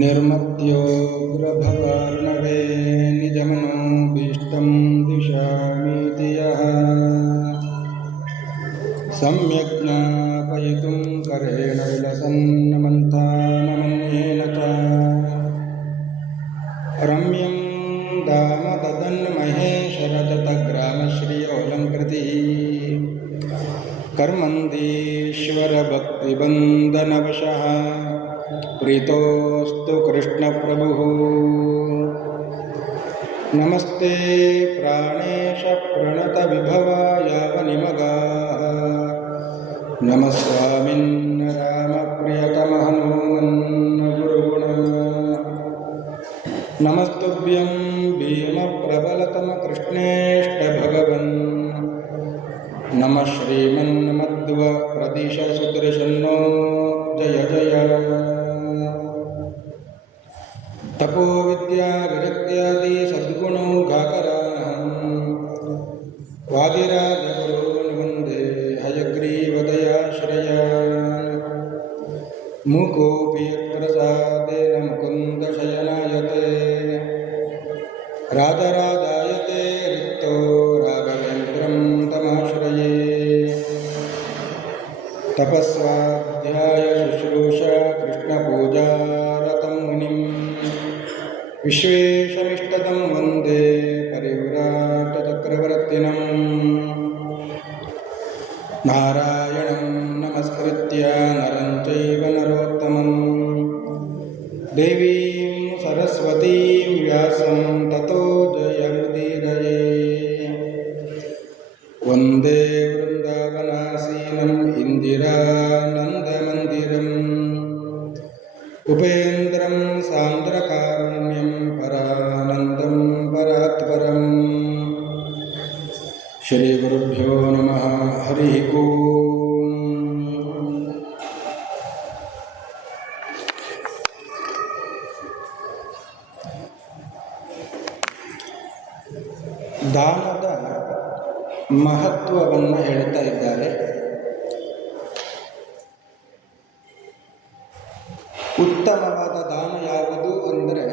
ನಿರ್ಮತ್ಯೋಗ್ರಭವಾರ್ಣವೇ ನಿಜಮನೋಭೀಷ್ಟಂ ದಿಶಾಮೀತಿ ಯಃ ಸಮ್ಯಕ್ ಜ್ಞಾಪಯಿತುಂ ಕರೇಣ ವಿಲಸನ್ನಮಂಥಾನಮನ್ಯೇನ ಚ ರಮ್ಯಂ ಧಾಮ ತದನ್ಮಹೇಶರಜತಗ್ರಾಮಶ್ರಿಯೋಲಂಕೃತಿ ಕರ್ಮಂದೀಶ್ವರಭಕ್ತಿಬಂಧನವಶಃ ಪ್ರೀತೋಸ್ತು ಕೃಷ್ಣಪ್ರಭುಃ. ನಮಸ್ತೆ ಪ್ರಾಣೇಶ ಪ್ರಣತ ವಿಭವಾಯಾವನಿಮಗಾಃ ನಮಃ ಸ್ವಾಮಿನ್ ರಾಮಪ್ರಿಯತಮಃ ಗುರುಗುಣ ನಮಸ್ತುಭ್ಯಂ ಭೀಮಪ್ರಬಲತಮ ಕೃಷ್ಣೇಷ್ಟ ಭಗವನ್ ನಮಃ ಶ್ರೀಮನ್ಮಧ್ವ ಪ್ರದಿಶ ಸುದರ್ಶನ್ನೋ ಜಯ ಜಯ. ತಪೋ ವಿದ್ಯಾ ವಿರಕ್ತ್ಯಾದಿ ಸದ್ಗುಣೌಘಾಕರಾನಹಂ ವಾದಿರಾಜಗುರೂನ್ ವಂದೇ ಹಯಗ್ರೀವದಯಾಶ್ರಯಾನ್. ಮೂಕೋಪಿ ಯತ್ಪ್ರಸಾದೇನ ಮುಕುಂದಶಯನಾಯತೆ ರಾಧರಾಧಾಯತೆ ರಿಕ್ತೋ ರಾಘವೇಂದ್ರಂ ತಮಾಶ್ರಯೇ. ತಪಸ್ವಾಧ್ಯಾಯ ಶುಶ್ರೂಷಾ ಕೃಷ್ಣಪೂಜಾರತಂ ಮುನಿಂ ವಿಶ್ವೇಶಮಿಷ್ಟದಂ ವಂದೇ ಪರಿವ್ರಾಟ ಚಕ್ರವರ್ತಿನಂ. ನಾರಾಯಣಂ ನಮಸ್ಕೃತ್ಯ ನರಂ ಚೈವ ನರೋತ್ತಮಂ ದೇವೀಂ ಸರಸ್ವತೀಂ ವ್ಯಾಸಂ ತತೋ ಜಯಮುದೀರಯೇ. ವಂದೇ ವೃಂದಾವನಾಸೀನಂ ಇಂದಿರಾನಂದಮಂದಿರಂ ಉಪೇಂದ್ರಂ ಸಾಂದ್ರಕಾರುಣ್ಯಂ ಪರಾನಂದಂ ಪರಾತ್ಪರಂ. ಶ್ರೀ ಗುರುಭ್ಯೋ ನಮಃ. ಹರಿ ಓಂ. ದಾನದ ಮಹತ್ವವನ್ನು ಹೇಳ್ತಾ ಇದ್ದಾರೆ. ಉತ್ತಮವಾದ ದಾನ ಯಾವುದು ಅಂದರೆ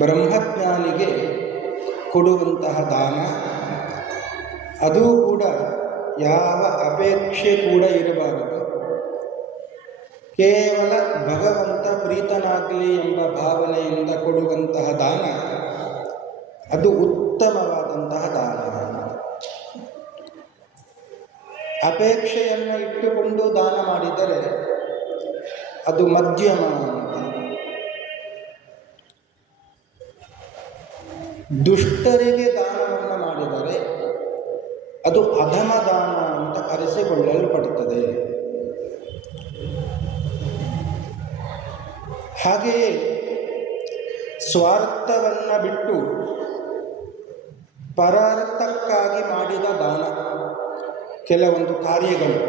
ಬ್ರಹ್ಮಜ್ಞಾನಿಗೆ ಕೊಡುವಂತಹ ದಾನ. ಅದು ಕೂಡ ಯಾವ ಅಪೇಕ್ಷೆ ಕೂಡ ಇರಬಾರದು. ಕೇವಲ ಭಗವಂತ ಪ್ರೀತನಾಗಲಿ ಎಂಬ ಭಾವನೆಯಿಂದ ಕೊಡುವಂತಹ ದಾನ ಅದು ಉತ್ತಮವಾದಂತಹ ದಾನ. ಅಪೇಕ್ಷೆಯನ್ನು ಇಟ್ಟುಕೊಂಡು ದಾನ ಮಾಡಿದರೆ ಅದು ಮಧ್ಯಮ ಅಂತ. ದುಷ್ಟರಿಗೆ ದಾನವನ್ನು ಮಾಡಿದರೆ ಅದು ಅಧಮ ದಾನ ಅಂತ ಕರೆಸಿಕೊಳ್ಳಲ್ಪಡುತ್ತದೆ. ಹಾಗೆಯೇ ಸ್ವಾರ್ಥವನ್ನು ಬಿಟ್ಟು ಪರಾರ್ಥಕ್ಕಾಗಿ ಮಾಡಿದ ದಾನ, ಕೆಲವೊಂದು ಕಾರ್ಯಗಳು,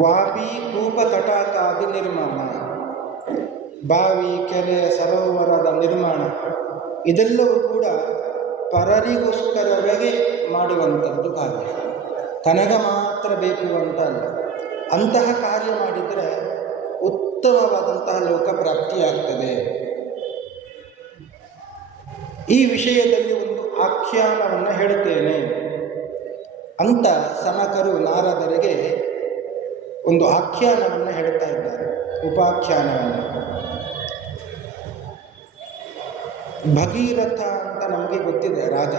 ವಾಪಿ ಕೂಪ ತಟಾಕಾದಿ ನಿರ್ಮಾಣ, ಬಾವಿ ಕೆರೆ ಸರೋವರದ ನಿರ್ಮಾಣ, ಇದೆಲ್ಲವೂ ಕೂಡ ಪರರಿಗೋಸ್ಕರವೇ ಮಾಡುವಂಥದ್ದು ಕಾರ್ಯ, ತನಗೆ ಮಾತ್ರ ಬೇಕು ಅಂತ ಅಲ್ಲ. ಅಂತಹ ಕಾರ್ಯ ಮಾಡಿದರೆ ಉತ್ತಮವಾದಂತಹ ಲೋಕ ಪ್ರಾಪ್ತಿಯಾಗ್ತದೆ. ಈ ವಿಷಯದಲ್ಲಿ ಒಂದು ಆಖ್ಯಾನವನ್ನು ಹೇಳುತ್ತೇನೆ ಅಂತ ಸನಕರು ನಾರದರಿಗೆ ಒಂದು ಆಖ್ಯಾನವನ್ನು ಹೇಳುತ್ತಾ ಇದ್ದಾರೆ, ಉಪಾಖ್ಯಾನವನ್ನು. ಭಗೀರಥ ಅಂತ ನಮಗೆ ಗೊತ್ತಿದೆ, ರಾಜ.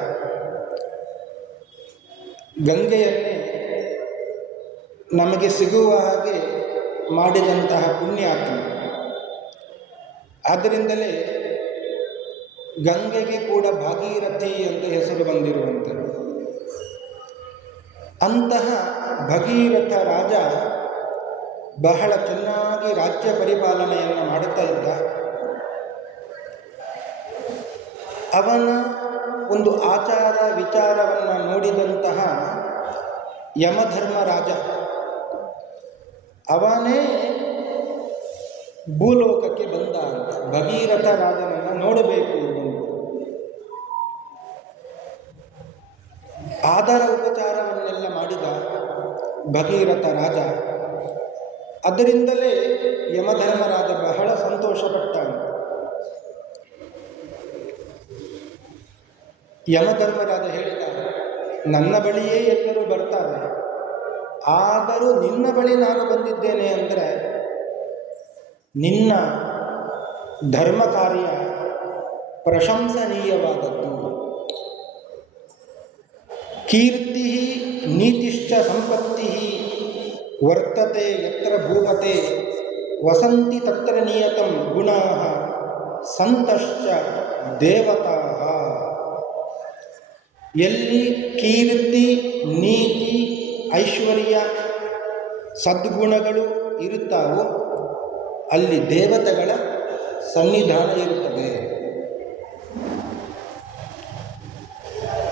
ಗಂಗೆಯನ್ನೇ ನಮಗೆ ಸಿಗುವ ಹಾಗೆ ಮಾಡಿದಂತಹ ಪುಣ್ಯಾತ್ಮ. ಆದ್ದರಿಂದಲೇ ಗಂಗೆಗೆ ಕೂಡ ಭಾಗೀರಥಿ ಅಂತ ಹೆಸರು ಬಂದಿರುವಂಥದ್ದು. ಅಂತಹ ಭಗೀರಥ ರಾಜ ಬಹಳ ಚೆನ್ನಾಗಿ ರಾಜ್ಯ ಪರಿಪಾಲನೆಯನ್ನು ಮಾಡುತ್ತಾ ಇದ್ದ. ಅವನ ಒಂದು ಆಚಾರ ವಿಚಾರವನ್ನು ನೋಡಿದಂತಹ ಯಮಧರ್ಮರಾಜ ಅವನೇ ಭೂಲೋಕಕ್ಕೆ ಬಂದ ಅಂತ, ಭಗೀರಥ ರಾಜನನ್ನು ನೋಡಬೇಕು ಅಂತ. ಆದರ ಉಪಚಾರವನ್ನೆಲ್ಲ ಮಾಡಿದ. ಭಗೀರಥ ರಾಜ. ಅದರಿಂದಲೇ ಯಮಧರ್ಮರಾಜ ಬಹಳ ಸಂತೋಷಪಟ್ಟ. ಯಮಧರ್ಮರಾಜ ಹೇಳಿದ, ನನ್ನ ಬಳಿಯೇ ಎಲ್ಲರೂ ಬರ್ತಾರೆ, ಆದರೂ ನಿನ್ನ ಬಳಿ ನಾನು ಬಂದಿದ್ದೇನೆ ಅಂದರೆ ನಿನ್ನ ಧರ್ಮ ಕಾರ್ಯ ಪ್ರಶಂಸನೀಯವಾದದ್ದು. ಕೀರ್ತಿ ನೀತಿಶ್ಚ ಸಂಪತ್ತಿ ವರ್ತತೆ ಯತ್ರ ಭೂಪತೆ ವಸಂತಿ ತತ್ರ ನಿಯತಂ ಗುಣಾಃ ಸಂತಶ್ಚ ದೇವತಾಃ. ಎಲ್ಲಿ ಕೀರ್ತಿ, ನೀತಿ, ಐಶ್ವರ್ಯ, ಸದ್ಗುಣಗಳು ಇರುತ್ತಾವೋ ಅಲ್ಲಿ ದೇವತೆಗಳ ಸನ್ನಿಧಾನ ಇರುತ್ತದೆ.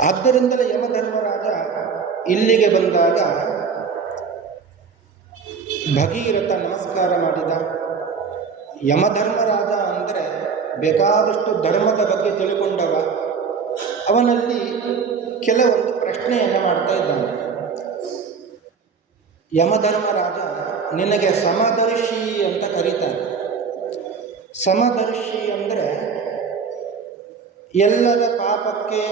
ಆದ್ದರಿಂದಲೇ ಯಮಧರ್ಮರಾಜ ಇಲ್ಲಿಗೆ ಬಂದಾಗ ಭಗೀರಥ ನಮಸ್ಕಾರ ಮಾಡಿದ. ಯಮಧರ್ಮರಾಜ ಅಂದರೆ ಬೇಕಾದಷ್ಟು ಧರ್ಮದ ಬಗ್ಗೆ ತಿಳ್ಕೊಂಡವ. ಅವನಲ್ಲಿ ಕೆಲವೊಂದು ಪ್ರಶ್ನೆಯನ್ನು ಮಾಡ್ತಾ ಇದ್ದಾನೆ. ಯಮಧರ್ಮರಾಜ ನಿನಗೆ ಸಮದರ್ಶಿ ಅಂತ ಕರೀತಾರೆ. ಸಮದರ್ಶಿ ಅಂದರೆ ಎಲ್ಲರ ಪಾಪಕ್ಕೆ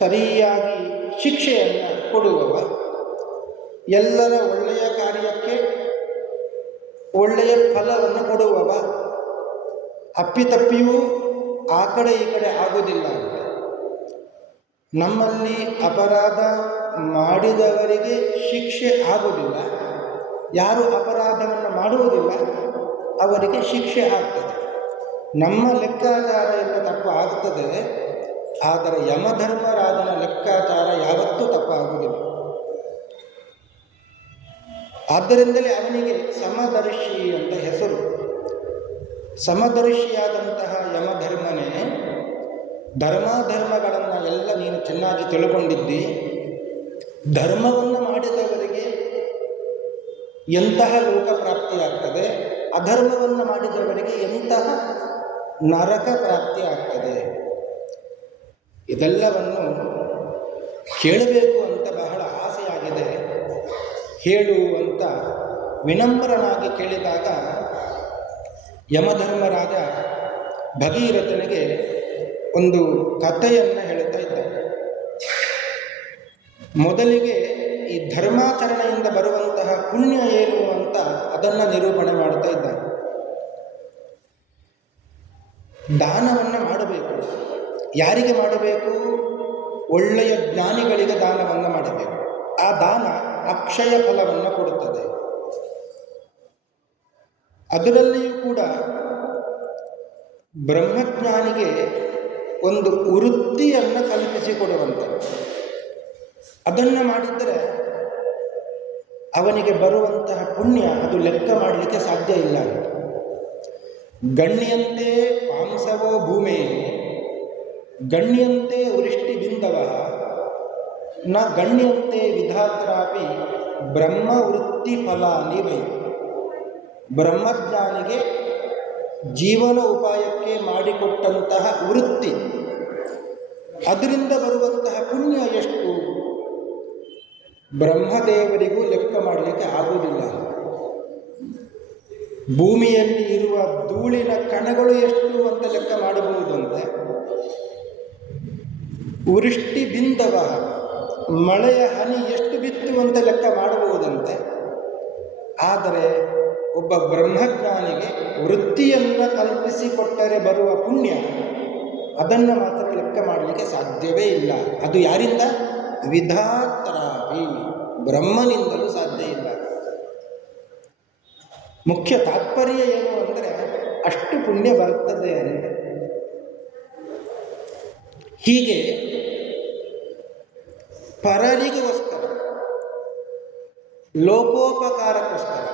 ಸರಿಯಾಗಿ ಶಿಕ್ಷೆಯನ್ನು ಕೊಡುವವ, ಎಲ್ಲರ ಒಳ್ಳೆಯ ಕಾರ್ಯಕ್ಕೆ ಒಳ್ಳೆಯ ಫಲವನ್ನು ಕೊಡುವವ, ಅಪ್ಪಿತಪ್ಪಿಯೂ ಆ ಕಡೆ ಈ ಕಡೆ ಆಗುವುದಿಲ್ಲ. ನಮ್ಮಲ್ಲಿ ಅಪರಾಧ ಮಾಡಿದವರಿಗೆ ಶಿಕ್ಷೆ ಆಗುವುದಿಲ್ಲ, ಯಾರು ಅಪರಾಧವನ್ನು ಮಾಡುವುದಿಲ್ಲ ಅವರಿಗೆ ಶಿಕ್ಷೆ ಆಗ್ತದೆ. ನಮ್ಮ ಲೆಕ್ಕಾಚಾರ ಎಲ್ಲ ತಪ್ಪು ಆಗ್ತದೆ, ಆದರೆ ಯಮಧರ್ಮರಾಜನ ಲೆಕ್ಕಾಚಾರ ಯಾವತ್ತೂ ತಪ್ಪಾಗುವುದಿಲ್ಲ. ಆದ್ದರಿಂದಲೇ ಅವನಿಗೆ ಸಮದರ್ಶಿ ಅಂತ ಹೆಸರು. ಸಮದರ್ಶಿಯಾದಂತಹ ಯಮಧರ್ಮನೇ, ಧರ್ಮಾಧರ್ಮಗಳನ್ನು ಎಲ್ಲ ನೀನು ಚೆನ್ನಾಗಿ ತಿಳ್ಕೊಂಡಿದ್ದಿ. ಧರ್ಮವನ್ನು ಮಾಡಿದವರಿಗೆ ಎಂತಹ ಲೋಕ ಪ್ರಾಪ್ತಿಯಾಗ್ತದೆ, ಅಧರ್ಮವನ್ನು ಮಾಡಿದವರಿಗೆ ಎಂತಹ ನರಕ ಪ್ರಾಪ್ತಿಯಾಗ್ತದೆ, ಇದೆಲ್ಲವನ್ನು ಕೇಳಬೇಕು ಅಂತ ಬಹಳ ಆಸೆಯಾಗಿದೆ. ಹೇಳು ಅಂತ ವಿನಮ್ರನಾಗಿ ಕೇಳಿದಾಗ ಯಮಧರ್ಮರಾಜ ಭಗೀರಥನಿಗೆ ಒಂದು ಕಥೆಯನ್ನು ಹೇಳುತ್ತಾ ಇದ್ದಾನೆ. ಮೊದಲಿಗೆ ಈ ಧರ್ಮಾಚರಣೆಯಿಂದ ಬರುವಂತಹ ಪುಣ್ಯ ಏನು ಅಂತ ಅದನ್ನು ನಿರೂಪಣೆ ಮಾಡ್ತಾ ಇದ್ದಾನೆ. ದಾನವನ್ನು ಮಾಡಬೇಕು. ಯಾರಿಗೆ ಮಾಡಬೇಕು? ಒಳ್ಳೆಯ ಜ್ಞಾನಿಗಳಿಗೆ ದಾನವನ್ನು ಮಾಡಬೇಕು. ಆ ದಾನ ಅಕ್ಷಯ ಫಲವನ್ನು ಕೊಡುತ್ತದೆ. ಅದರಲ್ಲಿಯೂ ಕೂಡ ಬ್ರಹ್ಮಜ್ಞಾನಿಗೆ ಒಂದು ವೃತ್ತಿಯನ್ನು ಕಲ್ಪಿಸಿಕೊಡುವಂಥದ್ದು. ಅದನ್ನು ಮಾಡಿದರೆ ಅವನಿಗೆ ಬರುವಂತಹ ಪುಣ್ಯ ಅದು ಲೆಕ್ಕ ಮಾಡಲಿಕ್ಕೆ ಸಾಧ್ಯ ಇಲ್ಲ. ಗಣ್ಯಂತೆ ಪಾಂಸವೋ ಭೂಮೇ ಗಣ್ಯಂತೆ ವೃಷ್ಟಿ ಬಿಂದವ ನ ಗಣ್ಯಂತೆ ವಿಧಾತ್ರಾಪಿ ಬ್ರಹ್ಮವೃತ್ತಿ ಫಲಾನಿ ವೈ. ಬ್ರಹ್ಮಜ್ಞಾನಿಗೆ ಜೀವನ ಉಪಾಯಕ್ಕೆ ಮಾಡಿಕೊಟ್ಟಂತಹ ವೃತ್ತಿ, ಅದರಿಂದ ಬರುವಂತಹ ಪುಣ್ಯ ಎಷ್ಟು ಬ್ರಹ್ಮದೇವರಿಗೂ ಲೆಕ್ಕ ಮಾಡಲಿಕ್ಕೆ ಆಗುವುದಿಲ್ಲ. ಭೂಮಿಯಲ್ಲಿ ಇರುವ ಧೂಳಿನ ಕಣಗಳು ಎಷ್ಟು ಅಂತ ಲೆಕ್ಕ ಮಾಡಬಹುದಂತೆ. ವೃಷ್ಟಿ ಬಿಂದವ ಮಳೆಯ ಹನಿ ಎಷ್ಟು ಬಿತ್ತು ಅಂತ ಲೆಕ್ಕ ಮಾಡಬಹುದಂತೆ. ಆದರೆ ಒಬ್ಬ ಬ್ರಹ್ಮಜ್ಞಾನಿಗೆ ವೃತ್ತಿಯನ್ನು ಕಲ್ಪಿಸಿಕೊಟ್ಟರೆ ಬರುವ ಪುಣ್ಯ ಅದನ್ನು ಮಾತ್ರ ಲೆಕ್ಕ ಮಾಡಲಿಕ್ಕೆ ಸಾಧ್ಯವೇ ಇಲ್ಲ. ಅದು ಯಾರಿಂದ? ವಿಧಾತ್ರಾಪಿ, ಬ್ರಹ್ಮನಿಂದಲೂ ಸಾಧ್ಯ ಇಲ್ಲ. ಮುಖ್ಯ ತಾತ್ಪರ್ಯ ಏನು ಅಂದರೆ ಅಷ್ಟು ಪುಣ್ಯ ಬರುತ್ತದೆ ಅಂತ. ಹೀಗೆ ಪರರಿಗೋಸ್ಕರ, ಲೋಕೋಪಕಾರಕ್ಕೋಸ್ಕರ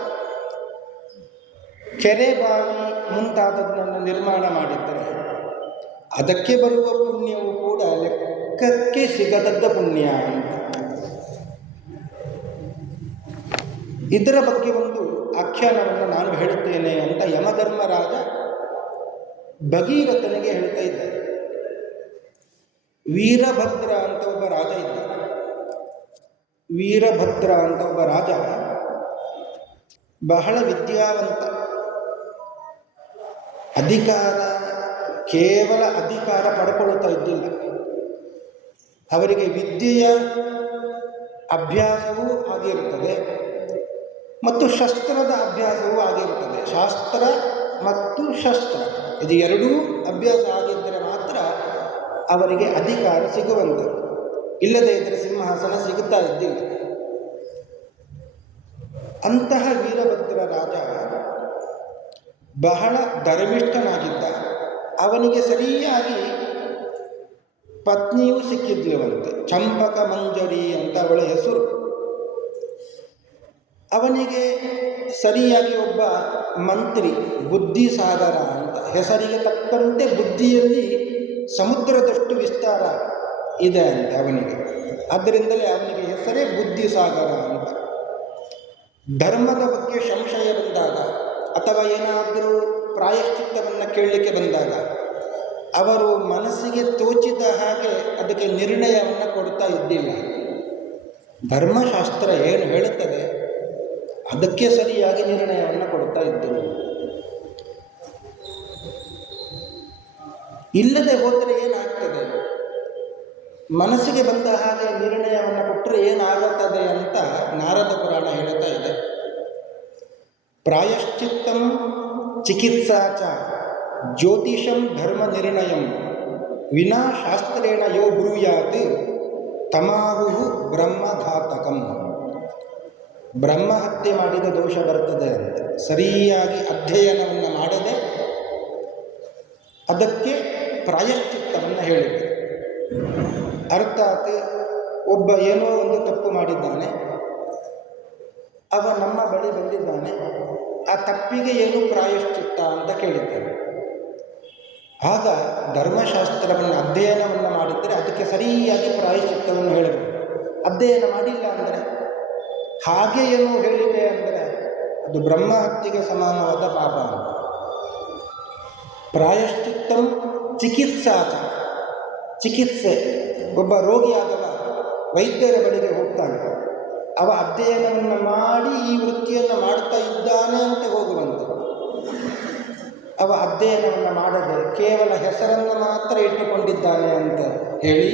ಕೆರೆ ಬಾವಿ ಮುಂತಾದದನ್ನು ನಿರ್ಮಾಣ ಮಾಡಿದ್ದರೆ ಅದಕ್ಕೆ ಬರುವ ಪುಣ್ಯವು ಕೂಡ ಲೆಕ್ಕಕ್ಕೆ ಸಿಗದದ್ದ ಪುಣ್ಯ ಅಂತ. ಇದರ ಬಗ್ಗೆ ಒಂದು ಆಖ್ಯಾನವನ್ನು ನಾನು ಹೇಳುತ್ತೇನೆ ಅಂತ ಯಮಧರ್ಮರಾಜ ಭಗೀರಥನಿಗೆ ಹೇಳ್ತಾ ಇದ್ದಾರೆ. ವೀರಭದ್ರ ಅಂತ ಒಬ್ಬ ರಾಜ ಇದ್ದ. ವೀರಭದ್ರ ಅಂತ ಒಬ್ಬ ರಾಜ, ಬಹಳ ವಿದ್ಯಾವಂತ. ಅಧಿಕಾರ, ಕೇವಲ ಅಧಿಕಾರ ಪಡ್ಕೊಳ್ತಾ ಇದ್ದಿಲ್ಲ. ಅವರಿಗೆ ವಿದ್ಯೆಯ ಅಭ್ಯಾಸವೂ ಆಗಿರುತ್ತದೆ ಮತ್ತು ಶಸ್ತ್ರದ ಅಭ್ಯಾಸವೂ ಆಗಿರುತ್ತದೆ. ಶಾಸ್ತ್ರ ಮತ್ತು ಶಸ್ತ್ರ ಇದು ಎರಡೂ ಅಭ್ಯಾಸ ಆಗಿದ್ದರೆ ಮಾತ್ರ ಅವರಿಗೆ ಅಧಿಕಾರ ಸಿಗುವಂಥದ್ದು. ಇಲ್ಲದೇ ಇದ್ದರೆ ಸಿಂಹಾಸನ ಸಿಗುತ್ತಾ ಇದ್ದಿಲ್ಲ. ಅಂತಹ ವೀರಭದ್ರ ರಾಜ ಬಹಳ ಧರ್ಮಿಷ್ಠನಾಗಿದ್ದ. ಅವನಿಗೆ ಸರಿಯಾಗಿ ಪತ್ನಿಯೂ ಸಿಕ್ಕಿದ್ಲವಂತೆ, ಚಂಪಕ ಮಂಜರಿ ಅಂತ ಅವಳ ಹೆಸರು. ಅವನಿಗೆ ಸರಿಯಾಗಿ ಒಬ್ಬ ಮಂತ್ರಿ, ಬುದ್ಧಿಸಾಗರ ಅಂತ, ಹೆಸರಿಗೆ ತಕ್ಕಂತೆ ಬುದ್ಧಿಯಲ್ಲಿ ಸಮುದ್ರದಷ್ಟು ವಿಸ್ತಾರ ಇದೆ ಅಂತ ಅವನಿಗೆ. ಆದ್ದರಿಂದಲೇ ಅವನಿಗೆ ಹೆಸರೇ ಬುದ್ಧಿಸಾಗರ ಅಂತ. ಧರ್ಮದ ಬಗ್ಗೆ ಸಂಶಯ ಬಂದಾಗ ಅಥವಾ ಏನಾದರೂ ಪ್ರಾಯಶ್ಚಿತ್ತವನ್ನು ಕೇಳಲಿಕ್ಕೆ ಬಂದಾಗ ಅವರು ಮನಸ್ಸಿಗೆ ತೋಚಿದ ಹಾಗೆ ಅದಕ್ಕೆ ನಿರ್ಣಯವನ್ನು ಕೊಡ್ತಾ ಇದ್ದಿಲ್ಲ. ಧರ್ಮಶಾಸ್ತ್ರ ಏನು ಹೇಳುತ್ತದೆ ಅದಕ್ಕೆ ಸರಿಯಾಗಿ ನಿರ್ಣಯವನ್ನು ಕೊಡ್ತಾ ಇದ್ದರು. ಇಲ್ಲದೆ ಹೋದರೆ ಏನಾಗ್ತದೆ, ಮನಸ್ಸಿಗೆ ಬಂದ ಹಾಗೆ ನಿರ್ಣಯವನ್ನು ಕೊಟ್ಟರೆ ಏನಾಗುತ್ತದೆ ಅಂತ ನಾರದ ಪುರಾಣ ಹೇಳ್ತಾ ಇದೆ. ಪ್ರಾಯಶ್ಚಿತ್ತಂ ಚಿಕಿತ್ಸಾ ಚ ಜ್ಯೋತಿಷಂ ಧರ್ಮ ನಿರ್ಣಯಂ ವಿನಾ ಶಾಸ್ತ್ರೇಣ ಯೋ ಬ್ರೂಯಾತ್ ತಮಾಹುಃ ಬ್ರಹ್ಮಘಾತಕಂ. ಬ್ರಹ್ಮಹತ್ಯೆ ಮಾಡಿದ ದೋಷ ಬರ್ತದೆ ಅಂತ ಸರಿಯಾಗಿ ಅಧ್ಯಯನವನ್ನು ಮಾಡದೆ ಅದಕ್ಕೆ ಪ್ರಾಯಶ್ಚಿತ್ತವನ್ನು ಹೇಳಿದೆ. ಅರ್ಥಾತ್ ಒಬ್ಬ ಏನೋ ಒಂದು ತಪ್ಪು ಮಾಡಿದ್ದಾನೆ, ಅವ ನಮ್ಮ ಬಳಿ ಬಂದಿದ್ದಾನೆ, ಆ ತಪ್ಪಿಗೆ ಏನು ಪ್ರಾಯಶ್ಚಿತ್ತ ಅಂತ ಕೇಳಿದ್ದಾನೆ. ಆಗ ಧರ್ಮಶಾಸ್ತ್ರವನ್ನು ಅಧ್ಯಯನವನ್ನು ಮಾಡಿದರೆ ಅದಕ್ಕೆ ಸರಿಯಾಗಿ ಪ್ರಾಯಶ್ಚಿತ್ತವನ್ನು ಹೇಳಬೇಕು. ಅಧ್ಯಯನ ಮಾಡಿಲ್ಲ ಅಂದರೆ, ಹಾಗೆ ಏನು ಹೇಳಿದೆ ಅಂದರೆ ಅದು ಬ್ರಹ್ಮಹತ್ಯೆಗೆ ಸಮಾನವಾದ ಪಾಪ ಅಂತ. ಪ್ರಾಯಶ್ಚಿತ್ತಂ ಚಿಕಿತ್ಸಾಚ, ಚಿಕಿತ್ಸೆ. ಒಬ್ಬ ರೋಗಿಯಾದವ ವೈದ್ಯರ ಬಳಿಗೆ ಹೋಗ್ತಾನೆ, ಅವ ಅಧ್ಯಯನವನ್ನು ಮಾಡಿ ಈ ವೃತ್ತಿಯನ್ನು ಮಾಡ್ತಾ ಇದ್ದಾನೆ ಅಂತ ಹೋಗುವಂತೆ. ಅವ ಅಧ್ಯಯನವನ್ನು ಮಾಡದೆ ಕೇವಲ ಹೆಸರನ್ನು ಮಾತ್ರ ಇಟ್ಟುಕೊಂಡಿದ್ದಾನೆ ಅಂತ ಹೇಳಿ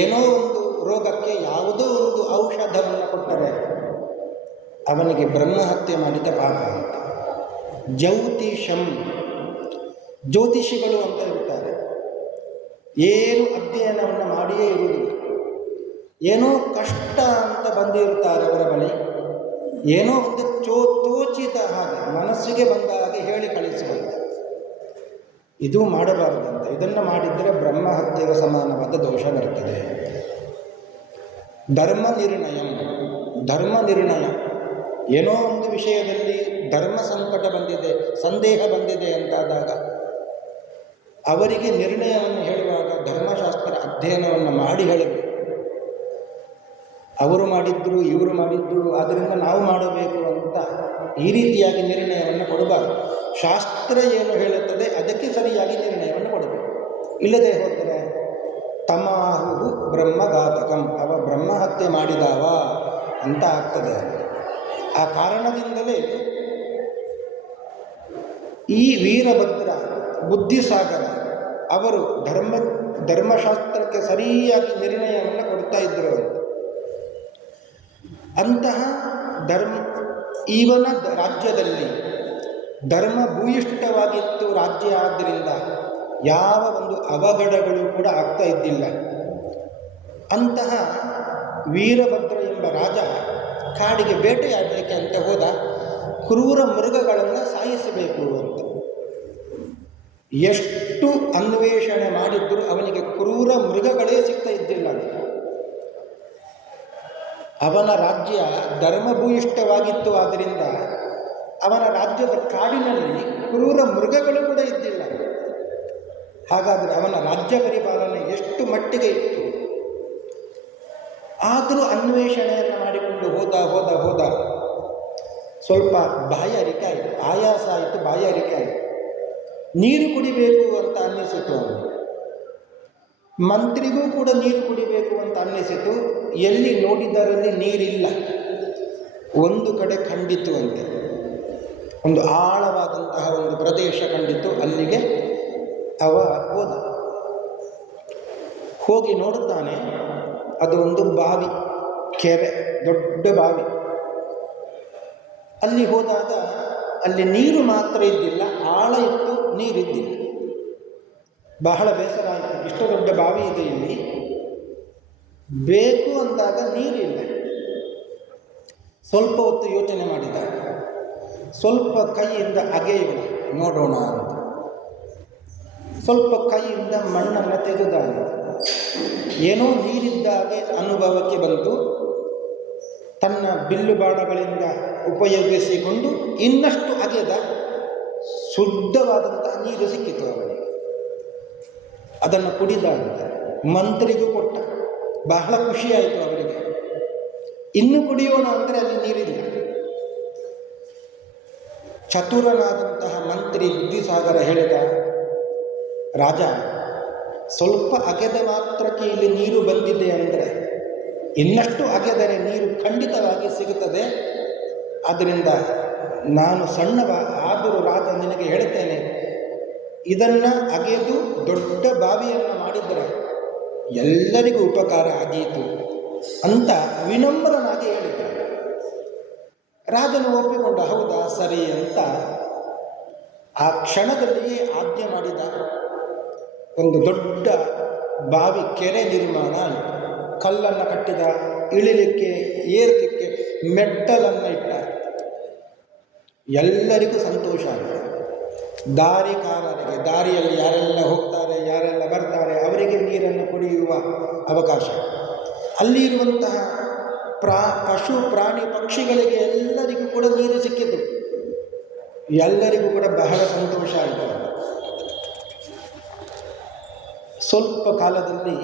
ಏನೋ ಒಂದು ರೋಗಕ್ಕೆ ಯಾವುದೋ ಒಂದು ಔಷಧವನ್ನು ಕೊಟ್ಟರೆ ಅವನಿಗೆ ಬ್ರಹ್ಮಹತ್ಯೆ ಮಾಡಿದ ಪಾಪ ಅಂತ. ಜ್ಯೋತಿಷಂ, ಜ್ಯೋತಿಷಿಗಳು ಅಂತ ಇರ್ತಾರೆ, ಏನು ಅಧ್ಯಯನವನ್ನು ಮಾಡಿಯೇ ಇರುವುದಿಲ್ಲ. ಏನೋ ಕಷ್ಟ ಅಂತ ಬಂದಿರುತ್ತಾರೆ ಅವರ ಬಳಿ, ಏನೋ ಒಂದು ತೋಚಿದ ಹಾಗೆ ಮನಸ್ಸಿಗೆ ಬಂದ ಹಾಗೆ ಹೇಳಿ ಕಳಿಸುವಂತೆ. ಇದು ಮಾಡಬಾರದಂತೆ. ಇದನ್ನು ಮಾಡಿದರೆ ಬ್ರಹ್ಮಹತ್ಯೆಗೆ ಸಮಾನವಾದ ದೋಷ ಬರ್ತದೆ. ಧರ್ಮ ನಿರ್ಣಯಂ, ಧರ್ಮ ನಿರ್ಣಯ. ಏನೋ ಒಂದು ವಿಷಯದಲ್ಲಿ ಧರ್ಮ ಸಂಕಟ ಬಂದಿದೆ, ಸಂದೇಹ ಬಂದಿದೆ ಅಂತಾದಾಗ ಅವರಿಗೆ ನಿರ್ಣಯವನ್ನು ಹೇಳುವಾಗ ಧರ್ಮಶಾಸ್ತ್ರ ಅಧ್ಯಯನವನ್ನು ಮಾಡಿ ಹೇಳಬೇಕು. ಅವರು ಮಾಡಿದ್ರು, ಇವರು ಮಾಡಿದ್ರು, ಆದ್ದರಿಂದ ನಾವು ಮಾಡಬೇಕು ಅಂತ ಈ ರೀತಿಯಾಗಿ ನಿರ್ಣಯವನ್ನು ಕೊಡಬಾರದು. ಶಾಸ್ತ್ರ ಏನು ಹೇಳುತ್ತದೆ ಅದಕ್ಕೆ ಸರಿಯಾಗಿ ನಿರ್ಣಯವನ್ನು ಕೊಡಬೇಕು. ಇಲ್ಲದೆ ಹೋದರೆ ತಮಾಹುಃ ಬ್ರಹ್ಮಘಾತಕಂ, ಅವ ಬ್ರಹ್ಮಹತ್ಯೆ ಮಾಡಿದವ ಅಂತ ಆಗ್ತದೆ. ಆ ಕಾರಣದಿಂದಲೇ ಈ ವೀರಭದ್ರ ಬುದ್ಧಿಸಾಗರ ಅವರು ಧರ್ಮಶಾಸ್ತ್ರಕ್ಕೆ ಸರಿಯಾಗಿ ನಿರ್ಣಯವನ್ನು ಕೊಡ್ತಾ ಇದ್ದರು. ಅಂತಹ ಇವನ ರಾಜ್ಯದಲ್ಲಿ ಧರ್ಮ ಭೂಯಿಷ್ಠವಾಗಿತ್ತು ರಾಜ್ಯ. ಆದ್ದರಿಂದ ಯಾವ ಒಂದು ಅವಘಡಗಳು ಕೂಡ ಆಗ್ತಾ ಇದ್ದಿಲ್ಲ. ಅಂತಹ ವೀರಭದ್ರ ಎಂಬ ರಾಜ ಕಾಡಿಗೆ ಬೇಟೆಯಾಡಲಿಕ್ಕೆ ಅಂತ ಹೋದ. ಕ್ರೂರ ಮೃಗಗಳನ್ನು ಸಾಯಿಸಬೇಕು ಅಂತ ಎಷ್ಟು ಅನ್ವೇಷಣೆ ಮಾಡಿದ್ದರೂ ಅವನಿಗೆ ಕ್ರೂರ ಮೃಗಗಳೇ ಸಿಗ್ತಾ ಇದ್ದಿಲ್ಲ. ಅವನ ರಾಜ್ಯ ಧರ್ಮಭೂಯಿಷ್ಠವಾಗಿತ್ತು. ಆದ್ದರಿಂದ ಅವನ ರಾಜ್ಯದ ಕಾಡಿನಲ್ಲಿ ಕ್ರೂರ ಮೃಗಗಳು ಕೂಡ ಇದ್ದಿಲ್ಲ. ಹಾಗಾದರೆ ಅವನ ರಾಜ್ಯ ಪರಿಪಾಲನೆ ಎಷ್ಟು ಮಟ್ಟಿಗೆ ಇತ್ತು. ಆದರೂ ಅನ್ವೇಷಣೆಯನ್ನು ಮಾಡಿಕೊಂಡು ಹೋದ ಸ್ವಲ್ಪ ಬಾಯಾರಿಕೆ ಆಯಿತು, ಆಯಾಸ ಆಯಿತು, ಬಾಯಾರಿಕೆ ಆಯಿತು. ನೀರು ಕುಡಿಬೇಕು ಅಂತ ಅನ್ನಿಸಿತು ಅವನಿಗೆ. ಮಂತ್ರಿಗೂ ಕೂಡ ನೀರು ಕುಡಿಬೇಕು ಅಂತ ಅನ್ನಿಸಿತು. ಎಲ್ಲಿ ನೋಡಿದರಲ್ಲಿ ನೀರಿಲ್ಲ. ಒಂದು ಕಡೆ ಕಂಡಿತು ಅಂತೆ, ಒಂದು ಆಳವಾದಂತಹ ಒಂದು ಪ್ರದೇಶ ಕಂಡಿತು. ಅಲ್ಲಿಗೆ ಅವ ಹೋಗಿ ನೋಡುತ್ತಾನೆ. ಅದು ಒಂದು ಬಾವಿ, ಕೆರೆ, ದೊಡ್ಡ ಬಾವಿ. ಅಲ್ಲಿ ಹೋದಾಗ ಅಲ್ಲಿ ನೀರು ಮಾತ್ರ ಇದ್ದಿಲ್ಲ, ಆಳ ಇತ್ತು, ನೀರಿದ್ದಿಲ್ಲ. ಬಹಳ ಬೇಸರ ಆಯಿತು. ಇಷ್ಟು ದೊಡ್ಡ ಬಾವಿ ಇದೆ, ಇಲ್ಲಿ ಬೇಕು ಅಂದಾಗ ನೀರಿಲ್ಲ. ಸ್ವಲ್ಪ ಹೊತ್ತು ಯೋಚನೆ ಮಾಡಿದ, ಸ್ವಲ್ಪ ಕೈಯಿಂದ ಅಗೆಯೋಣ ನೋಡೋಣ ಅಂತ. ಸ್ವಲ್ಪ ಕೈಯಿಂದ ಮಣ್ಣನ್ನು ತೆಗೆದ. ಏನೋ ನೀರಿದ್ದಾಗೆ ಅನುಭವಕ್ಕೆ ಬಂತು. ತನ್ನ ಬಿಲ್ಲು ಬಾಣಗಳಿಂದ ಉಪಯೋಗಿಸಿಕೊಂಡು ಇನ್ನಷ್ಟು ಅಗೆದ. ಶುದ್ಧವಾದಂತಹ ನೀರು ಸಿಕ್ಕಿತು ಅವನಿಗೆ. ಅದನ್ನು ಕುಡಿದ ಅಂತ ಮಂತ್ರಿಗೂ ಕೊಟ್ಟ. ಬಹಳ ಖುಷಿಯಾಯಿತು ಅವರಿಗೆ. ಇನ್ನು ಕುಡಿಯೋಣ ಅಂದರೆ ಅಲ್ಲಿ ನೀರಿಲ್ಲ. ಚತುರನಾದಂತಹ ಮಂತ್ರಿ ಬುದ್ಧಿಸಾಗರ ಹೇಳಿದ, ರಾಜ, ಸ್ವಲ್ಪ ಅಗೆದ ಮಾತ್ರಕ್ಕೆ ಇಲ್ಲಿ ನೀರು ಬಂದಿದೆ ಅಂದರೆ ಇನ್ನಷ್ಟು ಅಗೆದರೆ ನೀರು ಖಂಡಿತವಾಗಿ ಸಿಗುತ್ತದೆ. ಆದ್ದರಿಂದ ನಾನು ಸಣ್ಣವ ಆದರೂ ರಾಜ ನಿನಗೆ ಹೇಳ್ತೇನೆ, ಇದನ್ನು ಅಗೆದು ದೊಡ್ಡ ಬಾವಿಯನ್ನು ಮಾಡಿದರೆ ಎಲ್ಲರಿಗೂ ಉಪಕಾರ ಆದೀತು ಅಂತ ವಿನಮ್ರನಾಗಿ ಹೇಳಿದ್ದಾನೆ. ರಾಜನು ಒಪ್ಪಿಕೊಂಡ. ಹೌದಾ, ಸರಿ ಅಂತ ಆ ಕ್ಷಣದಲ್ಲಿಯೇ ಆಜ್ಞೆ ಮಾಡಿದ. ಒಂದು ದೊಡ್ಡ ಬಾವಿ, ಕೆರೆ ನಿರ್ಮಾಣ ಆಯಿತು. ಕಲ್ಲನ್ನು ಕಟ್ಟಿದ, ಇಳಿಲಿಕ್ಕೆ ಏರಲಿಕ್ಕೆ ಮೆಟ್ಟಲನ್ನು ಇಟ್ಟ. ಎಲ್ಲರಿಗೂ ಸಂತೋಷ ಆಯಿತು. ದಾರಿಕಾರರಿಗೆ, ದಾರಿಯಲ್ಲಿ ಯಾರೆಲ್ಲ ಹೋಗ್ತಾರೆ, ಯಾರೆಲ್ಲ ಬರ್ತಾರೆ, ಅವರಿಗೆ ನೀರನ್ನು ಕುಡಿಯುವ ಅವಕಾಶ. ಅಲ್ಲಿ ಇರುವಂತಹ ಪಶು ಪ್ರಾಣಿ ಪಕ್ಷಿಗಳಿಗೆ ಎಲ್ಲರಿಗೂ ಕೂಡ ನೀರು ಸಿಕ್ಕಿತು. ಎಲ್ಲರಿಗೂ ಕೂಡ ಬಹಳ ಸಂತೋಷ ಆಯಿತು. ಸ್ವಲ್ಪ ಕಾಲದಲ್ಲಿ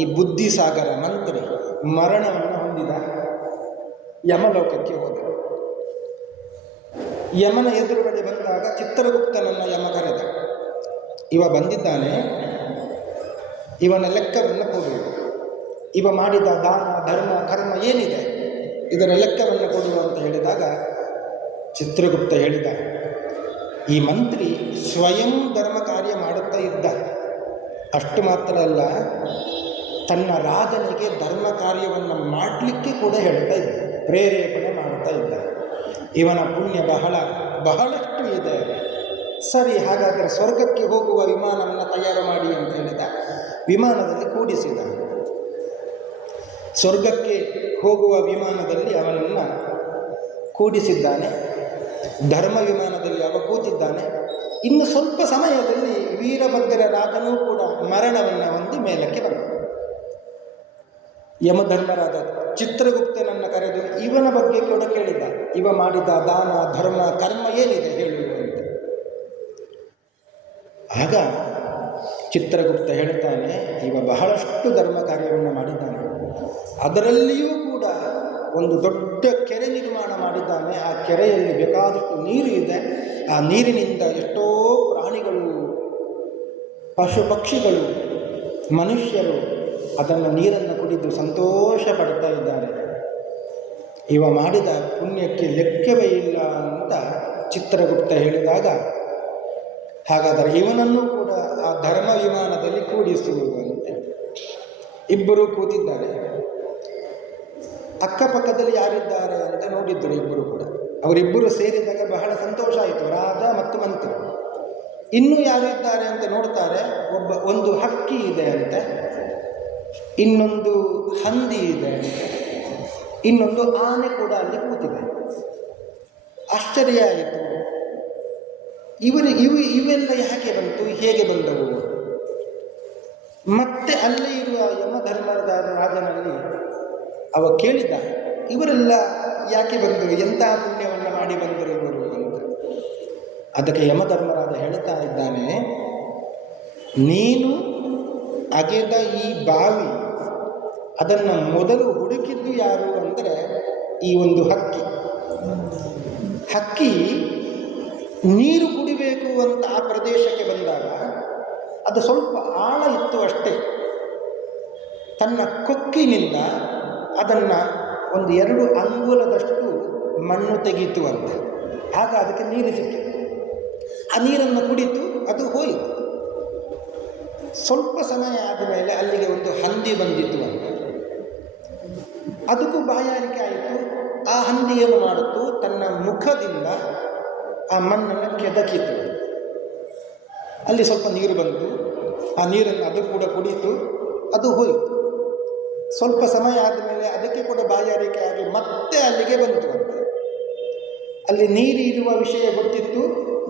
ಈ ಬುದ್ಧಿಸಾಗರ ಮಂತ್ರಿ ಮರಣವನ್ನು ಹೊಂದಿದ. ಯಮಲೋಕಕ್ಕೆ ಹೋದ. ಯಮನ ಎದುರುಗಡೆ ಬಂದಾಗ ಚಿತ್ರಗುಪ್ತನನ್ನು ಯಮ ಕರೆದ. ಇವ ಬಂದಿದ್ದಾನೆ, ಇವನ ಲೆಕ್ಕವನ್ನು ಕೊಡು. ಇವ ಮಾಡಿದ ದಾನ ಧರ್ಮ ಕರ್ಮ ಏನಿದೆ ಇದರ ಲೆಕ್ಕವನ್ನು ಕೊಡು ಅಂತ ಹೇಳಿದಾಗ ಚಿತ್ರಗುಪ್ತ ಹೇಳಿದ, ಈ ಮಂತ್ರಿ ಸ್ವಯಂ ಧರ್ಮ ಕಾರ್ಯ ಮಾಡುತ್ತಾ ಇದ್ದ. ಅಷ್ಟು ಮಾತ್ರ ಅಲ್ಲ, ತನ್ನ ರಾಜನಿಗೆ ಧರ್ಮ ಕಾರ್ಯವನ್ನು ಮಾಡಲಿಕ್ಕೆ ಕೂಡ ಹೇಳ್ತಾ ಇದ್ದ, ಪ್ರೇರೇಪಣೆ ಮಾಡ್ತಾ ಇದ್ದ. ಇವನ ಪುಣ್ಯ ಬಹಳಷ್ಟು ಇದೆ. ಸರಿ, ಹಾಗಾದರೆ ಸ್ವರ್ಗಕ್ಕೆ ಹೋಗುವ ವಿಮಾನವನ್ನು ತಯಾರು ಮಾಡಿ ಅಂತ ಹೇಳಿದ. ವಿಮಾನದಲ್ಲಿ ಕೂಡಿಸಿದ. ಸ್ವರ್ಗಕ್ಕೆ ಹೋಗುವ ವಿಮಾನದಲ್ಲಿ ಅವನನ್ನು ಕೂಡಿಸಿದ್ದಾನೆ. ಧರ್ಮ ವಿಮಾನದಲ್ಲಿ ಅವ ಕೂತಿದ್ದಾನೆ. ಇನ್ನು ಸ್ವಲ್ಪ ಸಮಯದಲ್ಲಿ ವೀರಭದ್ರ ರಾಜನೂ ಕೂಡ ಮರಣವನ್ನು ಹೊಂದಿ ಮೇಲಕ್ಕೆ ಬಂದ. ಯಮಧರ್ಮರಾದ ಚಿತ್ರಗುಪ್ತನನ್ನು ಕರೆದು ಇವನ ಬಗ್ಗೆ ಕೂಡ ಕೇಳಿದ. ಇವ ಮಾಡಿದ ದಾನ ಧರ್ಮ ಕರ್ಮ ಏನಿದೆ ಹೇಳು ಅಂತ. ಆಗ ಚಿತ್ರಗುಪ್ತ ಹೇಳ್ತಾನೆ, ಇವ ಬಹಳಷ್ಟು ಧರ್ಮ ಕಾರ್ಯವನ್ನು ಮಾಡಿದ್ದಾನೆ. ಅದರಲ್ಲಿಯೂ ಕೂಡ ಒಂದು ದೊಡ್ಡ ಕೆರೆ ನಿರ್ಮಾಣ ಮಾಡಿದ್ದಾನೆ. ಆ ಕೆರೆಯಲ್ಲಿ ಬೇಕಾದಷ್ಟು ನೀರು ಇದೆ. ಆ ನೀರಿನಿಂದ ಎಷ್ಟೋ ಪ್ರಾಣಿಗಳು, ಪಶು ಪಕ್ಷಿಗಳು, ಮನುಷ್ಯರು ಅದನ್ನು ನೀರನ್ನು ಕುಡಿದು ಸಂತೋಷ ಪಡ್ತಾ ಇದ್ದಾರೆ. ಇವ ಮಾಡಿದ ಪುಣ್ಯಕ್ಕೆ ಲೆಕ್ಕವೇ ಇಲ್ಲ ಅಂತ ಚಿತ್ರಗುಪ್ತ ಹೇಳಿದಾಗ, ಹಾಗಾದರೆ ಇವನನ್ನು ಕೂಡ ಆ ಧರ್ಮ ವಿಮಾನದಲ್ಲಿ ಕೂಡಿಸುವಂತೆ. ಇಬ್ಬರು ಕೂತಿದ್ದಾರೆ. ಅಕ್ಕಪಕ್ಕದಲ್ಲಿ ಯಾರಿದ್ದಾರೆ ಅಂತ ನೋಡಿದ್ದರು ಇಬ್ಬರು ಕೂಡ. ಅವರಿಬ್ಬರು ಸೇರಿದಾಗ ಬಹಳ ಸಂತೋಷ ಆಯಿತು, ರಾಜ ಮತ್ತು ಮಂತ್ರಿ. ಇನ್ನೂ ಯಾರು ಇದ್ದಾರೆ ಅಂತ ನೋಡ್ತಾರೆ. ಒಂದು ಹಕ್ಕಿ ಇದೆ ಅಂತೆ, ಇನ್ನೊಂದು ಹಂದಿ ಇದೆ ಅಂತೆ, ಇನ್ನೊಂದು ಆನೆ ಕೂಡ ಅಲ್ಲಿ ಕೂತಿದೆ. ಆಶ್ಚರ್ಯ ಆಯಿತು. ಇವೆಲ್ಲ ಯಾಕೆ ಬಂತು, ಹೇಗೆ ಬಂದವು? ಮತ್ತೆ ಅಲ್ಲೇ ಇರುವ ಯಮಧರ್ಮದ ರಾಜನಲ್ಲಿ ಅವ ಕೇಳಿದ, ಇವರೆಲ್ಲ ಯಾಕೆ ಬಂದರು, ಎಂಥ ಪುಣ್ಯವನ್ನು ಮಾಡಿ ಬಂದರು ಇವರು ಅಂತ. ಅದಕ್ಕೆ ಯಮಧರ್ಮರಾಜ ಹೇಳ್ತಾ ಇದ್ದಾನೆ, ನೀನು ಅಗೆದ ಈ ಬಾವಿ ಅದನ್ನು ಮೊದಲು ಹುಡುಕಿದ್ದು ಯಾರು ಅಂದರೆ ಈ ಒಂದು ಹಕ್ಕಿ ನೀರು ಕುಡಿಬೇಕು ಅಂತ ಆ ಪ್ರದೇಶಕ್ಕೆ ಬಂದಾಗ ಅದು ಸ್ವಲ್ಪ ಆಳ ಇತ್ತು ಅಷ್ಟೇ. ತನ್ನ ಕೊಕ್ಕಿನಿಂದ ಅದನ್ನು ಒಂದು 2 ಅಂಗುಲದಷ್ಟು ಮಣ್ಣು ತೆಗೀತು ಅಂತೆ. ಆಗ ಅದಕ್ಕೆ ನೀರು ಸಿಕ್ಕಿತು. ಆ ನೀರನ್ನು ಕುಡಿತು, ಅದು ಹೋಯಿತು. ಸ್ವಲ್ಪ ಸಮಯ ಆದಮೇಲೆ ಅಲ್ಲಿಗೆ ಒಂದು ಹಂದಿ ಬಂದಿತ್ತು ಅಂತ. ಅದಕ್ಕೂ ಬಾಯಾರಿಕೆ ಆಯಿತು. ಆ ಹಂದಿ ಏನು ಮಾಡಿತು, ತನ್ನ ಮುಖದಿಂದ ಆ ಮಣ್ಣನ್ನು ಕೆದಕಿತು. ಅಲ್ಲಿ ಸ್ವಲ್ಪ ನೀರು ಬಂತು, ಆ ನೀರನ್ನು ಅದು ಕೂಡ ಕುಡಿತು, ಅದು ಹೋಯಿತು. ಸ್ವಲ್ಪ ಸಮಯ ಆದಮೇಲೆ ಅದಕ್ಕೆ ಕೂಡ ಬಾಯಾರಿಕೆ ಆಗಿ ಮತ್ತೆ ಅಲ್ಲಿಗೆ ಬಂತು ಅಂತ. ಅಲ್ಲಿ ನೀರು ಇರುವ ವಿಷಯ ಗೊತ್ತಿತ್ತು,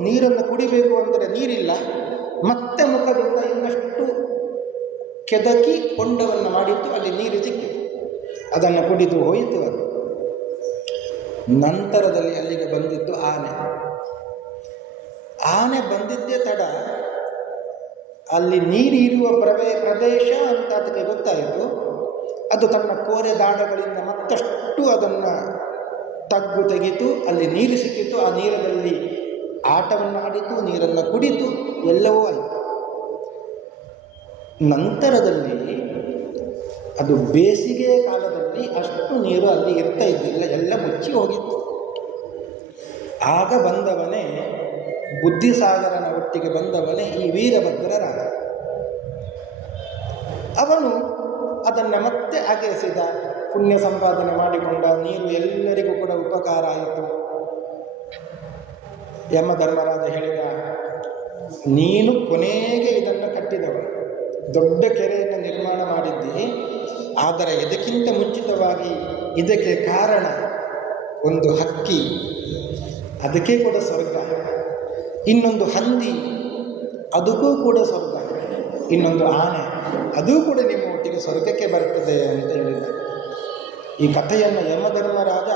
ನೀರನ್ನು ಕುಡಿಬೇಕು ಅಂದರೆ ನೀರಿಲ್ಲ. ಮತ್ತೆ ಮುಖದಿಂದ ಇನ್ನಷ್ಟು ಕೆದಕಿ ಹೊಂಡವನ್ನು ಮಾಡಿತ್ತು, ಅಲ್ಲಿ ನೀರು ಸಿಕ್ಕಿತು, ಅದನ್ನು ಕುಡಿದು ಹೋಯಿತು ಅದು. ನಂತರದಲ್ಲಿ ಅಲ್ಲಿಗೆ ಬಂದಿದ್ದು ಆನೆ. ಆನೆ ಬಂದಿದ್ದೇ ತಡ, ಅಲ್ಲಿ ನೀರು ಇರುವ ಪ್ರದೇಶ ಅಂತ ಅದಕ್ಕೆ ಗೊತ್ತಾಯಿತು. ಅದು ತನ್ನ ಕೋರೆ ದಾಡಗಳಿಂದ ಮತ್ತಷ್ಟು ಅದನ್ನು ತೆಗೆದು ಅಲ್ಲಿ ನೀರು ಸಿಕ್ಕಿತು. ಆ ನೀರಲ್ಲಿ ಆಟವನ್ನು ಆಡಿತು, ನೀರನ್ನು ಕುಡಿತು, ಎಲ್ಲವೂ ಆಯಿತು. ನಂತರದಲ್ಲಿ ಅದು ಬೇಸಿಗೆ ಕಾಲದಲ್ಲಿ ಅಷ್ಟು ನೀರು ಅಲ್ಲಿ ಇರ್ತಾ ಇದ್ದಿಲ್ಲ, ಎಲ್ಲ ಮುಚ್ಚಿ ಹೋಗಿತ್ತು. ಆಗ ಬಂದವನೇ ಬುದ್ಧಿಸಾಗರನ ಒಟ್ಟಿಗೆ ಬಂದವನೇ ಈ ವೀರಭದ್ರ ರಾಜ. ಅವನು ಅದನ್ನು ಮತ್ತೆ ಅಗೆಸಿದ, ಪುಣ್ಯ ಸಂಪಾದನೆ ಮಾಡಿಕೊಂಡ. ನೀರು ಎಲ್ಲರಿಗೂ ಕೂಡ ಉಪಕಾರ ಆಯಿತು. ಯಮಧರ್ಮರಾಜ ಹೇಳಿದ, ನೀನು ಕೊನೆಗೆ ಇದನ್ನು ಕಟ್ಟಿದವ, ದೊಡ್ಡ ಕೆರೆಯನ್ನು ನಿರ್ಮಾಣ ಮಾಡಿದ್ದಿ. ಆದರೆ ಇದಕ್ಕಿಂತ ಮುಂಚಿತವಾಗಿ ಇದಕ್ಕೆ ಕಾರಣ ಒಂದು ಹಕ್ಕಿ, ಅದಕ್ಕೆ ಕೂಡ ಸ್ವರ್ಗ. ಇನ್ನೊಂದು ಹಂದಿ, ಅದಕ್ಕೂ ಕೂಡ ಸ್ವರ್ಗ. ಇನ್ನೊಂದು ಆನೆ, ಅದೂ ಕೂಡ ನಿಮ್ಮ ಒಟ್ಟಿಗೆ ಸ್ವರ್ಗಕ್ಕೆ ಬರ್ತದೆ ಅಂತ ಹೇಳಿದ. ಈ ಕಥೆಯನ್ನು ಯಮಧರ್ಮರಾಜ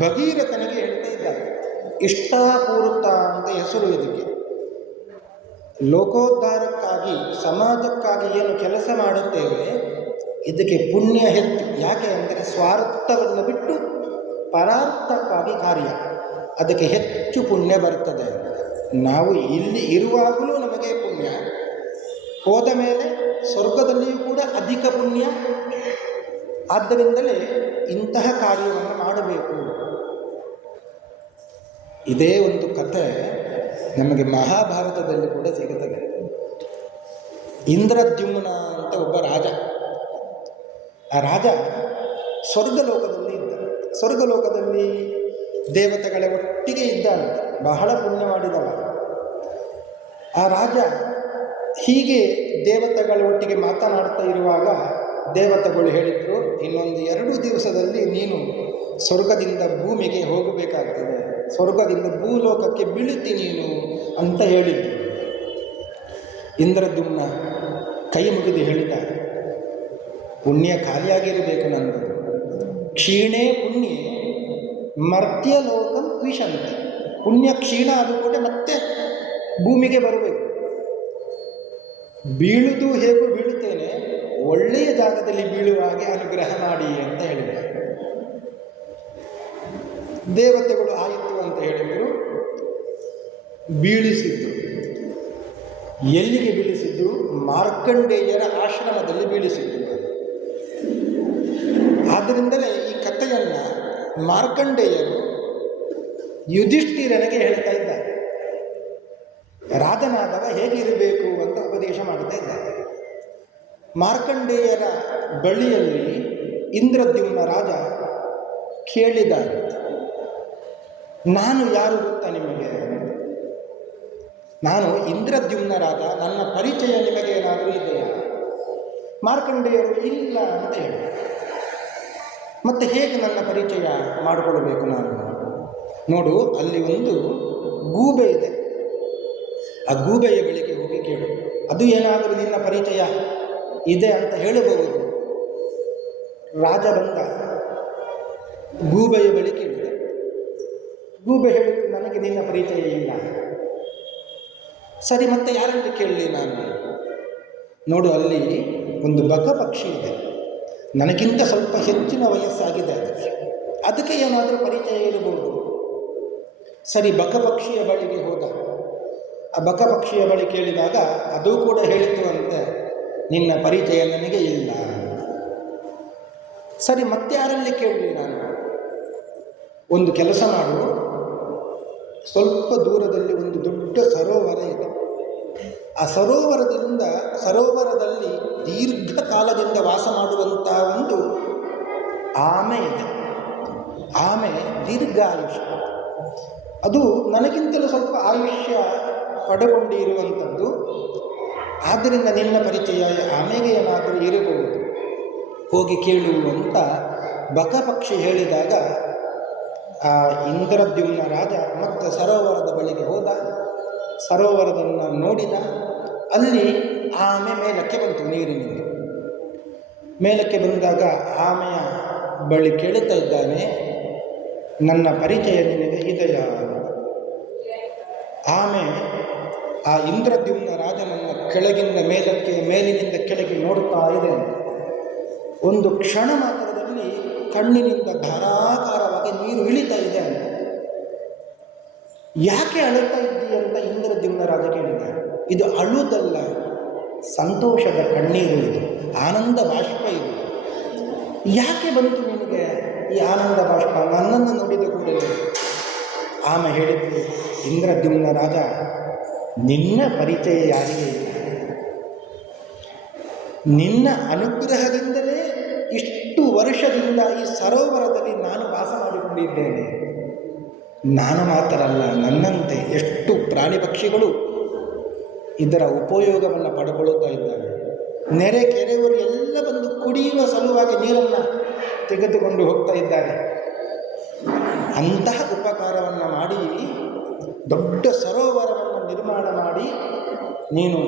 ಭಗೀರಥನಿಗೆ ಹೇಳ್ತಾ ಇದ್ದಾರೆ. ಇಷ್ಟಾಪೂರ್ತ ಅಂತ ಹೆಸರು ಇದಕ್ಕೆ. ಲೋಕೋದ್ಧಾರಕ್ಕಾಗಿ, ಸಮಾಜಕ್ಕಾಗಿ ಏನು ಕೆಲಸ ಮಾಡುತ್ತೇವೆ ಇದಕ್ಕೆ ಪುಣ್ಯ ಹೆಚ್ಚು. ಯಾಕೆ ಅಂದರೆ ಸ್ವಾರ್ಥವನ್ನು ಬಿಟ್ಟು ಪರಾರ್ಥಕ್ಕಾಗಿ ಕಾರ್ಯ, ಅದಕ್ಕೆ ಹೆಚ್ಚು ಪುಣ್ಯ ಬರ್ತದೆ. ನಾವು ಇಲ್ಲಿ ಇರುವಾಗಲೂ ನಮಗೆ ಪುಣ್ಯ, ಹೋದ ಮೇಲೆ ಸ್ವರ್ಗದಲ್ಲಿಯೂ ಕೂಡ ಅಧಿಕ ಪುಣ್ಯ. ಆದ್ದರಿಂದಲೇ ಇಂತಹ ಕಾರ್ಯವನ್ನು ಮಾಡಬೇಕು. ಇದೇ ಒಂದು ಕಥೆ ನಮಗೆ ಮಹಾಭಾರತದಲ್ಲಿ ಕೂಡ ಸಿಗುತ್ತದೆ. ಇಂದ್ರದ್ಯುಮ್ನ ಅಂತ ಒಬ್ಬ ರಾಜ. ಆ ರಾಜ ಸ್ವರ್ಗಲೋಕದಲ್ಲಿ ಇದ್ದ. ಸ್ವರ್ಗಲೋಕದಲ್ಲಿ ದೇವತೆಗಳ ಒಟ್ಟಿಗೆ ಇದ್ದಾನೆ, ಬಹಳ ಪುಣ್ಯ ಮಾಡಿದವ. ಆ ರಾಜ ಹೀಗೆ ದೇವತೆಗಳ ಒಟ್ಟಿಗೆ ಮಾತನಾಡ್ತಾ ಇರುವಾಗ ದೇವತೆಗಳು ಹೇಳಿದರು, ಇನ್ನೊಂದು 2 ದಿವಸದಲ್ಲಿ ನೀನು ಸ್ವರ್ಗದಿಂದ ಭೂಮಿಗೆ ಹೋಗಬೇಕಾಗ್ತದೆ, ಸ್ವರ್ಗದಿಂದ ಭೂಲೋಕಕ್ಕೆ ಬೀಳುತ್ತಿ ನೀನು ಅಂತ ಹೇಳಿದ್ರು. ಇಂದ್ರದ್ಯುಮ್ನ ಕೈ ಮುಗಿದು ಹೇಳಿದ, ಪುಣ್ಯ ಖಾಲಿಯಾಗಿರಬೇಕು ನನ್ನದು. ಕ್ಷೀಣೇ ಪುಣ್ಯೇ ಮರ್ತ್ಯಲೋಕಂ ವಿಶಂತಿ. ಪುಣ್ಯ ಕ್ಷೀಣ ಅದು ಕೂಡ ಮತ್ತೆ ಭೂಮಿಗೆ ಬರಬೇಕು. ಬೀಳುವುದು ಹೇಗೂ ಬೀಳುತ್ತೇನೆ, ಒಳ್ಳೆಯ ಜಾಗದಲ್ಲಿ ಬೀಳುವ ಹಾಗೆ ಅನುಗ್ರಹ ಮಾಡಿ ಅಂತ ಹೇಳಿದರು. ದೇವತೆಗಳು ಆಯಿತು ಅಂತ ಹೇಳಿದರು. ಬೀಳಿಸಿದ್ದು ಎಲ್ಲಿಗೆ ಬೀಳಿಸಿದ್ದು? ಮಾರ್ಕಂಡೇಯರ ಆಶ್ರಮದಲ್ಲಿ ಬೀಳಿಸಿದ್ದು. ಆದ್ದರಿಂದಲೇ ಈ ಕಥೆಯನ್ನು ಮಾರ್ಕಂಡೇಯರು ಯುಧಿಷ್ಠಿರನಿಗೆ ಹೇಳ್ತಾ ಇದ್ದಾರೆ. ರಾಜನಾದವ ಹೇಗಿರಬೇಕು ಅಂತ ಉಪದೇಶ ಮಾಡ್ತಾ ಇದ್ದಾರೆ. ಮಾರ್ಕಂಡೇಯರ ಬಳಿಯಲ್ಲಿ ಇಂದ್ರದ್ಯುಮ್ನ ರಾಜ ಕೇಳಿದ, ನಾನು ಯಾರು ಗೊತ್ತಾ ನಿಮಗೆ? ನಾನು ಇಂದ್ರದ್ಯುಮ್ನ ರಾಜ, ನನ್ನ ಪರಿಚಯ ನಿಮಗೆ ಏನಾದರೂ ಇದೆಯಾ? ಮಾರ್ಕಂಡೇಯರು ಇಲ್ಲ ಅಂತ ಹೇಳಿ. ಮತ್ತೆ ಹೇಗೆ ನನ್ನ ಪರಿಚಯ ಮಾಡಿಕೊಳ್ಳಬೇಕು ನಾನು? ನೋಡು, ಅಲ್ಲಿ ಒಂದು ಗೂಬೆ ಇದೆ, ಆ ಗೂಬೆಯ ಬಳಿಗೆ ಹೋಗಿ ಕೇಳು, ಅದು ಏನಾದರೂ ನಿನ್ನ ಪರಿಚಯ ಇದೆ ಅಂತ ಹೇಳಬಹುದು. ರಾಜ ಬಂದ, ಗೂಬೆಯ ಬಳಿ ಕೇಳಿದ. ಗೂಬೆ ಹೇಳಿತು, ನನಗೆ ನಿನ್ನ ಪರಿಚಯ ಇಲ್ಲ. ಸರಿ, ಮತ್ತೆ ಯಾರಲ್ಲಿ ಕೇಳಲಿ ನಾನು? ನೋಡು, ಅಲ್ಲಿ ಒಂದು ಬಕ ಪಕ್ಷಿ ಇದೆ, ನನಗಿಂತ ಸ್ವಲ್ಪ ಹೆಚ್ಚಿನ ವಯಸ್ಸಾಗಿದೆ ಅದಕ್ಕೆ ಏನಾದರೂ ಪರಿಚಯ ಇರಬಹುದು. ಸರಿ, ಬಕಪಕ್ಷಿಯ ಬಳಿಗೆ ಹೋದ. ಆ ಬಕಪಕ್ಷಿಯ ಬಳಿ ಕೇಳಿದಾಗ ಅದು ಕೂಡ ಹೇಳಿತು ಅಂತೆ, ನಿನ್ನ ಪರಿಚಯ ನನಗೆ ಇಲ್ಲ. ಸರಿ, ಮತ್ತಾರಲ್ಲಿ ಕೇಳಲಿ ನಾನು? ಒಂದು ಕೆಲಸ ಮಾಡು, ಸ್ವಲ್ಪ ದೂರದಲ್ಲಿ ಒಂದು ದೊಡ್ಡ ಸರೋವರ ಇದೆ. ಆ ಸರೋವರದಲ್ಲಿ ದೀರ್ಘಕಾಲದಿಂದ ವಾಸ ಮಾಡುವಂಥ ಒಂದು ಆಮೆ ಇದೆ. ಆಮೆ ದೀರ್ಘಾಯುಷ್ಯ. ಅದು ನನಗಿಂತಲೂ ಸ್ವಲ್ಪ ಆಯುಷ್ಯ ಪಡೆಕೊಂಡಿರುವಂಥದ್ದು. ಆದ್ದರಿಂದ ನಿನ್ನ ಪರಿಚಯ ಆಮೆಗೆ ಏನಾದರೂ ಇರಬಹುದು, ಹೋಗಿ ಕೇಳು ಅಂತ ಬಕಪಕ್ಷಿ ಹೇಳಿದಾಗ ಆ ಇಂದ್ರದ್ಯುಮ್ನ ರಾಜ ಮತ್ತೆ ಸರೋವರದ ಬಳಿಗೆ ಹೋದ. ಸರೋವರದನ್ನು ನೋಡಿದ. ಅಲ್ಲಿ ಆಮೆ ಮೇಲಕ್ಕೆ ಬಂತು. ನೀರಿನಿಂದ ಮೇಲಕ್ಕೆ ಬಂದಾಗ ಆಮೆಯ ಬಳಿ ಕೇಳುತ್ತಾ ಇದ್ದಾನೆ, ನನ್ನ ಪರಿಚಯ ನಿನಗೆ ಇದೆಯಾ? ಆಮೆ ಆ ಇಂದ್ರದ್ಯುಮ್ನ ರಾಜನನ್ನು ಕೆಳಗಿಂದ ಮೇಲಕ್ಕೆ, ಮೇಲಿನಿಂದ ಕೆಳಗೆ ನೋಡುತ್ತಾ ಇದೆ. ಒಂದು ಕ್ಷಣ ಮಾತ್ರದಲ್ಲಿ ಕಣ್ಣಿನಿಂದ ಧಾರಾಕಾರವಾಗಿ ನೀರು ಇಳಿತಾ ಇದೆ ಅಂತ. ಯಾಕೆ ಅಳುತ್ತಾ ಇದ್ದೀ ಅಂತ ಇಂದ್ರದ್ಯುಮ್ನ ರಾಜ ಕೇಳಿದ. ಇದು ಅಳುವುದಲ್ಲ, ಸಂತೋಷದ ಕಣ್ಣೀರು, ಇದು ಆನಂದ ಬಾಷ್ಪ. ಇದು ಯಾಕೆ ಬಂತು ನಿನಗೆ ಈ ಆನಂದ ಬಾಷ್ಪ ನನ್ನನ್ನು ನೋಡಿದ ಕೂಡಲೇ? ಆಮೆ ಹೇಳಿದ್ದು, ಇಂದ್ರದ್ಯುಮ್ನ ರಾಜ, ನಿನ್ನ ಪರಿಚಯ ಯಾರಿಗೆ ಇಲ್ಲ? ನಿನ್ನ ಅನುಗ್ರಹದಿಂದಲೇ ಇಷ್ಟು ವರ್ಷದಿಂದ ಈ ಸರೋವರದಲ್ಲಿ ನಾನು ವಾಸ ಮಾಡಿಕೊಂಡಿದ್ದೇನೆ. ನಾನು ಮಾತ್ರ ಅಲ್ಲ, ನನ್ನಂತೆ ಎಷ್ಟು ಪ್ರಾಣಿ ಪಕ್ಷಿಗಳು ಇದರ ಉಪಯೋಗವನ್ನು ಪಡ್ಕೊಳ್ಳುತ್ತಾ ಇದ್ದಾರೆ. ನೆರೆ ಕೆರೆಯವರು ಎಲ್ಲ ಬಂದು ಕುಡಿಯುವ ಸಲುವಾಗಿ ನೀರನ್ನು ತೆಗೆದುಕೊಂಡು ಹೋಗ್ತಾ ಇದ್ದಾರೆ. ಅಂತಹ ಉಪಕಾರವನ್ನು ಮಾಡಿ ದೊಡ್ಡ ಸರೋವರವನ್ನು ನಿರ್ಮಾಣ ಮಾಡಿ ನೀನು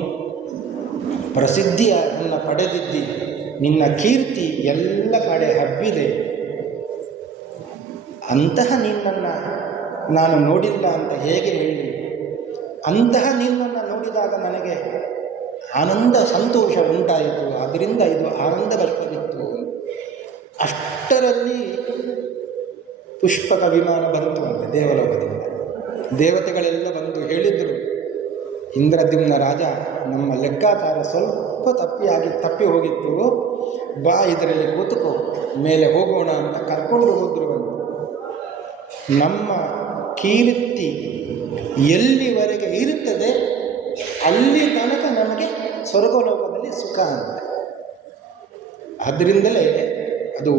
ಪ್ರಸಿದ್ಧಿಯನ್ನು ಪಡೆದಿದ್ದಿ. ನಿನ್ನ ಕೀರ್ತಿ ಎಲ್ಲ ಕಡೆ ಹಬ್ಬಿದೆ. ಅಂತಹ ನಿನ್ನನ್ನು ನಾನು ನೋಡಿಲ್ಲ ಅಂತ ಹೇಗೆ ಹೇಳಿ? ಅಂತಹ ನಿನ್ನನ್ನು ನೋಡಿದಾಗ ನನಗೆ ಆನಂದ ಸಂತೋಷ ಉಂಟಾಯಿತು. ಆದ್ದರಿಂದ ಇದು ಆನಂದ ಬಾಷ್ಪವಿತ್ತು. ಅಷ್ಟರಲ್ಲಿ ಪುಷ್ಪಕ ವಿಮಾನ ಬಂತು ಅಂತ ದೇವಲೋಕದಿಂದ. ದೇವತೆಗಳೆಲ್ಲ ಬಂದು ಹೇಳಿದರು, ಇಂದ್ರದ್ಯುಮ್ನ ರಾಜ, ನಮ್ಮ ಲೆಕ್ಕಾಚಾರ ಸ್ವಲ್ಪ ತಪ್ಪಿ ಹೋಗಿತ್ತು, ಬಾ ಇದರಲ್ಲಿ ಕೂತುಕೋ, ಮೇಲೆ ಹೋಗೋಣ ಅಂತ ಕರ್ಕೊಂಡು ಹೋದ್ರು. ಬಂದು ನಮ್ಮ ಕೀರ್ತಿ ಎಲ್ಲಿವರೆಗೆ ಇರುತ್ತದೆ ಅಲ್ಲಿ ತನಕ ನಮಗೆ ಸ್ವರ್ಗಲೋಕದಲ್ಲಿ ಸುಖ ಅಂತ. ಆದ್ದರಿಂದಲೇ ಅದು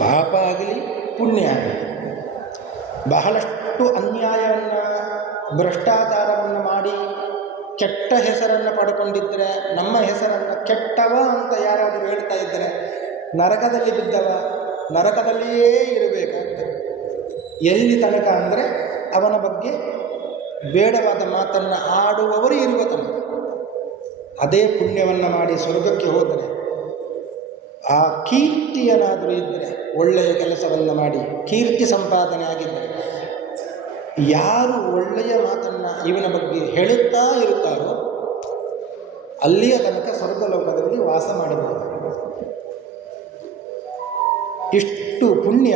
ಪಾಪ ಆಗಲಿ ಪುಣ್ಯ ಆಗಲಿ, ಬಹಳಷ್ಟು ಅನ್ಯಾಯವನ್ನು ಭ್ರಷ್ಟಾಚಾರವನ್ನು ಮಾಡಿ ಕೆಟ್ಟ ಹೆಸರನ್ನು ಪಡ್ಕೊಂಡಿದ್ದರೆ, ನಮ್ಮ ಹೆಸರನ್ನು ಕೆಟ್ಟವ ಅಂತ ಯಾರಾದರೂ ಹೇಳ್ತಾ ಇದ್ದರೆ, ನರಕದಲ್ಲಿ ಬಿದ್ದವ ನರಕದಲ್ಲಿಯೇ ಇರಬೇಕಾಗ್ತದೆ. ಎಲ್ಲಿ ತನಕ ಅಂದರೆ ಅವನ ಬಗ್ಗೆ ಬೇಡವಾದ ಮಾತನ್ನು ಆಡುವವರು ಇರುವ ತನಕ. ಅದೇ ಪುಣ್ಯವನ್ನು ಮಾಡಿ ಸ್ವರ್ಗಕ್ಕೆ ಹೋದರೆ, ಆ ಕೀರ್ತಿಯನಾದರೂ ಇದ್ದರೆ, ಒಳ್ಳೆಯ ಕೆಲಸವನ್ನು ಮಾಡಿ ಕೀರ್ತಿ ಸಂಪಾದನೆ ಆಗಿದ್ದರೆ, ಯಾರು ಒಳ್ಳೆಯ ಮಾತನ್ನು ಇವನ ಬಗ್ಗೆ ಹೇಳುತ್ತಾ ಇರುತ್ತಾರೋ ಅಲ್ಲಿಯ ತನಕ ಸ್ವರ್ಗಲೋಕದಲ್ಲಿ ವಾಸ ಮಾಡಬಹುದು. ಇಷ್ಟು ಪುಣ್ಯ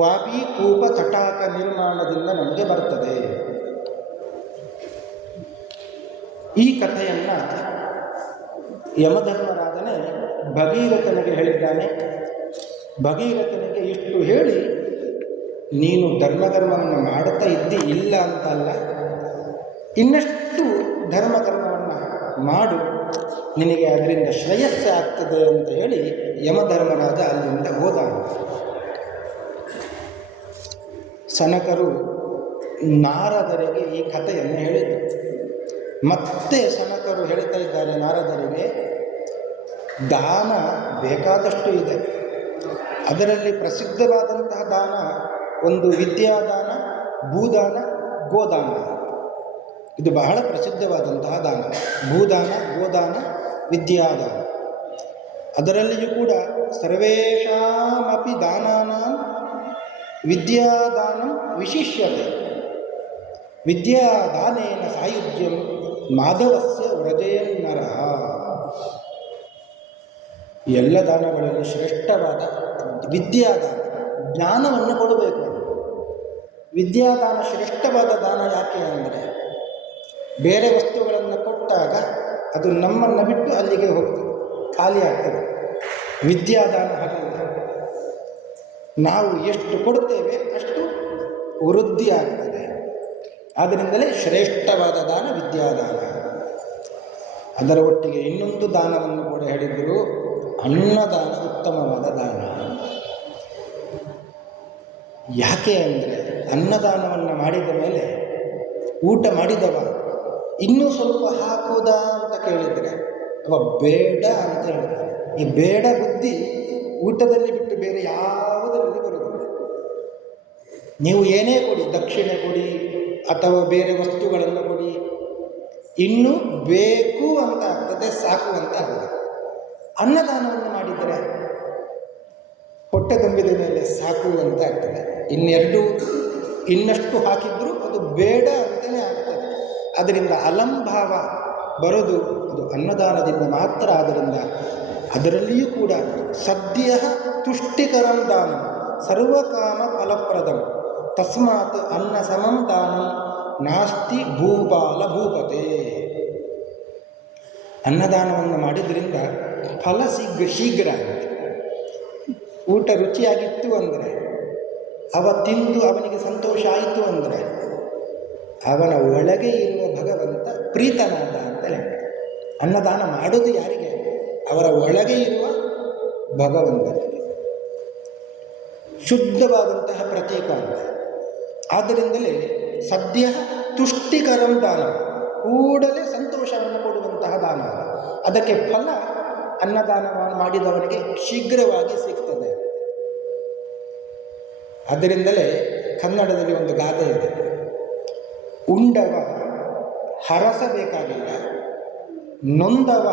ವಾಪಿ ಕೂಪ ತಟಾಕ ನಿರ್ಮಾಣದಿಂದ ನಮಗೆ ಬರ್ತದೆ. ಈ ಕಥೆಯನ್ನು ಯಮಧರ್ಮರಾಜನೇ ಭಗೀರಥನಿಗೆ ಹೇಳಿದ್ದಾನೆ. ಭಗೀರಥನಿಗೆ ಇಷ್ಟು ಹೇಳಿ, ನೀನು ಧರ್ಮವನ್ನು ಮಾಡುತ್ತಾ ಇದ್ದಿ, ಇಲ್ಲ ಅಂತಲ್ಲ, ಇನ್ನಷ್ಟು ಧರ್ಮವನ್ನು ಮಾಡು, ನಿನಗೆ ಅದರಿಂದ ಶ್ರೇಯಸ್ಸೆ ಆಗ್ತದೆ ಅಂತ ಹೇಳಿ ಯಮಧರ್ಮರಾಜ ಅಲ್ಲಿಂದ ಹೋದ. ಸನಕರು ನಾರದರಿಗೆ ಈ ಕಥೆಯನ್ನು ಹೇಳಿದರು. ಮತ್ತೆ ಸನಕರು ಹೇಳ್ತಾ ಇದ್ದಾರೆ ನಾರದರಿಗೆ, ದಾನ ಬೇಕಾದಷ್ಟು ಇದೆ. ಅದರಲ್ಲಿ ಪ್ರಸಿದ್ಧವಾದಂತಹ ದಾನ ಒಂದು ವಿದ್ಯಾದಾನ, ಭೂದಾನ, ಗೋದಾನ. ಇದು ಬಹಳ ಪ್ರಸಿದ್ಧವಾದಂತಹ ದಾನ. ಭೂದಾನ, ಗೋದಾನ, ವಿದ್ಯಾದಾನ. ಅದರಲ್ಲಿಯೂ ಕೂಡ ಸರ್ವೇಷಾಮಪಿ ದಾನಾನಾಂ ವಿದ್ಯಾದಾನಂ ವಿಶಿಷ್ಯತೆ. ವಿದ್ಯಾದಾನೇನ ಸಾಯುಜ್ಯಂ ಮಾಧವಸ್ಯ ವ್ರಜೇನ್ನರಃ. ಎಲ್ಲ ದಾನಗಳಲ್ಲಿ ಶ್ರೇಷ್ಠವಾದ ವಿದ್ಯಾದಾನ, ಜ್ಞಾನವನ್ನು ಕೊಡಬೇಕು. ವಿದ್ಯಾದಾನ ಶ್ರೇಷ್ಠವಾದ ದಾನ. ಯಾಕೆ ಅಂದರೆ ಬೇರೆ ವಸ್ತುಗಳನ್ನು ಕೊಟ್ಟಾಗ ಅದು ನಮ್ಮನ್ನು ಬಿಟ್ಟು ಅಲ್ಲಿಗೆ ಹೋಗ್ತದೆ, ಖಾಲಿ ಆಗ್ತದೆ. ವಿದ್ಯಾದಾನ ಹಾಗಲ್ಲ. ನಾವು ಎಷ್ಟು ಕೊಡ್ತೇವೆ ಅಷ್ಟು ವೃದ್ಧಿ ಆಗ್ತದೆ. ಆದ್ದರಿಂದಲೇ ಶ್ರೇಷ್ಠವಾದ ದಾನ ವಿದ್ಯಾದಾನ. ಅದರ ಒಟ್ಟಿಗೆ ಇನ್ನೊಂದು ದಾನವನ್ನು ಕೂಡ ಹೇಳಿದರು, ಅನ್ನದಾನ ಉತ್ತಮವಾದ ದಾನ. ಯಾಕೆ ಅಂದರೆ ಅನ್ನದಾನವನ್ನು ಮಾಡಿದ ಮೇಲೆ ಊಟ ಮಾಡಿದವ ಇನ್ನೂ ಸ್ವಲ್ಪ ಹಾಕುವುದಾ ಅಂತ ಕೇಳಿದರೆ ಅವ ಬೇಡ ಅಂತ ಹೇಳ್ತಾನೆ. ಈ ಬೇಡ ಬುದ್ಧಿ ಊಟದಲ್ಲಿ ಬಿಟ್ಟು ಬೇರೆ ಯಾವುದರಲ್ಲಿ ಬರುವುದಿಲ್ಲ. ನೀವು ಏನೇ ಕೊಡಿ, ದಕ್ಷಿಣೆ ಕೊಡಿ ಅಥವಾ ಬೇರೆ ವಸ್ತುಗಳನ್ನು ಕೊಡಿ, ಇನ್ನೂ ಬೇಕು ಅಂತ ಆಗ್ತದೆ, ಸಾಕು ಅಂತ ಆಗ್ತದೆ. ಅನ್ನದಾನವನ್ನು ಮಾಡಿದರೆ ಹೊಟ್ಟೆ ತುಂಬಿದ ಮೇಲೆ ಸಾಕು ಅಂತ ಆಗ್ತದೆ. ಇನ್ನಷ್ಟು ಹಾಕಿದರೂ ಅದು ಬೇಡ ಅಂತಲೇ ಆಗ್ತದೆ. ಅದರಿಂದ ಅಲಂಭಾವ ಬರೋದು ಅದು ಅನ್ನದಾನದಿಂದ ಮಾತ್ರ. ಆದ್ದರಿಂದ ಅದರಲ್ಲಿಯೂ ಕೂಡ ಸದ್ಯ ತುಷ್ಟಿಕರಂ ದಾನಂ ಸರ್ವಕಾಮ ಫಲಪ್ರದಂ ತಸ್ಮಾತ್ ಅನ್ನ ಸಮಂ ದಾನಂ ನಾಸ್ತಿ ಭೂಪಾಲ ಭೂಪತೆ. ಅನ್ನದಾನವನ್ನು ಮಾಡಿದ್ರಿಂದ ಫಲ ಶೀಘ್ರ ಆಗುತ್ತೆ. ಊಟ ರುಚಿಯಾಗಿತ್ತು ಅಂದರೆ, ಅವ ತಿಂದು ಅವನಿಗೆ ಸಂತೋಷ ಆಯಿತು ಅಂದರೆ ಅವನ ಒಳಗೆ ಇರುವ ಭಗವಂತ ಪ್ರೀತನಾದ ಅಂತ ಲೆಕ್ಕ. ಅನ್ನದಾನ ಮಾಡೋದು ಯಾರಿಗೆ? ಅವರ ಒಳಗೆ ಇರುವ ಭಗವಂತನಿಗೆ. ಶುದ್ಧವಾದಂತಹ ಪ್ರತೀಕ ಅಂತ. ಆದ್ದರಿಂದಲೇ ಸದ್ಯ ತುಷ್ಟಿಕರಂ ದಾನ, ಕೂಡಲೇ ಸಂತೋಷವನ್ನು ಕೊಡುವಂತಹ ದಾನ. ಅದಕ್ಕೆ ಫಲ ಅನ್ನದಾನ ಮಾಡಿದವನಿಗೆ ಶೀಘ್ರವಾಗಿ ಸಿಗ್ತದೆ. ಅದರಿಂದಲೇ ಕನ್ನಡದಲ್ಲಿ ಒಂದು ಗಾದೆ ಇದೆ, ಉಂಡವ ಹರಸಬೇಕಾಗಿಲ್ಲ, ನೊಂದವ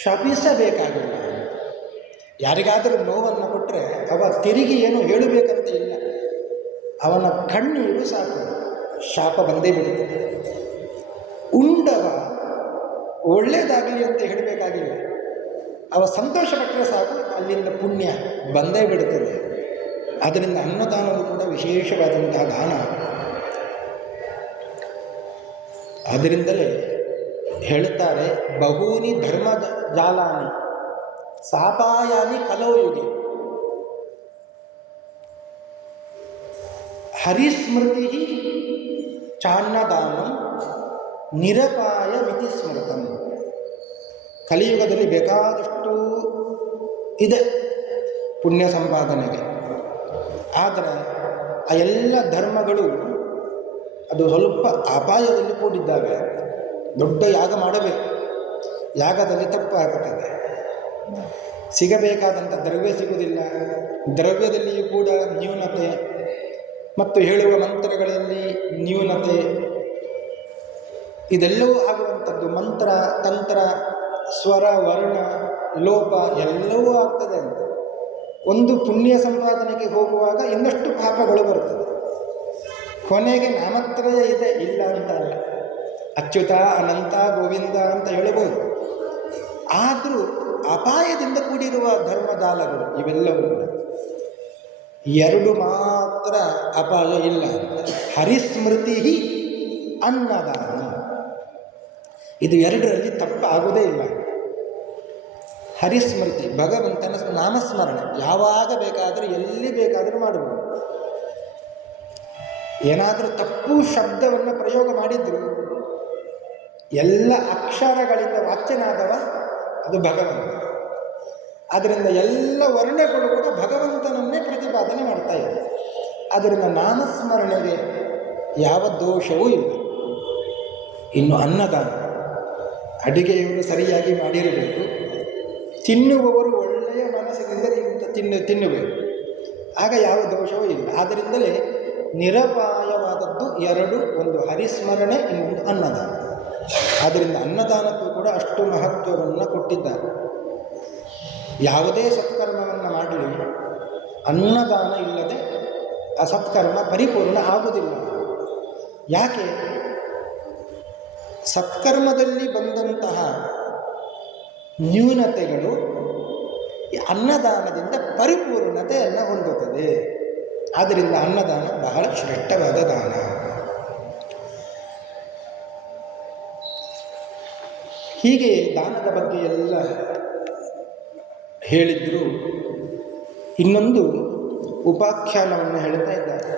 ಶಪಿಸಬೇಕಾಗಿಲ್ಲ. ಯಾರಿಗಾದರೂ ನೋವನ್ನು ಕೊಟ್ಟರೆ ಅವ ತಿರುಗಿ ಏನು ಹೇಳಬೇಕಂತ ಇಲ್ಲ, ಅವನ ಕಣ್ಣೀರು ಸಾಕು, ಶಾಪ ಬಂದೇ ಬಿಡುತ್ತದೆ. ಉಂಡವ ಒಳ್ಳೆಯದಾಗಲಿ ಅಂತ ಹೇಳಬೇಕಾಗಿಲ್ಲ, ಅವ ಸಂತೋಷಪಟ್ಟರೆ ಸಾಕು, ಅಲ್ಲಿಂದ ಪುಣ್ಯ ಬಂದೇ ಬಿಡುತ್ತದೆ. ಆದ್ದರಿಂದ ಅನ್ನದಾನವು ಕೂಡ ವಿಶೇಷವಾದಂತಹ ದಾನ. ಅದರಿಂದಲೇ ಹೇಳುತ್ತಾರೆ, ಬಹೂನಿ ಧರ್ಮ ಜಾಲಾನಿ ಸಾಪಾಯಾನಿ ಕಲೋಯುಗೆ ಹರಿಸ್ಮೃತಿ ಚಾನ್ನದಾನಂ ನಿರಪಾಯ ಮಿತಿ ಸ್ಮೃತಂ. ಕಲಿಯುಗದಲ್ಲಿ ಬೇಕಾದಷ್ಟು ಇದೆ ಪುಣ್ಯ ಸಂಪಾದನೆಗೆ. ಆದರೆ ಆ ಎಲ್ಲ ಧರ್ಮಗಳು ಅದು ಸ್ವಲ್ಪ ಅಪಾಯದಲ್ಲಿ ಕೂಡಿದ್ದಾವೆ. ದೊಡ್ಡ ಯಾಗ ಮಾಡಬೇಕು, ಯಾಗದಲ್ಲಿ ತಪ್ಪು ಆಗುತ್ತದೆ, ಸಿಗಬೇಕಾದಂಥ ದ್ರವ್ಯ ಸಿಗುವುದಿಲ್ಲ, ದ್ರವ್ಯದಲ್ಲಿಯೂ ಕೂಡ ನ್ಯೂನತೆ, ಮತ್ತು ಹೇಳುವ ಮಂತ್ರಗಳಲ್ಲಿ ನ್ಯೂನತೆ, ಇದೆಲ್ಲವೂ ಆಗುವಂಥದ್ದು. ಮಂತ್ರ ತಂತ್ರ ಸ್ವರ ವರ್ಣ ಲೋಪ ಎಲ್ಲವೂ ಆಗ್ತದೆ ಅಂತ. ಒಂದು ಪುಣ್ಯ ಸಂಪಾದನೆಗೆ ಹೋಗುವಾಗ ಇನ್ನಷ್ಟು ಪಾಪಗಳು ಬರುತ್ತದೆ. ಕೊನೆಗೆ ನಾಮತ್ರಯ ಇದೆ, ಇಲ್ಲ ಅಂತ ಅಲ್ಲ, ಅಚ್ಯುತ ಅನಂತ ಗೋವಿಂದ ಅಂತ ಹೇಳಬಹುದು. ಆದರೂ ಅಪಾಯದಿಂದ ಕೂಡಿರುವ ಧರ್ಮದಾಲಗಳು ಇವೆಲ್ಲವೂ ಕೂಡ ಎರಡು ಮಾತ್ರ ಅಪಾಯ ಇಲ್ಲ. ಹರಿಸ್ಮೃತಿ ಅನ್ನದಾನ, ಇದು ಎರಡರಲ್ಲಿ ತಪ್ಪಾಗುವುದೇ ಇಲ್ಲ. ಹರಿಸ್ಮೃತಿ ಭಗವಂತನ ನಾಮಸ್ಮರಣೆ ಯಾವಾಗ ಬೇಕಾದರೂ ಎಲ್ಲಿ ಬೇಕಾದರೂ ಮಾಡಬಹುದು. ಏನಾದರೂ ತಪ್ಪು ಶಬ್ದವನ್ನು ಪ್ರಯೋಗ ಮಾಡಿದ್ರು ಎಲ್ಲ ಅಕ್ಷರಗಳಿಂದ ವಾಚ್ಯನಾದವ ಅದು ಭಗವಂತ. ಆದ್ದರಿಂದ ಎಲ್ಲ ವರ್ಣಗಳು ಕೂಡ ಭಗವಂತನನ್ನೇ ಪ್ರತಿಪಾದನೆ ಮಾಡ್ತಾ ಇದೆ. ಆದ್ದರಿಂದ ನಾಮಸ್ಮರಣೆಗೆ ಯಾವ ದೋಷವೂ ಇಲ್ಲ. ಇನ್ನು ಅನ್ನದಾನ, ಅಡಿಗೆಯವರು ಸರಿಯಾಗಿ ಮಾಡಿರಬೇಕು, ತಿನ್ನುವವರು ಒಳ್ಳೆಯ ಮನಸ್ಸಿನಿಂದ ತಿನ್ನಬೇಕು, ಆಗ ಯಾವ ದೋಷವೂ ಇಲ್ಲ. ಆದ್ದರಿಂದಲೇ ನಿರಪಾಯವಾದದ್ದು ಎರಡು, ಒಂದು ಹರಿಸ್ಮರಣೆ, ಇನ್ನೊಂದು ಅನ್ನದಾನ. ಆದ್ದರಿಂದ ಅನ್ನದಾನಕ್ಕೂ ಕೂಡ ಅಷ್ಟು ಮಹತ್ವವನ್ನು ಕೊಟ್ಟಿದ್ದಾರೆ. ಯಾವುದೇ ಸತ್ಕರ್ಮವನ್ನು ಮಾಡಲಿ ಅನ್ನದಾನ ಇಲ್ಲದೆ ಆ ಸತ್ಕರ್ಮ ಪರಿಪೂರ್ಣ ಆಗುವುದಿಲ್ಲ. ಯಾಕೆ? ಸತ್ಕರ್ಮದಲ್ಲಿ ಬಂದಂತಹ ನ್ಯೂನತೆಗಳು ಅನ್ನದಾನದಿಂದ ಪರಿಪೂರ್ಣತೆಯನ್ನು ಹೊಂದುತ್ತದೆ. ಆದ್ದರಿಂದ ಅನ್ನದಾನ ಬಹಳ ಶ್ರೇಷ್ಠವಾದ ದಾನ. ಹೀಗೆ ದಾನದ ಬಗ್ಗೆ ಎಲ್ಲ ಹೇಳಿದ್ರು. ಇನ್ನೊಂದು ಉಪಾಖ್ಯಾನವನ್ನು ಹೇಳ್ತಾ ಇದ್ದಾರೆ.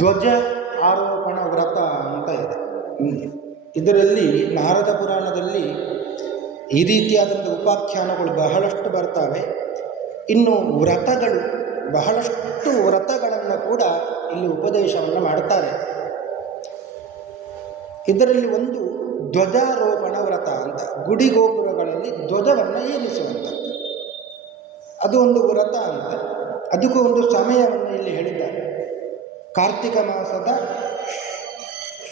ಧ್ವಜ ಆರೋಪಣ ವ್ರತ ಅಂತ ಇದೆ. ಇದರಲ್ಲಿ ನಾರದ ಪುರಾಣದಲ್ಲಿ ಈ ರೀತಿಯಾದಂಥ ಉಪಾಖ್ಯಾನಗಳು ಬಹಳಷ್ಟು ಬರ್ತವೆ. ಇನ್ನು ವ್ರತಗಳು, ಬಹಳಷ್ಟು ವ್ರತಗಳನ್ನು ಕೂಡ ಇಲ್ಲಿ ಉಪದೇಶವನ್ನು ಮಾಡ್ತಾರೆ. ಇದರಲ್ಲಿ ಒಂದು ಧ್ವಜಾರೋಪಣ ವ್ರತ ಅಂತ, ಗುಡಿ ಗೋಪುರಗಳಲ್ಲಿ ಧ್ವಜವನ್ನು ಏರಿಸುವಂಥದ್ದು, ಅದು ಒಂದು ವ್ರತ ಅಂತ. ಅದಕ್ಕೂ ಒಂದು ಸಮಯವನ್ನು ಇಲ್ಲಿ ಹೇಳಿದ್ದಾರೆ. ಕಾರ್ತಿಕ ಮಾಸದ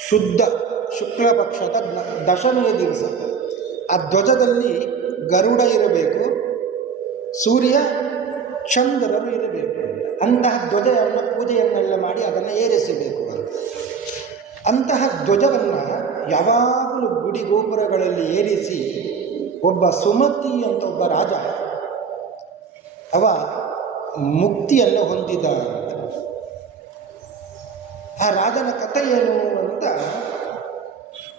ಶುದ್ಧ ಶುಕ್ಲ ಪಕ್ಷದ ದಶಮಿಯ ದಿವಸ ಆ ಧ್ವಜದಲ್ಲಿ ಗರುಡ ಇರಬೇಕು, ಸೂರ್ಯ ಚಂದ್ರರು ಇರಬೇಕು. ಅಂತಹ ಧ್ವಜವನ್ನು ಪೂಜೆಯನ್ನೆಲ್ಲ ಮಾಡಿ ಅದನ್ನು ಏರಿಸಬೇಕು ಅಂತ. ಅಂತಹ ಧ್ವಜವನ್ನು ಯಾವಾಗಲೂ ಗುಡಿ ಗೋಪುರಗಳಲ್ಲಿ ಏರಿಸಿ ಒಬ್ಬ ಸುಮತಿ ಅಂತ ಒಬ್ಬ ರಾಜ, ಅವ ಮುಕ್ತಿಯನ್ನು ಹೊಂದಿದ ಅಂತ. ಆ ರಾಜನ ಕಥೆ ಏನು ಅಂತ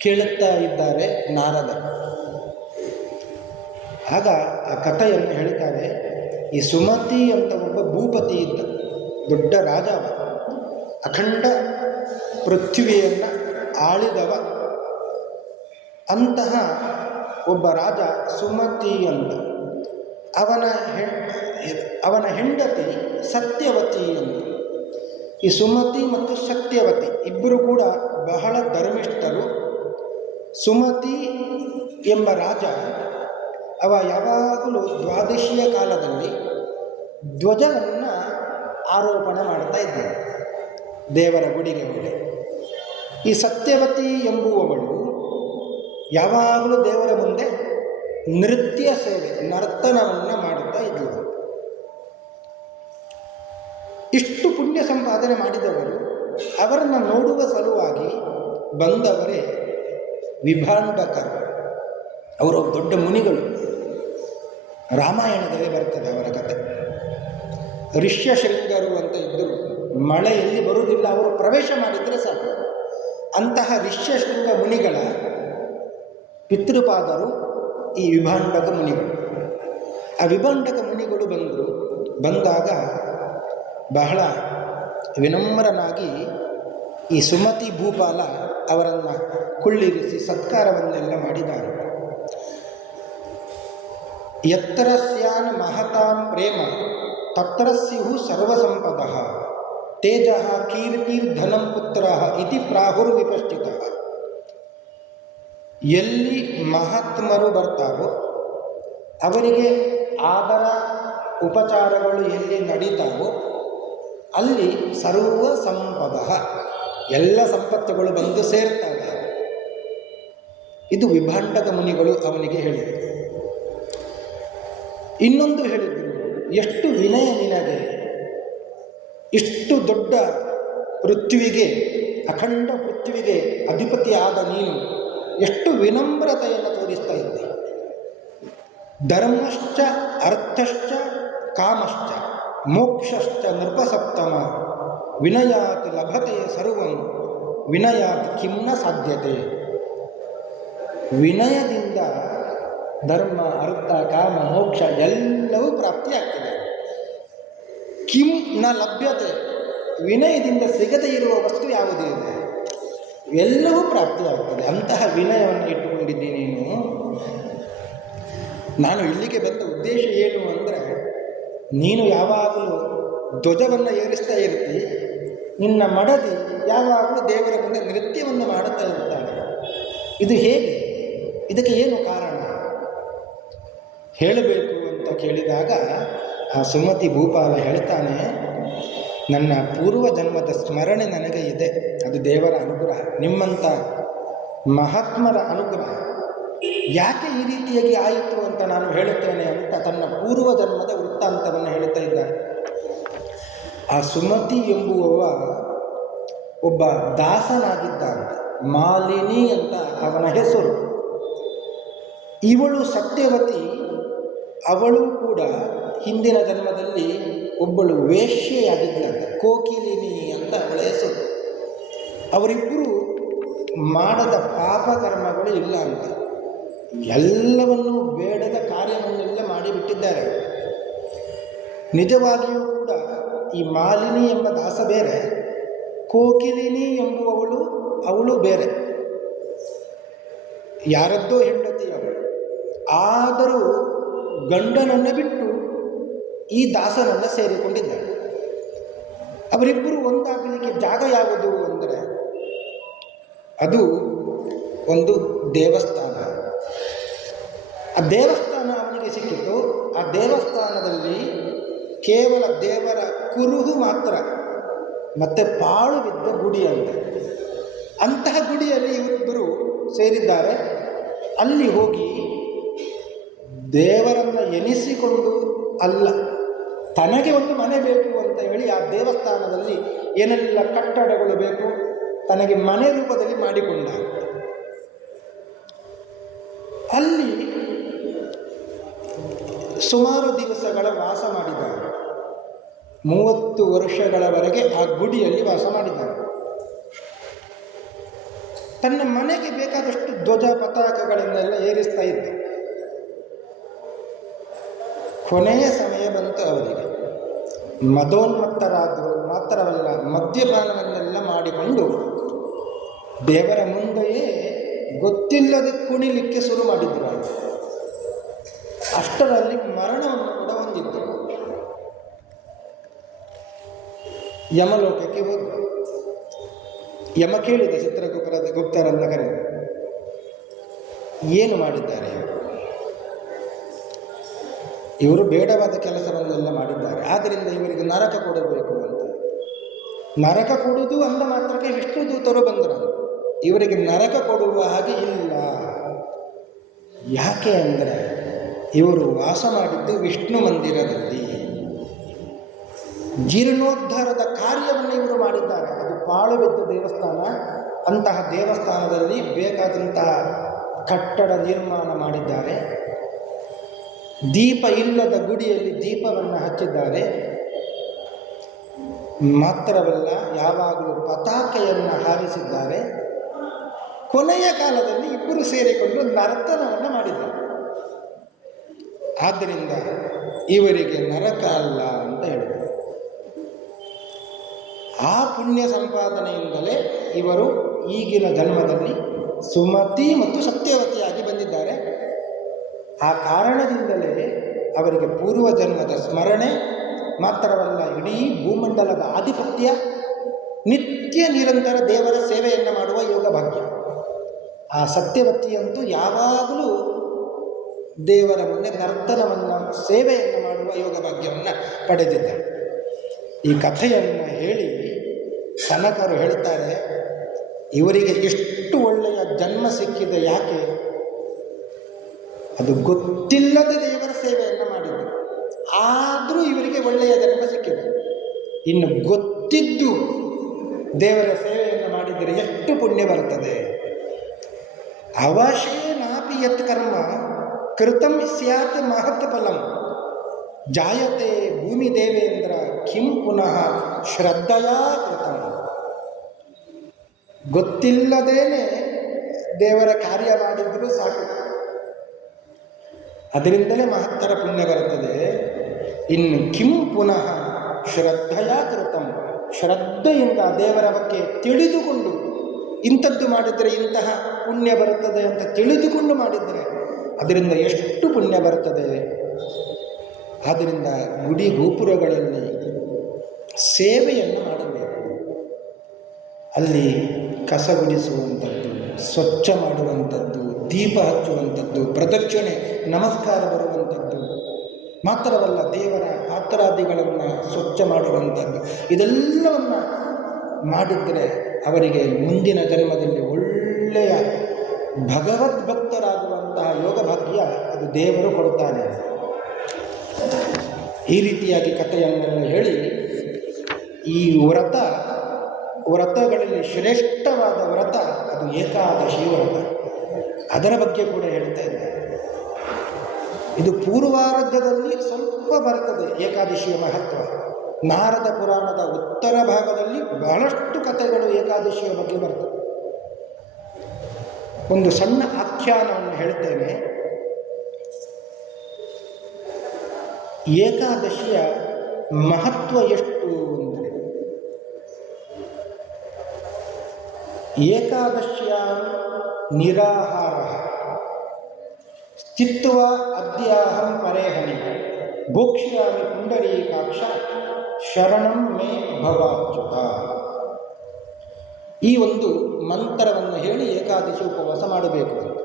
ಕೇಳುತ್ತಾ ಇದ್ದಾರೆ ನಾರದ. ಆಗ ಆ ಕಥೆಯನ್ನು ಹೇಳ್ತಾರೆ. ಈ ಸುಮತಿ ಅಂತ ಒಬ್ಬ ಭೂಪತಿ ಇದ್ದ, ದೊಡ್ಡ ರಾಜ. ಅಖಂಡ ಪೃಥ್ವಿಯನ್ನು ಆಳಿದವ. ಅಂತಹ ಒಬ್ಬ ರಾಜ ಸುಮತಿ ಅಂತ. ಅವನ ಹೆಂಡತಿ ಸತ್ಯವತಿ ಅಂತ. ಈ ಸುಮತಿ ಮತ್ತು ಸತ್ಯವತಿ ಇಬ್ಬರು ಕೂಡ ಬಹಳ ಧರ್ಮಿಷ್ಠರು. ಸುಮತಿ ಎಂಬ ರಾಜ ಅವ ಯಾವಾಗಲೂ ದ್ವಾದಶಿಯ ಕಾಲದಲ್ಲಿ ಧ್ವಜವನ್ನು ಆರೋಪಣೆ ಮಾಡ್ತಾ ಇದ್ದಾನೆ ದೇವರ ಗುಡಿಗೆ ಹೋಗಿ. ಈ ಸತ್ಯವತಿ ಎಂಬುವವಳು ಯಾವಾಗಲೂ ದೇವರ ಮುಂದೆ ನೃತ್ಯ ಸೇವೆ, ನರ್ತನವನ್ನು ಮಾಡುತ್ತಾ ಇದ್ದಳು. ಇಷ್ಟು ಪುಣ್ಯ ಸಂಪಾದನೆ ಮಾಡಿದವರು ಅವರನ್ನು ನೋಡುವ ಸಲುವಾಗಿ ಬಂದವರೇ ವಿಭಾಂಡಕರು. ಅವರು ದೊಡ್ಡ ಮುನಿಗಳು. ರಾಮಾಯಣದಲ್ಲಿ ಬರ್ತದೆ ಅವರ ಕಥೆ. ಋಷ್ಯಶೃಂಗರು ಅಂತ ಇದ್ದರು. ಮಳೆ ಎಲ್ಲಿ ಬರುವುದಿಲ್ಲ, ಅವರು ಪ್ರವೇಶ ಮಾಡಿದರೆ ಸಾಕು. ಅಂತಹ ಋಷ್ಯಶೃಂಗ ಮುನಿಗಳ ಪಿತೃಪಾದರು ಈ ವಿಭಾಂಡಕ ಮುನಿಗಳು. ಆ ವಿಭಾಂಡಕ ಮುನಿಗಳು ಬಂದಾಗ ಬಹಳ ವಿನಮ್ರನಾಗಿ ಈ ಸುಮತಿ ಭೂಪಾಲ ಅವರನ್ನು ಕುಳ್ಳಿರಿಸಿ ಸತ್ಕಾರವನ್ನೆಲ್ಲ ಮಾಡಿದ್ದಾರೆ. ಯತ್ರ ಸ್ಯಾನ್ ಮಹತಾಂ ಪ್ರೇಮ ತತ್ರ ಸ್ಯುಃ ಸರ್ವಸಂಪದಃ ತೇಜಃ ಕೀರ್ತಿರ್ಧನಂ ಪುತ್ರಃ ಇತಿ ಪ್ರಾಹುರ್ವಿಪಶ್ಚಿತಃ. ಎಲ್ಲಿ ಮಹಾತ್ಮರು ಬರ್ತಾರೋ ಅವರಿಗೆ ಆದರ ಉಪಚಾರಗಳು ಎಲ್ಲಿ ನಡೀತಾವೋ ಅಲ್ಲಿ ಸರ್ವ ಸಂಪದಃ, ಎಲ್ಲ ಸಂಪತ್ತುಗಳು ಬಂದು ಸೇರ್ತವೆ. ಇದು ವಿಭಾಂಡಕ ಮುನಿಗಳು ಅವನಿಗೆ ಹೇಳಿದರು. ಇನ್ನೊಂದು ಹೇಳಿದರು, ಎಷ್ಟು ವಿನಯ ನಿನಗೆ, ಇಷ್ಟು ದೊಡ್ಡ ಪೃಥ್ವಿಗೆ, ಅಖಂಡ ಪೃಥ್ವಿಗೆ ಅಧಿಪತಿಯಾದ ನೀನು ಎಷ್ಟು ವಿನಮ್ರತೆಯನ್ನು ತೋರಿಸ್ತಾ ಇದ್ದೆ. ಧರ್ಮಶ್ಚ ಅರ್ಥಶ್ಚ ಕಾಮಶ್ಚ ಮೋಕ್ಷಶ್ಚ ನೃಪಸಪ್ತಮ ವಿನಯಾತ್ ಲಭತೆ ಸರ್ವಂ ವಿನಯಾತ್ ಕಿಮ್ನ ಸಾಧ್ಯತೆ. ವಿನಯದಿಂದ ಧರ್ಮ ಅರ್ಥ ಕಾಮ ಮೋಕ್ಷ ಎಲ್ಲವೂ ಪ್ರಾಪ್ತಿಯಾಗ್ತದೆ. ಕಿಂ ನ ಲಭ್ಯತೆ, ವಿನಯದಿಂದ ಸಿಗದೇ ಇರುವ ವಸ್ತು ಯಾವುದೇ ಇದೆ, ಎಲ್ಲವೂ ಪ್ರಾಪ್ತಿಯಾಗ್ತದೆ. ಅಂತಹ ವಿನಯವನ್ನು ಇಟ್ಟುಕೊಂಡಿದ್ದೀನಿ ನೀನು. ನಾನು ಇಲ್ಲಿಗೆ ಬಂದ ಉದ್ದೇಶ ಏನು ಅಂದರೆ, ನೀನು ಯಾವಾಗಲೂ ಧ್ವಜವನ್ನು ಏರಿಸ್ತಾ ಇರ್ತಿ, ನಿನ್ನ ಮಡದಿ ಯಾವಾಗಲೂ ದೇವರ ಮುಂದೆ ನೃತ್ಯವನ್ನು ಮಾಡುತ್ತಾ ಇರ್ತಾಳೆ. ಇದು ಹೇಗೆ? ಇದಕ್ಕೆ ಏನು ಕಾರಣ ಹೇಳಬೇಕು ಅಂತ ಕೇಳಿದಾಗ ಆ ಸುಮತಿ ಭೂಪಾಲ ಹೇಳ್ತಾನೆ, ನನ್ನ ಪೂರ್ವ ಜನ್ಮದ ಸ್ಮರಣೆ ನನಗೆ ಇದೆ, ಅದು ದೇವರ ಅನುಗ್ರಹ, ನಿಮ್ಮಂಥ ಮಹಾತ್ಮರ ಅನುಗ್ರಹ. ಯಾಕೆ ಈ ರೀತಿಯಾಗಿ ಆಯಿತು ಅಂತ ನಾನು ಹೇಳುತ್ತೇನೆ ಅಂತ ತನ್ನ ಪೂರ್ವ ಜನ್ಮದ ವೃತ್ತಾಂತವನ್ನು ಹೇಳುತ್ತಾ ಇದ್ದಾನೆ. ಆ ಸುಮತಿ ಎಂಬುವವ ಒಬ್ಬ ದಾಸನಾಗಿದ್ದಾನೆ, ಮಾಲಿನಿ ಅಂತ ಅವನ ಹೆಸರು. ಇವಳು ಸತ್ಯವತಿ, ಅವಳು ಕೂಡ ಹಿಂದಿನ ಜನ್ಮದಲ್ಲಿ ಒಬ್ಬಳು ವೇಶ್ಯೆಯಾಗಿದ್ದಾಳೆ, ಕೋಕಿಲಿನಿ ಅಂತ ಅವಳ ಹೆಸರು. ಅವರಿಬ್ಬರು ಮಾಡದ ಪಾಪ ಕರ್ಮಗಳು ಇಲ್ಲ ಅಂತ. ಎಲ್ಲವನ್ನೂ ಬೇಡದ ಕಾರ್ಯವನ್ನೆಲ್ಲ ಮಾಡಿಬಿಟ್ಟಿದ್ದಾರೆ. ನಿಜವಾಗಿಯೂ ಕೂಡ ಈ ಮಾಲಿನಿ ಎಂಬ ದಾಸ ಬೇರೆ, ಕೋಕಿಲಿನಿ ಅವಳು ಬೇರೆ, ಯಾರದ್ದೋ ಹೆಂಡತಿ ಅವಳು. ಆದರೂ ಗಂಡನನ್ನು ಬಿಟ್ಟು ಈ ದಾಸನನ್ನು ಸೇರಿಕೊಂಡಿದ್ದಾರೆ. ಅವರಿಬ್ಬರು ಒಂದಾಗಲಿಕ್ಕೆ ಜಾಗ ಯಾವುದು ಅಂದರೆ ಅದು ಒಂದು ದೇವಸ್ಥಾನ. ಆ ದೇವಸ್ಥಾನ ಅವನಿಗೆ ಸಿಕ್ಕಿತು. ಆ ದೇವಸ್ಥಾನದಲ್ಲಿ ಕೇವಲ ದೇವರ ಕುರುಹು ಮಾತ್ರ, ಮತ್ತೆ ಪಾಳು ಬಿದ್ದ ಗುಡಿ ಅಂತ. ಅಂತಹ ಗುಡಿಯಲ್ಲಿ ಇವರಿಬ್ಬರು ಸೇರಿದ್ದಾರೆ. ಅಲ್ಲಿ ಹೋಗಿ ದೇವರನ್ನು ಎನಿಸಿಕೊಂಡು ಅಲ್ಲ, ತನಗೆ ಒಂದು ಮನೆ ಬೇಕು ಅಂತ ಹೇಳಿ ಆ ದೇವಸ್ಥಾನದಲ್ಲಿ ಏನೆಲ್ಲ ಕಟ್ಟಡಗಳು ಬೇಕು ತನಗೆ ಮನೆ ರೂಪದಲ್ಲಿ ಮಾಡಿಕೊಂಡ. ಅಲ್ಲಿ ಸುಮಾರು ದಿವಸಗಳ ವಾಸ ಮಾಡಿದ್ದಾರೆ. 30 ವರ್ಷಗಳವರೆಗೆ ಆ ಗುಡಿಯಲ್ಲಿ ವಾಸ ಮಾಡಿದ್ದಾರೆ. ತನ್ನ ಮನೆಗೆ ಬೇಕಾದಷ್ಟು ಧ್ವಜ ಪತಾಕಗಳನ್ನೆಲ್ಲ ಏರಿಸ್ತಾ ಇದ್ದ. ಕೊನೆಯ ಸಮಯ ಬಂತು ಅವರಿಗೆ. ಮದೋನ್ಮತ್ತರಾದರು. ಮಾತ್ರವಲ್ಲ, ಮದ್ಯಪಾನವನ್ನೆಲ್ಲ ಮಾಡಿಕೊಂಡು ದೇವರ ಮುಂದೆಯೇ ಗೊತ್ತಿಲ್ಲದೆ ಕುಣಿಲಿಕ್ಕೆ ಶುರು ಮಾಡಿದ್ರು. ಅಷ್ಟರಲ್ಲಿ ಮರಣವನ್ನು ಕೂಡ ಹೊಂದಿದ್ದರು. ಯಮಲೋಕಕ್ಕೆ ಹೋದರು. ಯಮ ಕೇಳಿದ ಚಿತ್ರಗುಪ್ತರನ್ನು ಕರೆದು, ಏನು ಮಾಡಿದ್ದಾರೆ ಇವರು? ಬೇಡವಾದ ಕೆಲಸವನ್ನೆಲ್ಲ ಮಾಡಿದ್ದಾರೆ, ಆದ್ದರಿಂದ ಇವರಿಗೆ ನರಕ ಕೊಡಬೇಕು ಅಂತ. ನರಕ ಕೊಡುವುದು ಅಂದ ಮಾತ್ರಕ್ಕೆ ವಿಷ್ಣು ದೂತರು ಬಂದರು. ಇವರಿಗೆ ನರಕ ಕೊಡುವ ಹಾಗೆ ಇಲ್ಲ. ಯಾಕೆ ಅಂದರೆ ಇವರು ವಾಸ ಮಾಡಿದ್ದು ವಿಷ್ಣು ಮಂದಿರದಲ್ಲಿ. ಜೀರ್ಣೋದ್ಧಾರದ ಕಾರ್ಯವನ್ನು ಇವರು ಮಾಡಿದ್ದಾರೆ. ಅದು ಪಾಳು ಬಿದ್ದ ದೇವಸ್ಥಾನ. ಅಂತಹ ದೇವಸ್ಥಾನದಲ್ಲಿ ಬೇಕಾದಂತಹ ಕಟ್ಟಡ ನಿರ್ಮಾಣ ಮಾಡಿದ್ದಾರೆ. ದೀಪ ಇಲ್ಲದ ಗುಡಿಯಲ್ಲಿ ದೀಪವನ್ನು ಹಚ್ಚಿದ್ದಾರೆ. ಮಾತ್ರವಲ್ಲ, ಯಾವಾಗಲೂ ಪತಾಕೆಯನ್ನು ಹಾರಿಸಿದ್ದಾರೆ. ಕೊನೆಯ ಕಾಲದಲ್ಲಿ ಇಬ್ಬರು ಸೇರಿಕೊಂಡು ನರ್ತನವನ್ನು ಮಾಡಿದ್ದಾರೆ. ಆದ್ದರಿಂದ ಇವರಿಗೆ ನರಕ ಅಲ್ಲ ಅಂತ ಹೇಳಿದರು. ಆ ಪುಣ್ಯ ಸಂಪಾದನೆಯಿಂದಲೇ ಇವರು ಈಗಿನ ಜನ್ಮದಲ್ಲಿ ಸುಮತಿ ಮತ್ತು ಸತ್ಯವತಿಯಾಗಿ ಬಂದಿದ್ದಾರೆ. ಆ ಕಾರಣದಿಂದಲೇ ಅವರಿಗೆ ಪೂರ್ವ ಜನ್ಮದ ಸ್ಮರಣೆ ಮಾತ್ರವಲ್ಲ, ಇಡೀ ಭೂಮಂಡಲದ ಆಧಿಪತ್ಯ, ನಿತ್ಯ ನಿರಂತರ ದೇವರ ಸೇವೆಯನ್ನು ಮಾಡುವ ಯೋಗ ಭಾಗ್ಯ. ಆ ಸತ್ಯವತಿಯಂತೂ ಯಾವಾಗಲೂ ದೇವರ ಮುಂದೆ ನರ್ತನವನ್ನು, ಸೇವೆಯನ್ನು ಮಾಡುವ ಯೋಗ ಭಾಗ್ಯವನ್ನು ಪಡೆದಿದ್ದಾರೆ. ಈ ಕಥೆಯನ್ನು ಹೇಳಿ ಸನಕರು ಹೇಳ್ತಾರೆ, ಇವರಿಗೆ ಎಷ್ಟು ಒಳ್ಳೆಯ ಜನ್ಮ ಸಿಕ್ಕಿದೆ. ಯಾಕೆ? ಅದು ಗೊತ್ತಿಲ್ಲದೆ ದೇವರ ಸೇವೆಯನ್ನು ಮಾಡಿದರು. ಆದರೂ ಇವರಿಗೆ ಒಳ್ಳೆಯ ಜನ್ಮ ಸಿಕ್ಕಿದೆ. ಇನ್ನು ಗೊತ್ತಿದ್ದು ದೇವರ ಸೇವೆಯನ್ನು ಮಾಡಿದರೆ ಎಷ್ಟು ಪುಣ್ಯ ಬರುತ್ತದೆ. ಅವಶೇನಾಪಿ ಯತ್ ಕರ್ಮ ಕೃತಂ ಸ್ಯಾತ್ ಮಹತ್ ಫಲಂ ಜಾಯತೆ ಭೂಮಿ ದೇವೇಂದ್ರ ಕಿಂ ಪುನಃ ಶ್ರದ್ಧೆಯಾ ಕೃತಂ. ಗೊತ್ತಿಲ್ಲದೇನೆ ದೇವರ ಕಾರ್ಯ ಮಾಡಿದರೂ ಸಾಕು, ಅದರಿಂದಲೇ ಮಹತ್ತರ ಪುಣ್ಯ ಬರುತ್ತದೆ. ಇನ್ನು ಕಿಂ ಪುನಃ ಶ್ರದ್ಧೆಯಾ ಕೃತಂ, ಶ್ರದ್ಧೆಯಿಂದ ದೇವರ ಬಗ್ಗೆ ತಿಳಿದುಕೊಂಡು ಇಂಥದ್ದು ಮಾಡಿದರೆ ಇಂತಹ ಪುಣ್ಯ ಬರುತ್ತದೆ ಅಂತ ತಿಳಿದುಕೊಂಡು ಮಾಡಿದರೆ ಅದರಿಂದ ಎಷ್ಟು ಪುಣ್ಯ ಬರುತ್ತದೆ. ಆದ್ದರಿಂದ ಗುಡಿ ಗೋಪುರಗಳಲ್ಲಿ ಸೇವೆಯನ್ನು ಮಾಡಬೇಕು. ಅಲ್ಲಿ ಕಸ ಗುಡಿಸುವಂಥದ್ದು, ಸ್ವಚ್ಛ ಮಾಡುವಂಥದ್ದು, ದೀಪ ಹಚ್ಚುವಂಥದ್ದು, ಪ್ರದಕ್ಷಿಣೆ ನಮಸ್ಕಾರ ಬರುವಂಥದ್ದು ಮಾತ್ರವಲ್ಲ, ದೇವರ ಪಾತ್ರಾದಿಗಳನ್ನು ಸ್ವಚ್ಛ ಮಾಡುವಂಥದ್ದು, ಇದೆಲ್ಲವನ್ನು ಮಾಡಿದರೆ ಅವರಿಗೆ ಮುಂದಿನ ಜನ್ಮದಲ್ಲಿ ಒಳ್ಳೆಯ ಭಗವದ್ಭಕ್ತರಾಗುವಂತಹ ಯೋಗ ಭಾಗ್ಯ ಅದು ದೇವರು ಕೊಡುತ್ತಾನೆ. ಈ ರೀತಿಯಾಗಿ ಕಥೆಯನ್ನೆಲ್ಲ ಹೇಳಿ ಈ ವ್ರತಗಳಲ್ಲಿ ಶ್ರೇಷ್ಠವಾದ ವ್ರತ ಅದು ಏಕಾದಶಿ ವ್ರತ. ಅದರ ಬಗ್ಗೆ ಕೂಡ ಹೇಳ್ತಾ ಇದ್ದಾರೆ. ಇದು ಪೂರ್ವಾರ್ಧದಲ್ಲಿ ಸ್ವಲ್ಪ ಬರ್ತದೆ ಏಕಾದಶಿಯ ಮಹತ್ವ. ನಾರದ ಪುರಾಣದ ಉತ್ತರ ಭಾಗದಲ್ಲಿ ಬಹಳಷ್ಟು ಕಥೆಗಳು ಏಕಾದಶಿಯ ಬಗ್ಗೆ ಬರ್ತದೆ. ಒಂದು ಸಣ್ಣ ಆಖ್ಯಾನವನ್ನು ಹೇಳ್ತೇನೆ. ಏಕಾದಶಿಯ ಮಹತ್ವ ಎಷ್ಟು ಅಂದರೆ, ಏಕಾದಶ್ಯ ನಿರಾಹಾರ ಸ್ಥಿತ್ವ ಅದ್ಯಾಹಂ ಪರೇಹನಿ ಭೋಕ್ಷ್ಯಾಮಿ ಪುಂಡರೀಕಾಕ್ಷ ಶರಣಂ ಮೇ ಭವಾಚ್ಯುತ. ಈ ಒಂದು ಮಂತ್ರವನ್ನು ಹೇಳಿ ಏಕಾದಶಿ ಉಪವಾಸ ಮಾಡಬೇಕು ಅಂತ.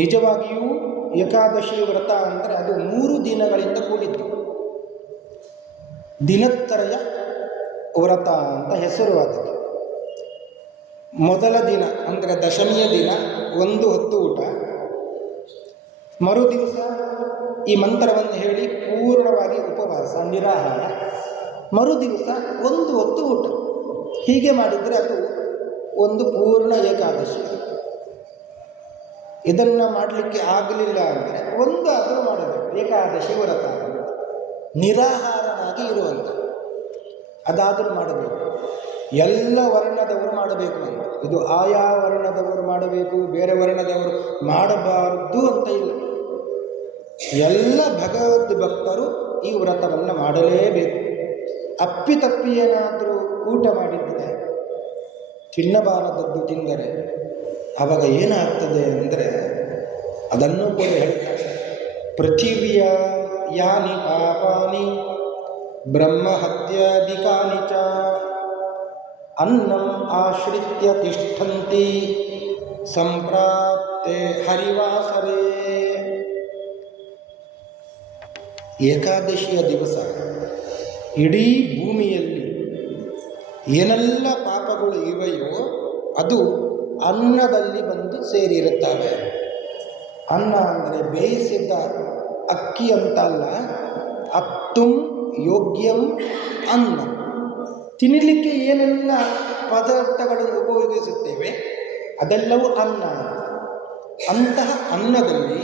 ನಿಜವಾಗಿಯೂ ಏಕಾದಶಿ ವ್ರತ ಅಂದರೆ ಅದು 3 ದಿನಗಳಿಂದ ಕೂಡಿದ್ದು. ದಿನತ್ರಯ ವ್ರತ ಅಂತ ಹೆಸರು ಅದಕ್ಕೆ. ಮೊದಲ ದಿನ ಅಂದರೆ ದಶಮಿಯ ದಿನ 1 ಹೊತ್ತು ಊಟ, ಮರುದಿವಸ ಈ ಮಂತ್ರವನ್ನು ಹೇಳಿ ಪೂರ್ಣವಾಗಿ ಉಪವಾಸ ನಿರಾಹಾರ, ಮರುದಿವಸ 1 ಹೊತ್ತು ಊಟ. ಹೀಗೆ ಮಾಡಿದರೆ ಅದು ಒಂದು ಪೂರ್ಣ ಏಕಾದಶಿ. ಇದನ್ನು ಮಾಡಲಿಕ್ಕೆ ಆಗಲಿಲ್ಲ ಅಂದರೆ ಒಂದಾದರೂ ಮಾಡಬೇಕು, ಏಕಾದಶಿ ವ್ರತ ನಿರಾಹಾರನಾಗಿ ಇರುವಂಥ ಅದಾದರೂ ಮಾಡಬೇಕು. ಎಲ್ಲ ವರ್ಣದವರು ಮಾಡಬೇಕು ಅಂತ. ಇದು ಆಯಾ ವರ್ಣದವರು ಮಾಡಬೇಕು, ಬೇರೆ ವರ್ಣದವರು ಮಾಡಬಾರದು ಅಂತ ಇಲ್ಲ. ಎಲ್ಲ ಭಗವದ್ ಭಕ್ತರು ಈ ವ್ರತವನ್ನು ಮಾಡಲೇಬೇಕು. ಅಪ್ಪಿತಪ್ಪಿ ಏನಾದರೂ ಊಟ ಮಾಡಿದರೆ, ತಿನ್ನಬಾರದದ್ದು ತಿಂದರೆ ಆವಾಗ ಏನಾಗ್ತದೆ ಅಂದರೆ ಅದನ್ನು ಕೂಡ ಹೇಳ್ತಾರೆ. ಪೃಥಿವಿಯ ಯಾನಿ ಪಾಪಾನಿ ಬ್ರಹ್ಮಹತ್ಯಾದಿಕಾನಿ ಚ ಅನ್ನಂ ಆಶ್ರಿತ್ಯ ತಿಷ್ಠಂತಿ ಸಂಪ್ರಾಪ್ತೆ ಹರಿವಾಸರೇ. ಏಕಾದಶಿಯ ದಿವಸ ಇಡೀ ಭೂಮಿಯಲ್ಲಿ ಏನೆಲ್ಲ ಪಾಪಗಳು ಇವೆಯೋ ಅದು ಅನ್ನದಲ್ಲಿ ಬಂದು ಸೇರಿರುತ್ತವೆ. ಅನ್ನ ಅಂದರೆ ಬೇಯಿಸಿದ ಅಕ್ಕಿ ಅಂತಲ್ಲ, ಅತ್ತುಂ ಯೋಗ್ಯಂ ಅನ್ನ. ತಿನ್ನಲಿಕ್ಕೆ ಏನೆಲ್ಲ ಪದಾರ್ಥಗಳನ್ನು ಉಪಯೋಗಿಸುತ್ತೇವೆ ಅದೆಲ್ಲವೂ ಅನ್ನ. ಅಂತಹ ಅನ್ನದಲ್ಲಿ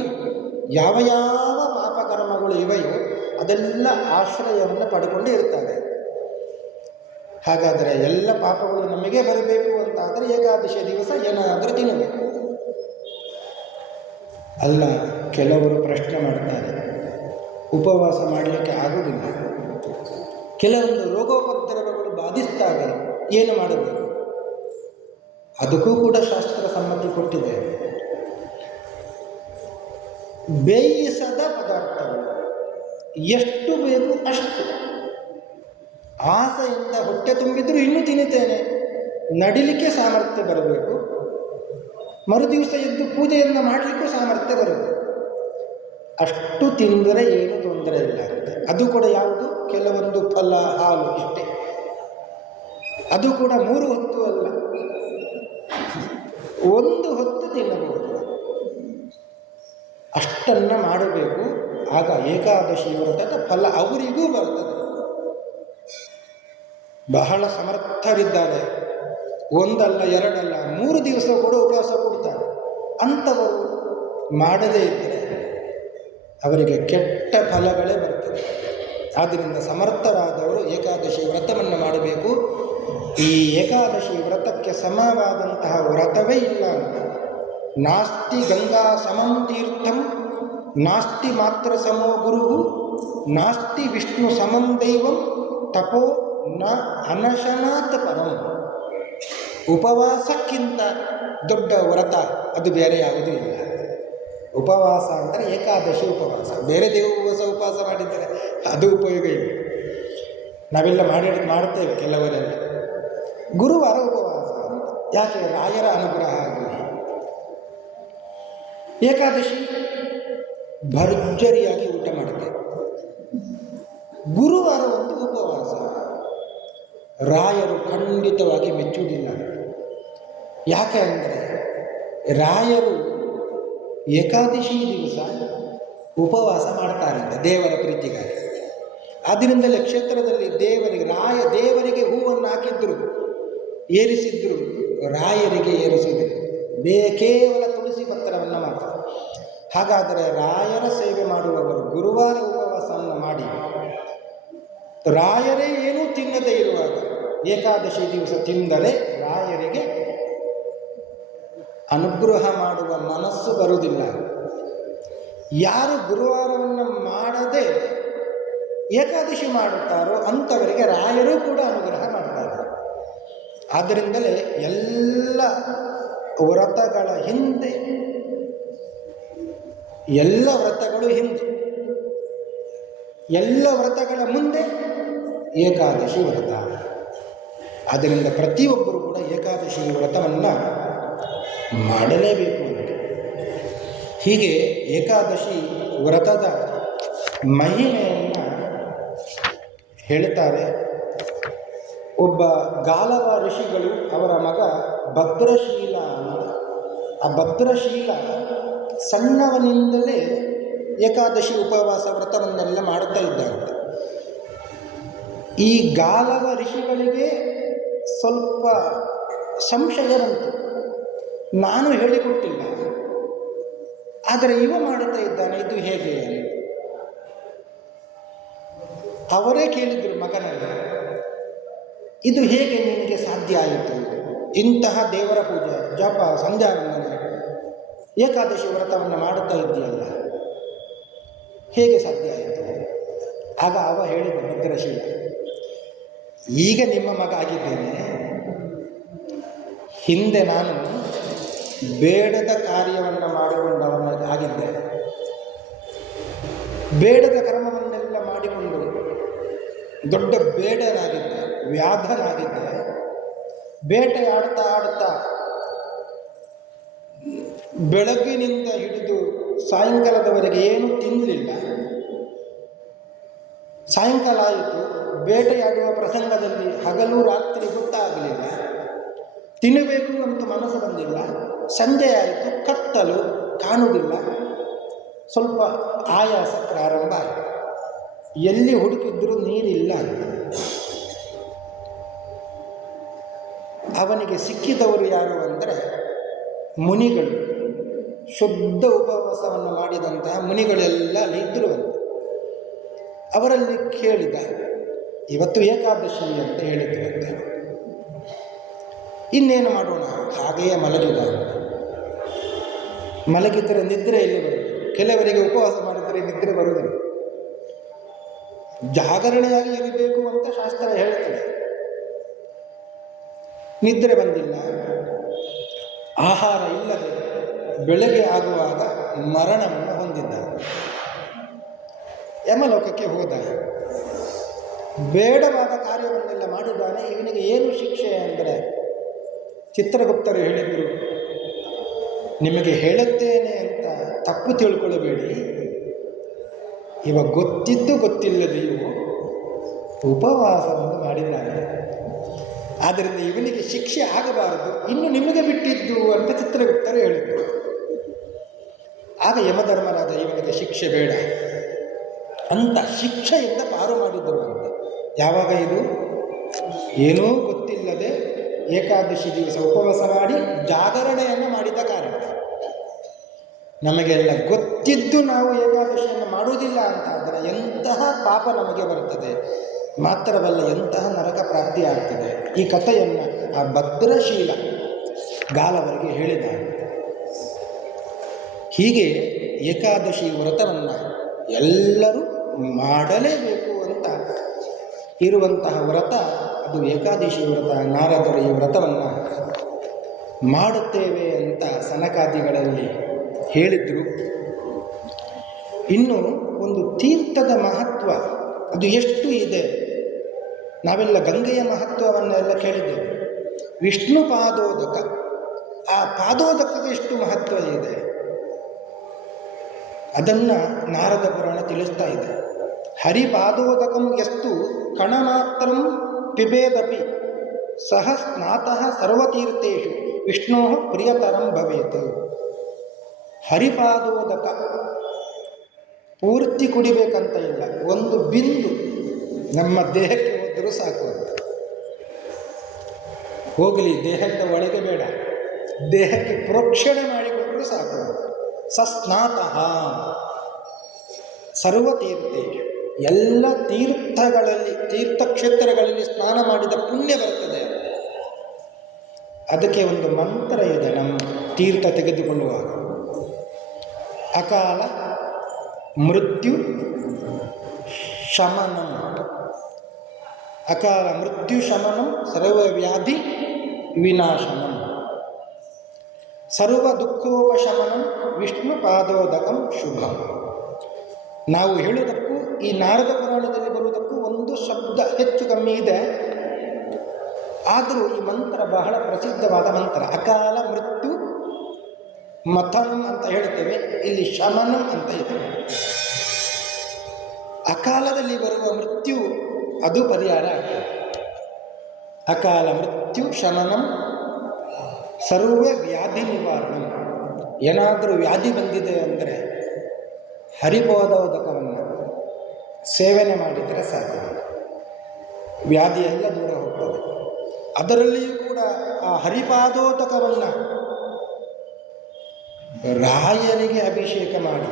ಯಾವ ಯಾವ ಪಾಪಕರ್ಮಗಳು ಇವೆಯೋ ಅದೆಲ್ಲ ಆಶ್ರಯವನ್ನು ಪಡ್ಕೊಂಡು ಇರ್ತವೆ. ಹಾಗಾದರೆ ಎಲ್ಲ ಪಾಪಗಳು ನಮಗೆ ಬರಬೇಕು ಅಂತಾದರೆ ಏಕಾದಶಿ ದಿವಸ ಏನಾದರೂ ತಿನ್ನಬೇಕು. ಅಲ್ಲ, ಕೆಲವರು ಪ್ರಶ್ನೆ ಮಾಡ್ತಾರೆ, ಉಪವಾಸ ಮಾಡಲಿಕ್ಕೆ ಆಗುವುದಿಲ್ಲ, ಕೆಲವೊಂದು ರೋಗೋಪದ್ರವಗಳು ಬಾಧಿಸ್ತವೆ, ಏನು ಮಾಡಬೇಕು? ಅದಕ್ಕೂ ಕೂಡ ಶಾಸ್ತ್ರ ಸಮ್ಮತಿ ಕೊಟ್ಟಿದೆ. ಬೇಯಿಸದ ಪದಾರ್ಥಗಳು ಎಷ್ಟು ಬೇಕು ಅಷ್ಟು. ಆಸೆಯಿಂದ ಹೊಟ್ಟೆ ತುಂಬಿದರೂ ಇನ್ನೂ ತಿನ್ನುತ್ತೇನೆ, ನಡಿಲಿಕ್ಕೆ ಸಾಮರ್ಥ್ಯ ಬರಬೇಕು, ಮರುದಿವಸ ಎದ್ದು ಪೂಜೆಯನ್ನು ಮಾಡಲಿಕ್ಕೂ ಸಾಮರ್ಥ್ಯ ಬರಬೇಕು. ಅಷ್ಟು ತಿಂದರೆ ಏನು ತೊಂದರೆ ಇಲ್ಲ ಅಂತ. ಅದು ಕೂಡ ಯಾವುದು? ಕೆಲವೊಂದು ಫಲ, ಹಾಲು ಇಷ್ಟೇ. ಅದು ಕೂಡ 3 ಹೊತ್ತು ಅಲ್ಲ, 1 ಹೊತ್ತು ತಿನ್ನಬಹುದು. ಅಷ್ಟನ್ನು ಮಾಡಬೇಕು. ಆಗ ಏಕಾದಶಿ ವ್ರತದ ಫಲ ಅವರಿಗೂ ಬರ್ತದೆ. ಬಹಳ ಸಮರ್ಥರಿದ್ದಾರೆ, 1 ಅಲ್ಲ 2 ಅಲ್ಲ 3 ದಿವಸ ಕೂಡ ಉಪವಾಸ ಕೊಡ್ತಾರೆ. ಅಂಥವರು ಮಾಡದೇ ಇದ್ದರೆ ಅವರಿಗೆ ಕೆಟ್ಟ ಫಲಗಳೇ ಬರ್ತದೆ. ಆದ್ದರಿಂದ ಸಮರ್ಥರಾದವರು ಏಕಾದಶಿ ವ್ರತವನ್ನು ಮಾಡಬೇಕು. ಈ ಏಕಾದಶಿ ವ್ರತಕ್ಕೆ ಸಮವಾದಂತಹ ವ್ರತವೇ ಇಲ್ಲ ಅಂತ. ನಾಸ್ತಿ ಗಂಗಾ ಸಮಂ ತೀರ್ಥಂ ನಾಸ್ತಿ ಮಾತ್ರ ಸಮೋ ಗುರು ನಾಸ್ತಿ ವಿಷ್ಣು ಸಮಂ ದೈವಂ ತಪೋ ನ ಅನಶನಾತ್ ಪರಂ. ಉಪವಾಸಕ್ಕಿಂತ ದೊಡ್ಡ ವ್ರತ ಅದು ಬೇರೆ ಯಾವುದೂ ಇಲ್ಲ. ಉಪವಾಸ ಅಂದರೆ ಏಕಾದಶಿ ಉಪವಾಸ. ಬೇರೆ ದಿವಸ ಉಪವಾಸ ಮಾಡಿದರೆ ಅದು ಉಪಯೋಗ ಇಲ್ಲ. ನಾವೆಲ್ಲ ಮಾಡ್ತೇವೆ ಕೆಲವರೆಲ್ಲ. ಗುರುವಾರ ಉಪವಾಸ ಅಂತ. ಯಾಕೆ? ರಾಯರ ಅನುಗ್ರಹ ಆಗಲಿ. ಏಕಾದಶಿ ಭರ್ಜರಿಯಾಗಿ ಊಟ ಮಾಡ್ತೇವೆ. ಗುರುವಾರ ಒಂದು ಉಪವಾಸ ರಾಯರು ಖಂಡಿತವಾಗಿ ಮೆಚ್ಚುವುದಿಲ್ಲ. ಯಾಕೆ ಅಂದರೆ ರಾಯರು ಏಕಾದಶಿ ದಿವಸ ಉಪವಾಸ ಮಾಡ್ತಾರೆ ಅಂತ ದೇವರ ಪ್ರೀತಿಗಾಗಿ. ಆದ್ದರಿಂದಲೇ ಕ್ಷೇತ್ರದಲ್ಲಿ ದೇವರಿಗೆ ಹೂವನ್ನು ಹಾಕಿದ್ರು, ಏರಿಸಿದ್ರು, ರಾಯರಿಗೆ ಏರಿಸಿದರು. ಕೇವಲ ತುಳಸಿ ಪತ್ರವನ್ನು ಮಾತ್ರ. ಹಾಗಾದರೆ ರಾಯರ ಸೇವೆ ಮಾಡುವವರು ಗುರುವಾರ ಉಪವಾಸವನ್ನು ಮಾಡಿ ರಾಯರೇ ಏನೂ ತಿನ್ನದೇ ಇರುವಾಗ ಏಕಾದಶಿ ದಿವಸ ತಿಂದರೆ ರಾಯರಿಗೆ ಅನುಗ್ರಹ ಮಾಡುವ ಮನಸ್ಸು ಬರುವುದಿಲ್ಲ. ಯಾರು ಗುರುವಾರವನ್ನು ಮಾಡದೆ ಏಕಾದಶಿ ಮಾಡುತ್ತಾರೋ ಅಂಥವರಿಗೆ ರಾಯರು ಕೂಡ ಅನುಗ್ರಹ ಮಾಡ್ತಾರೆ. ಆದ್ದರಿಂದಲೇ ಎಲ್ಲ ವ್ರತಗಳ ಹಿಂದೆ, ಎಲ್ಲ ವ್ರತಗಳು ಹಿಂದೆ, ಎಲ್ಲ ವ್ರತಗಳ ಮುಂದೆ ಏಕಾದಶಿ ವ್ರತ. ಆದ್ದರಿಂದ ಪ್ರತಿಯೊಬ್ಬರು ಕೂಡ ಏಕಾದಶಿ ವ್ರತವನ್ನು ಮಾಡಲೇಬೇಕು ಅಂತ. ಹೀಗೆ ಏಕಾದಶಿ ವ್ರತದ ಮಹಿಮೆಯನ್ನು ಹೇಳ್ತಾರೆ. ಒಬ್ಬ ಗಾಲವ ಋಷಿಗಳು, ಅವರ ಮಗ ಭದ್ರಶೀಲ ಅಂತ. ಆ ಭದ್ರಶೀಲ ಸಣ್ಣವನಿಂದಲೇ ಏಕಾದಶಿ ಉಪವಾಸ ವ್ರತವನ್ನೆಲ್ಲ ಮಾಡುತ್ತಾ ಇದ್ದಂತೆ. ಈ ಗಾಲವ ಋಷಿಗಳಿಗೆ ಸ್ವಲ್ಪ ಸಂಶಯ ಬಂತು, ನಾನು ಹೇಳಿಕೊಟ್ಟಿಲ್ಲ, ಆದರೆ ಇವ ಮಾಡುತ್ತಾ ಇದ್ದಾನೆ, ಇದು ಹೇಗೆ? ಅವರೇ ಕೇಳಿದರು ಮಗನಲ್ಲಿ, ಇದು ಹೇಗೆ ನಿನಗೆ ಸಾಧ್ಯ ಆಯಿತು? ಇಂತಹ ದೇವರ ಪೂಜೆ, ಜಪ, ಸಂಧ್ಯಾವಂದನೆ, ಏಕಾದಶಿ ವ್ರತವನ್ನು ಮಾಡುತ್ತಾ ಇದ್ದೀಯಲ್ಲ, ಹೇಗೆ ಸಾಧ್ಯ ಆಯಿತು? ಆಗ ಅವ ಹೇಳಿದ ಭದ್ರಶೀಲ, ಈಗ ನಿಮ್ಮ ಮಗ ಆಗಿದ್ದೇನೆ, ಹಿಂದೆ ನಾನು ಬೇಡದ ಕಾರ್ಯವನ್ನು ಮಾಡಿಕೊಂಡವನ ಆಗಿದ್ದೆ. ಬೇಡದ ಕರ್ಮವನ್ನೆಲ್ಲ ಮಾಡಿಕೊಂಡು ದೊಡ್ಡ ಬೇಡನಾಗಿದ್ದೆ, ವ್ಯಾಧನಾಗಿದ್ದೆ. ಬೇಟೆಯಾಡ್ತಾ ಆಡ್ತಾ ಬೆಳಗ್ಗಿನಿಂದ ಹಿಡಿದು ಸಾಯಂಕಾಲದವರೆಗೆ ಏನೂ ತಿನ್ನಲಿಲ್ಲ. ಸಾಯಂಕಾಲ ಆಯಿತು, ಬೇಟೆಯಾಡುವ ಪ್ರಸಂಗದಲ್ಲಿ ಹಗಲು ರಾತ್ರಿ ಗೊತ್ತಾಗಲಿಲ್ಲ. ತಿನ್ನಬೇಕು ಅಂತ ಮನಸ್ಸು ಬಂದಿಲ್ಲ. ಸಂಜೆ ಆಯಿತು, ಕತ್ತಲು, ಕಾಣುವುದಿಲ್ಲ. ಸ್ವಲ್ಪ ಆಯಾಸ ಪ್ರಾರಂಭ ಆಯಿತು. ಎಲ್ಲಿ ಹುಡುಕಿದ್ರೂ ನೀರಿಲ್ಲ ಅಂತ. ಅವನಿಗೆ ಸಿಕ್ಕಿದವರು ಯಾರು ಅಂದರೆ ಮುನಿಗಳು. ಶುದ್ಧ ಉಪವಾಸವನ್ನು ಮಾಡಿದಂತಹ ಮುನಿಗಳೆಲ್ಲ ಅಲ್ಲಿ ಇದ್ದರು. ಅವರಲ್ಲಿ ಕೇಳಿದ, ಇವತ್ತು ಏಕಾದಶಿ ಅಂತ ಹೇಳಿದ್ರಂತೆ, ಇನ್ನೇನು ಮಾಡೋಣ? ಹಾಗೆಯೇ ಮಲಗಿದ. ಮಲಗಿದ್ದರೆ ನಿದ್ರೆ ಎಲ್ಲಿ ಬರಬೇಕು? ಕೆಲವರಿಗೆ ಉಪವಾಸ ಮಾಡಿದರೆ ನಿದ್ರೆ ಬರುವುದಿಲ್ಲ. ಜಾಗರಣೆಯಾಗಿ ಇರಬೇಕು ಅಂತ ಶಾಸ್ತ್ರ ಹೇಳ್ತದೆ. ನಿದ್ರೆ ಬಂದಿಲ್ಲ. ಆಹಾರ ಇಲ್ಲದೆ ಬೆಳಗ್ಗೆ ಆಗುವಾಗ ಮರಣವನ್ನು ಹೊಂದಿದ್ದ. ಯಮಲೋಕಕ್ಕೆ ಹೋದ. ಬೇಡವಾದ ಕಾರ್ಯವನ್ನೆಲ್ಲ ಮಾಡಿದ್ದಾನೆ. ಇವನಿಗೆ ಏನು ಶಿಕ್ಷೆ ಅಂದರೆ, ಚಿತ್ರಗುಪ್ತರು ಹೇಳಿದರು, ನಿಮಗೆ ಹೇಳುತ್ತೇನೆ ಅಂತ ತಪ್ಪು ತಿಳ್ಕೊಳ್ಳಬೇಡಿ, ಇವ ಗೊತ್ತಿದ್ದು ಗೊತ್ತಿಲ್ಲದೆಯೂ ಉಪವಾಸವನ್ನು ಮಾಡಿದ್ದಾನೆ, ಆದ್ದರಿಂದ ಇವನಿಗೆ ಶಿಕ್ಷೆ ಆಗಬಾರದು, ಇನ್ನು ನಿಮಗೆ ಬಿಟ್ಟಿದ್ದು ಅಂತ ಚಿತ್ರಗುಪ್ತರು ಹೇಳಿದರು. ಆಗ ಯಮಧರ್ಮರಾದ ಇವನಿಗೆ ಶಿಕ್ಷೆ ಬೇಡ ಅಂತ ಶಿಕ್ಷೆಯಿಂದ ಪಾರು ಮಾಡಿದ್ದರು ಅಂತ. ಯಾವಾಗ ಇದು? ಏನೂ ಗೊತ್ತಿಲ್ಲದೆ ಏಕಾದಶಿ ದಿವಸ ಉಪವಾಸ ಮಾಡಿ ಜಾಗರಣೆಯನ್ನು ಮಾಡಿದ ಕಾರಣ. ನಮಗೆಲ್ಲ ಗೊತ್ತಿದ್ದು ನಾವು ಏಕಾದಶಿಯನ್ನು ಮಾಡುವುದಿಲ್ಲ ಅಂತ ಆದರೆ ಎಂತಹ ಪಾಪ ನಮಗೆ ಬರುತ್ತದೆ, ಮಾತ್ರವಲ್ಲ ಎಂತಹ ನರಕ ಪ್ರಾಪ್ತಿ ಆಗ್ತದೆ. ಈ ಕಥೆಯನ್ನು ಆ ಭದ್ರಶೀಲ ಗಾಲವರಿಗೆ ಹೇಳಿದ. ಹೀಗೆ ಏಕಾದಶಿ ವ್ರತವನ್ನು ಎಲ್ಲರೂ ಮಾಡಲೇಬೇಕು ಅಂತ ಇರುವಂತಹ ವ್ರತ ಅದು ಏಕಾದಶಿ ವ್ರತ. ನಾರದರು ಈ ವ್ರತವನ್ನು ಮಾಡುತ್ತೇವೆ ಅಂತ ಸನಕಾದಿಗಳಲ್ಲಿ ಹೇಳಿದರು. ಇನ್ನು ಒಂದು ತೀರ್ಥದ ಮಹತ್ವ ಅದು ಎಷ್ಟು ಇದೆ. ನಾವೆಲ್ಲ ಗಂಗೆಯ ಮಹತ್ವವನ್ನೆಲ್ಲ ಕೇಳಿದ್ದೇವೆ. ವಿಷ್ಣು ಪಾದೋದಕ, ಆ ಪಾದೋದಕಕ್ಕೆ ಎಷ್ಟು ಮಹತ್ವ ಇದೆ ಅದನ್ನು ನಾರದ ಪುರಾಣ ತಿಳಿಸ್ತಾ ಇದೆ. ಹರಿಪಾದೋದಕಂ ಎಷ್ಟು ಕಣಮಾತ್ರಂ ಪಿಬೇದಪಿ ಸಹ ಸ್ನಾತಃ ಸರ್ವತೀರ್ಥೇಶು ವಿಷ್ಣೋ ಪ್ರಿಯತರಂ ಭವೇತ್. ಹರಿಪಾದೋದಕ ಪೂರ್ತಿ ಕುಡಿಬೇಕಂತ ಇಲ್ಲ, ಒಂದು ಬಿಂದು ನಮ್ಮ ದೇಹಕ್ಕೆ ಹೋದರೂ ಸಾಕು. ಹೋಗಲಿ, ದೇಹದ ಒಳಗೆ ಬೇಡ, ದೇಹಕ್ಕೆ ಪ್ರೋಕ್ಷಣೆ ಮಾಡಿಕೊಂಡರೂ ಸಾಕು. ಸಸ್ನಾತಃ ಸರ್ವತೀರ್ಥೇಶು, ಎಲ್ಲ ತೀರ್ಥಗಳಲ್ಲಿ ತೀರ್ಥಕ್ಷೇತ್ರಗಳಲ್ಲಿ ಸ್ನಾನ ಮಾಡಿದ ಪುಣ್ಯ ಬರ್ತದೆ. ಅದಕ್ಕೆ ಒಂದು ಮಂತ್ರ ಇದೆ ನಮ್ಮ ತೀರ್ಥ ತೆಗೆದುಕೊಳ್ಳುವಾಗ. ಅಕಾಲ ಮೃತ್ಯು ಶಮನಂ. ಅಕಾಲ ಮೃತ್ಯು ಶಮನಂ ಸರ್ವವ್ಯಾಧಿ ವಿನಾಶನಂ ಸರ್ವ ದುಃಖೋಪಶಮನಂ ವಿಷ್ಣು ಪಾದೋದಕಂ ಶುಭಂ. ನಾವು ಹೇಳುವುದಕ್ಕೂ ಈ ನಾರದ ಪುರಾಣದಲ್ಲಿ ಬರುವುದಕ್ಕೂ ಒಂದು ಶಬ್ದ ಹೆಚ್ಚು ಕಮ್ಮಿ ಇದೆ. ಆದರೂ ಈ ಮಂತ್ರ ಬಹಳ ಪ್ರಸಿದ್ಧವಾದ ಮಂತ್ರ. ಅಕಾಲ ಮೃತ್ಯು ಮಥನಂ ಅಂತ ಹೇಳ್ತೇವೆ, ಇಲ್ಲಿ ಶಮನಂ ಅಂತ ಇದೆ. ಅಕಾಲದಲ್ಲಿ ಬರುವ ಮೃತ್ಯು ಅದು ಪರಿಹಾರ ಆಗ್ತದೆ. ಅಕಾಲ ಮೃತ್ಯು ಶಮನಂ ಸರ್ವ ವ್ಯಾಧಿ ನಿವಾರಣೆ. ಏನಾದರೂ ವ್ಯಾಧಿ ಬಂದಿದೆ ಅಂದರೆ ಹರಿಪಾದೋದಕವನ್ನು ಸೇವನೆ ಮಾಡಿದರೆ ಸಾಕು, ವ್ಯಾಧಿ ಎಲ್ಲ ದೂರ ಹೋಗ್ತದೆ. ಅದರಲ್ಲಿಯೂ ಕೂಡ ಆ ಹರಿಪಾದೋದಕವನ್ನು ರಾಯರಿಗೆ ಅಭಿಷೇಕ ಮಾಡಿ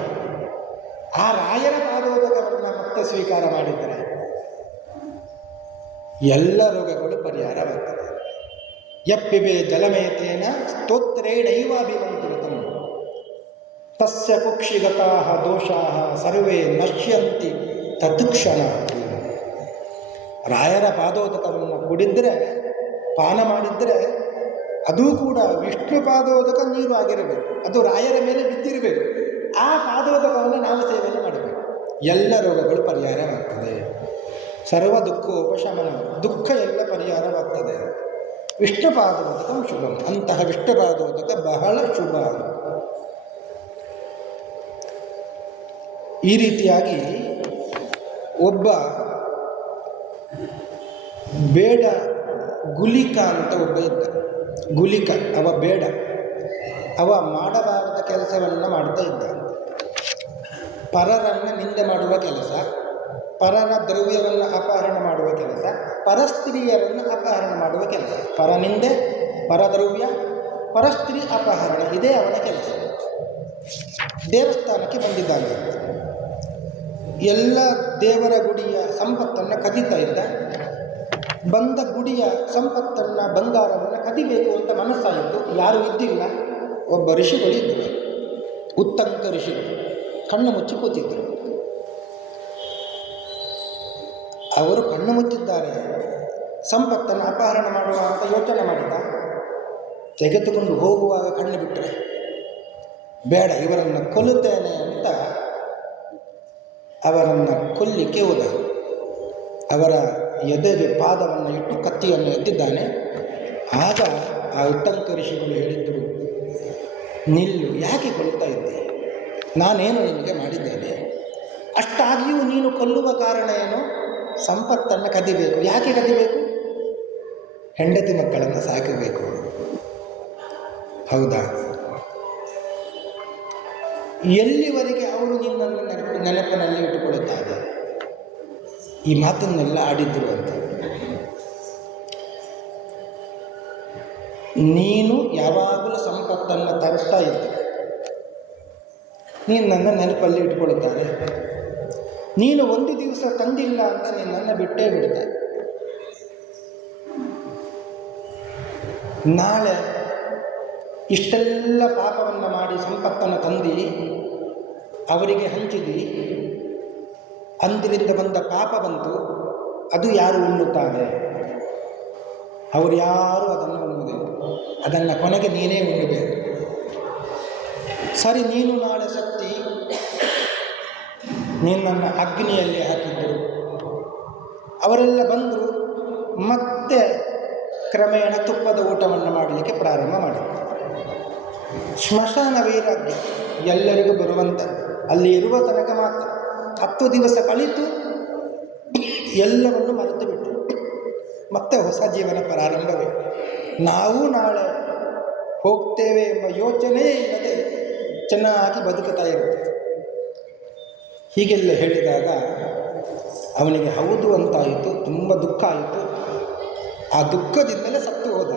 ಆ ರಾಯರ ಪಾದೋದಕವನ್ನು ಮತ್ತೆ ಸ್ವೀಕಾರ ಮಾಡಿದರೆ ಎಲ್ಲ ರೋಗಗಳು ಪರಿಹಾರವಾಗ್ತದೆ. ಯಪ್ಪಿಬೆ ಜಲಮೇತೇನ ಸ್ತೋತ್ರೇಣೈವಾಭಿಮಂತ್ರಿತಂ ತಸ್ಯ ಕುಕ್ಷಿಗತಾಃ ದೋಷಾಃ ಸರ್ವೇ ನಶ್ಯಂತಿ ತತ್ಕ್ಷಣಾತ್. ರಾಯರ ಪಾದೋದಕವನ್ನು ಕುಡಿದರೆ, ಪಾನ ಮಾಡಿದರೆ ಅದೂ ಕೂಡ ವಿಷ್ಣು ಪಾದೋದಕ ನೀರು ಆಗಿರಬೇಕು, ಅದು ರಾಯರ ಮೇಲೆ ಬಿದ್ದಿರಬೇಕು. ಆ ಪಾದೋದಕವನ್ನು ನಾವು ಸೇವನೆ ಮಾಡಬೇಕು, ಎಲ್ಲ ರೋಗಗಳು ಪರಿಹಾರವಾಗ್ತದೆ. ಸರ್ವ ದುಃಖೋಪಶಮನ, ದುಃಖ ಎಲ್ಲ ಪರಿಹಾರವಾಗ್ತದೆ. ವಿಷ್ಣು ಪಾದೋದಕಂ ಶುಭಂ. ಅಂತಹ ವಿಷ್ಣು ಪಾದೋದಕ ಬಹಳ ಶುಭ. ಈ ರೀತಿಯಾಗಿ ಒಬ್ಬ ಬೇಡ ಗುಲಿಕ ಅಂತ ಒಬ್ಬ ಇದ್ದ. ಗುಲಿಕ ಅವ ಬೇಡ, ಅವ ಮಾಡಬಾರದ ಕೆಲಸವನ್ನು ಮಾಡ್ತಾ ಇದ್ದ. ಪರರನ್ನು ನಿಂದೆ ಮಾಡುವ ಕೆಲಸ, ಪರರ ದ್ರವ್ಯವನ್ನು ಅಪಹರಣ ಮಾಡುವ ಕೆಲಸ, ಪರಸ್ತ್ರೀಯರನ್ನು ಅಪಹರಣ ಮಾಡುವ ಕೆಲಸ. ಪರನಿಂದೆ, ಪರದ್ರವ್ಯ, ಪರಸ್ತ್ರೀ ಅಪಹರಣ, ಇದೇ ಅವನ ಕೆಲಸ. ದೇವಸ್ಥಾನಕ್ಕೆ ಬಂದಿದ್ದಾನೆ, ಎಲ್ಲ ದೇವರ ಗುಡಿಯ ಸಂಪತ್ತನ್ನು ಕದೀತಾ ಇದ್ದ. ಬಂದ ಗುಡಿಯ ಸಂಪತ್ತನ್ನು, ಬಂಗಾರವನ್ನು ಕದಿಬೇಕು ಅಂತ ಮನಸ್ಸಾಯಿತು. ಯಾರೂ ಇದ್ದಿಲ್ಲ. ಒಬ್ಬ ಋಷಿಗಳು ಇದ್ದರು, ಉತ್ತಂಕ ಋಷಿಗಳು, ಕಣ್ಣು ಮುಚ್ಚಿ ಕೂತಿದ್ದರು. ಅವರು ಕಣ್ಣು ಮುಚ್ಚಿದ್ದಾರೆ, ಸಂಪತ್ತನ್ನು ಅಪಹರಣ ಮಾಡುವ ಅಂತ ಯೋಚನೆ ಮಾಡಿದ. ತೆಗೆದುಕೊಂಡು ಹೋಗುವಾಗ ಕಣ್ಣು ಬಿಟ್ಟರೆ ಬೇಡ, ಇವರನ್ನು ಕೊಲ್ಲುತ್ತೇನೆ ಅಂತ ಅವರನ್ನು ಕೊಲ್ಲಿಕ್ಕೆ ಹೋದ. ಅವರ ಎದೆಗೆ ಪಾದವನ್ನು ಇಟ್ಟು ಕತ್ತಿಯನ್ನು ಎತ್ತಿದ್ದಾನೆ. ಆಗ ಆ ಉತ್ತಂಕ ಋಷಿಗಳು ಹೇಳಿದ್ದರು, ನಿಲ್ಲು, ಯಾಕೆ ಕೊಲ್ತಾ ಇದ್ದೆ? ನಾನೇನು ನಿನಗೆ ಮಾಡಿದ್ದೇನೆ? ಅಷ್ಟಾಗಿಯೂ ನೀನು ಕೊಲ್ಲುವ ಕಾರಣ ಏನು? ಸಂಪತ್ತನ್ನು ಕದಿಬೇಕು. ಯಾಕೆ ಕದಿಬೇಕು? ಹೆಂಡತಿ ಮಕ್ಕಳನ್ನು ಸಾಕಬೇಕು, ಹೌದಾ? ಎಲ್ಲಿವರೆಗೆ ಅವರು ನಿನ್ನನ್ನು ನೆನಪಿನಲ್ಲಿ ಇಟ್ಟುಕೊಳ್ಳುತ್ತಾರೆ? ಈ ಮಾತನ್ನೆಲ್ಲ ಆಡಿದ್ರು ಅಂತ. ನೀನು ಯಾವಾಗಲೂ ಸಂಪತ್ತನ್ನು ತರ್ತಾ ಇದ್ದರೆ ನಿನ್ನನ್ನು ನೆನಪಲ್ಲಿ ಇಟ್ಕೊಳ್ತಾರೆ. ನೀನು ಒಂದು ದಿವಸ ತಂದಿಲ್ಲ ಅಂತ ನಿನ್ನನ್ನು ಬಿಟ್ಟೇ ಬಿಡ್ತಾರೆ. ನಾಳೆ ಇಷ್ಟೆಲ್ಲ ಪಾಪವನ್ನು ಮಾಡಿ ಸಂಪತ್ತನ್ನು ತಂದು ಅವರಿಗೆ ಹಂಚಿದಿ, ಅಂದಿನಿಂದ ಬಂದ ಪಾಪ ಬಂತು, ಅದು ಯಾರು ಉಣ್ಣುತ್ತಾರೆ? ಅವರು ಯಾರು ಅದನ್ನು ಉಣ್ಣುವುದಿಲ್ಲ. ಅದನ್ನು ಕೊನೆಗೆ ನೀನೇ ಉಣ್ಣಬೇಕು. ಸರಿ, ನೀನು ನಾಳೆ ಸತ್ತಿ ನಿನ್ನನ್ನು ಅಗ್ನಿಯಲ್ಲಿ ಹಾಕಿದ್ದರು, ಅವರೆಲ್ಲ ಬಂದರು, ಮತ್ತೆ ಕ್ರಮೇಣ ತುಪ್ಪದ ಊಟವನ್ನು ಮಾಡಲಿಕ್ಕೆ ಪ್ರಾರಂಭ ಮಾಡಿದರು. ಸ್ಮಶಾನ ವೈರಾಗ್ಯ ಎಲ್ಲರಿಗೂ ಬರುವಂಥದ್ದು. ಅಲ್ಲಿ ಇರುವ ತನಕ ಮಾತ್ರ. 10 ದಿವಸ ಕಳಿತು ಎಲ್ಲವನ್ನು ಮರೆತು ಬಿಟ್ಟರು. ಮತ್ತೆ ಹೊಸ ಜೀವನ ಪ್ರಾರಂಭವೇ. ನಾವು ನಾಳೆ ಹೋಗ್ತೇವೆ ಎಂಬ ಯೋಚನೆಯೇ ಇಲ್ಲದೆ ಚೆನ್ನಾಗಿ ಬದುಕುತ್ತಾ ಇರುತ್ತೆ. ಹೀಗೆಲ್ಲ ಹೇಳಿದಾಗ ಅವನಿಗೆ ಹೌದು ಅಂತಾಯಿತು, ತುಂಬ ದುಃಖ ಆಯಿತು. ಆ ದುಃಖದಿಂದಲೇ ಸತ್ತು ಹೋದ.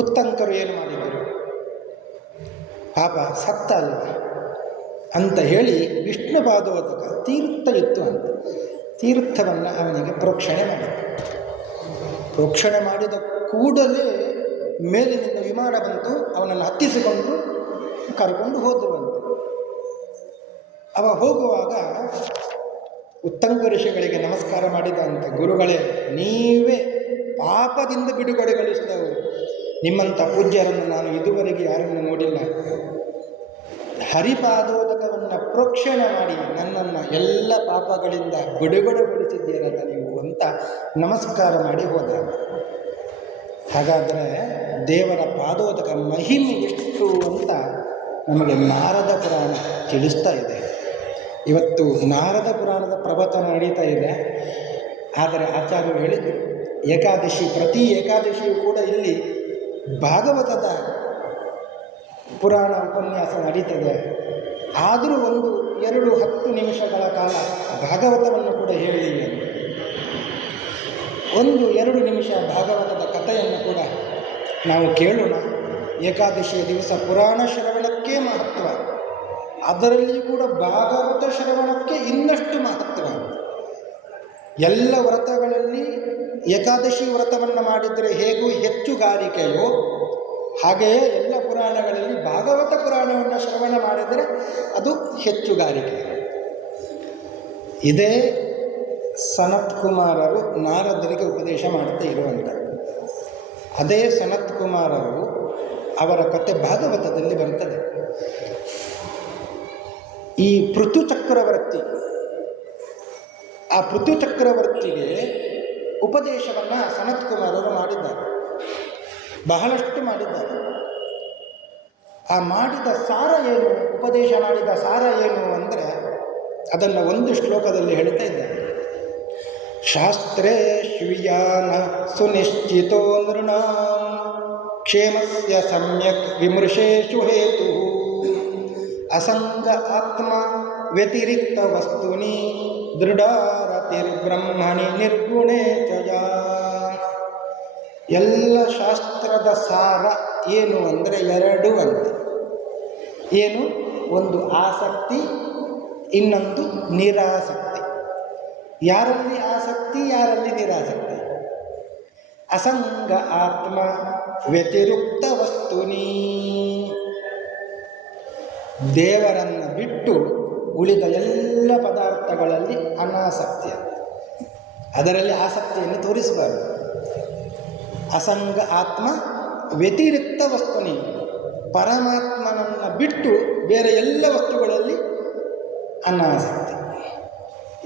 ಉತ್ತಂಕರು ಏನು ಮಾಡಿದರು? ಪಾಪ ಸತ್ತ ಅಲ್ವ ಅಂತ ಹೇಳಿ ವಿಷ್ಣು ಪಾದೋದಕ ತೀರ್ಥ ಇತ್ತು ಅಂತ ತೀರ್ಥವನ್ನು ಅವನಿಗೆ ಪ್ರೋಕ್ಷಣೆ ಮಾಡಿದರು. ಪ್ರೋಕ್ಷಣೆ ಮಾಡಿದ ಕೂಡಲೇ ಮೇಲಿನಿಂದ ವಿಮಾನ ಬಂತು, ಅವನನ್ನು ಹತ್ತಿಸಿಕೊಂಡು ಕರ್ಕೊಂಡು ಹೋದರುವಂತೆ. ಅವ ಹೋಗುವಾಗ ಉತ್ತಂಗ ಋಷಿಗಳಿಗೆ ನಮಸ್ಕಾರ ಮಾಡಿದಂತೆ, ಗುರುಗಳೇ, ನೀವೇ ಪಾಪದಿಂದ ಬಿಡುಗಡೆಗೊಳಿಸಿದವರು, ನಿಮ್ಮಂಥ ಪೂಜ್ಯರನ್ನು ನಾನು ಇದುವರೆಗೆ ಯಾರನ್ನು ನೋಡಿಲ್ಲ. ಹರಿಪಾದೋದಕವನ್ನು ಪ್ರೋಕ್ಷಣೆ ಮಾಡಿ ನನ್ನನ್ನು ಎಲ್ಲ ಪಾಪಗಳಿಂದ ಬಿಡುಗಡೆಗೊಳಿಸಿದ್ದೀರಲ್ಲ ನೀವು ಅಂತ ನಮಸ್ಕಾರ ಮಾಡಿ ಹೋದ. ಹಾಗಾದರೆ ದೇವರ ಪಾದೋದಕ ಮಹಿಮೆ ಎಷ್ಟು ಅಂತ ನಮಗೆ ನಾರದ ಪುರಾಣ ತಿಳಿಸ್ತಾ ಇದೆ. ಇವತ್ತು ನಾರದ ಪುರಾಣದ ಪ್ರವಚನ ನಡೀತಾ ಇದೆ. ಆದರೆ ಆಚಾರ್ಯರು ಹೇಳಿದರು, ಏಕಾದಶಿ, ಪ್ರತಿ ಏಕಾದಶಿಯು ಕೂಡ ಇಲ್ಲಿ ಭಾಗವತದ ಪುರಾಣ ಉಪನ್ಯಾಸ ನಡೀತದೆ. ಆದರೂ 1-2-10 ನಿಮಿಷಗಳ ಕಾಲ ಭಾಗವತವನ್ನು ಕೂಡ ಹೇಳಿ, 1-2 ನಿಮಿಷ ಭಾಗವತದ ಕಥೆಯನ್ನು ಕೂಡ ನಾವು ಕೇಳೋಣ. ಏಕಾದಶಿಯ ದಿವಸ ಪುರಾಣ ಶ್ರವಣಕ್ಕೆ ಮಹತ್ವ, ಅದರಲ್ಲಿ ಕೂಡ ಭಾಗವತ ಶ್ರವಣಕ್ಕೆ ಇನ್ನಷ್ಟು ಮಹತ್ವ. ಎಲ್ಲ ವ್ರತಗಳಲ್ಲಿ ಏಕಾದಶಿ ವ್ರತವನ್ನು ಮಾಡಿದರೆ ಹೇಗೂ ಹೆಚ್ಚುಗಾರಿಕೆಯೋ, ಹಾಗೆಯೇ ಎಲ್ಲ ಪುರಾಣಗಳಲ್ಲಿ ಭಾಗವತ ಪುರಾಣವನ್ನು ಶ್ರವಣ ಮಾಡಿದರೆ ಅದು ಹೆಚ್ಚುಗಾರಿಕೆ. ಇದೇ ಸನತ್ ಕುಮಾರರು ನಾರದರಿಗೆ ಉಪದೇಶ ಮಾಡುತ್ತಾ ಇರುವಂಥದ್ದು. ಅದೇ ಸನತ್ ಕುಮಾರರು ಅವರ ಕಥೆ ಭಾಗವತದಲ್ಲಿ ಬರುತ್ತದೆ. ಈ ಪೃಥು ಚಕ್ರವರ್ತಿ, ಆ ಪೃಥು ಚಕ್ರವರ್ತಿಗೆ ಉಪದೇಶವನ್ನು ಸನತ್ ಕುಮಾರರು ಮಾಡಿದ್ದಾರೆ, ಬಹಳಷ್ಟು ಮಾಡಿದ್ದಾರೆ. ಆ ಮಾಡಿದ ಸಾರ ಏನು, ಉಪದೇಶ ಮಾಡಿದ ಸಾರ ಏನು ಅಂದರೆ ಅದನ್ನು ಒಂದು ಶ್ಲೋಕದಲ್ಲಿ ಹೇಳ್ತಾ ಇದ್ದಾರೆ. ಶಾಸ್ತ್ರೇ ಶ್ವಿಯಾನ ಸುನಿಶ್ಚಿತೋ ನೃಣಾಂ ಕ್ಷೇಮಸ್ಯ ಸಮ್ಯಕ್ ವಿಮೃಶೇಷು ಹೇತು ಅಸಂಗ ಆತ್ಮ ವ್ಯತಿರಿಕ್ತ ವಸ್ತುನಿ ದೃಢಾರತಿರ್ಬ್ರಹ್ಮಣಿ ನಿರ್ಗುಣೇ ಚಯ. ಎಲ್ಲ ಶಾಸ್ತ್ರದ ಸಾರ ಏನು ಅಂದರೆ 2 ಅಂತ. ಏನು? ಒಂದು ಆಸಕ್ತಿ, ಇನ್ನೊಂದು ನಿರಾಸಕ್ತಿ. ಯಾರಲ್ಲಿ ಆಸಕ್ತಿ, ಯಾರಲ್ಲಿ ನಿರಾಸಕ್ತಿ? ಅಸಂಗ ಆತ್ಮ ವ್ಯತಿರಿಕ್ತ ವಸ್ತುನಿ, ದೇವರನ್ನು ಬಿಟ್ಟು ಉಳಿದ ಎಲ್ಲ ಪದಾರ್ಥಗಳಲ್ಲಿ ಅನಾಸಕ್ತಿ, ಅದರಲ್ಲಿ ಆಸಕ್ತಿಯನ್ನು ತೋರಿಸಬಾರದು. ಅಸಂಗ ಆತ್ಮ ವ್ಯತಿರಿಕ್ತ ವಸ್ತುನಿ, ಪರಮಾತ್ಮನನ್ನು ಬಿಟ್ಟು ಬೇರೆ ಎಲ್ಲ ವಸ್ತುಗಳಲ್ಲಿ ಅನಾಸಕ್ತಿ.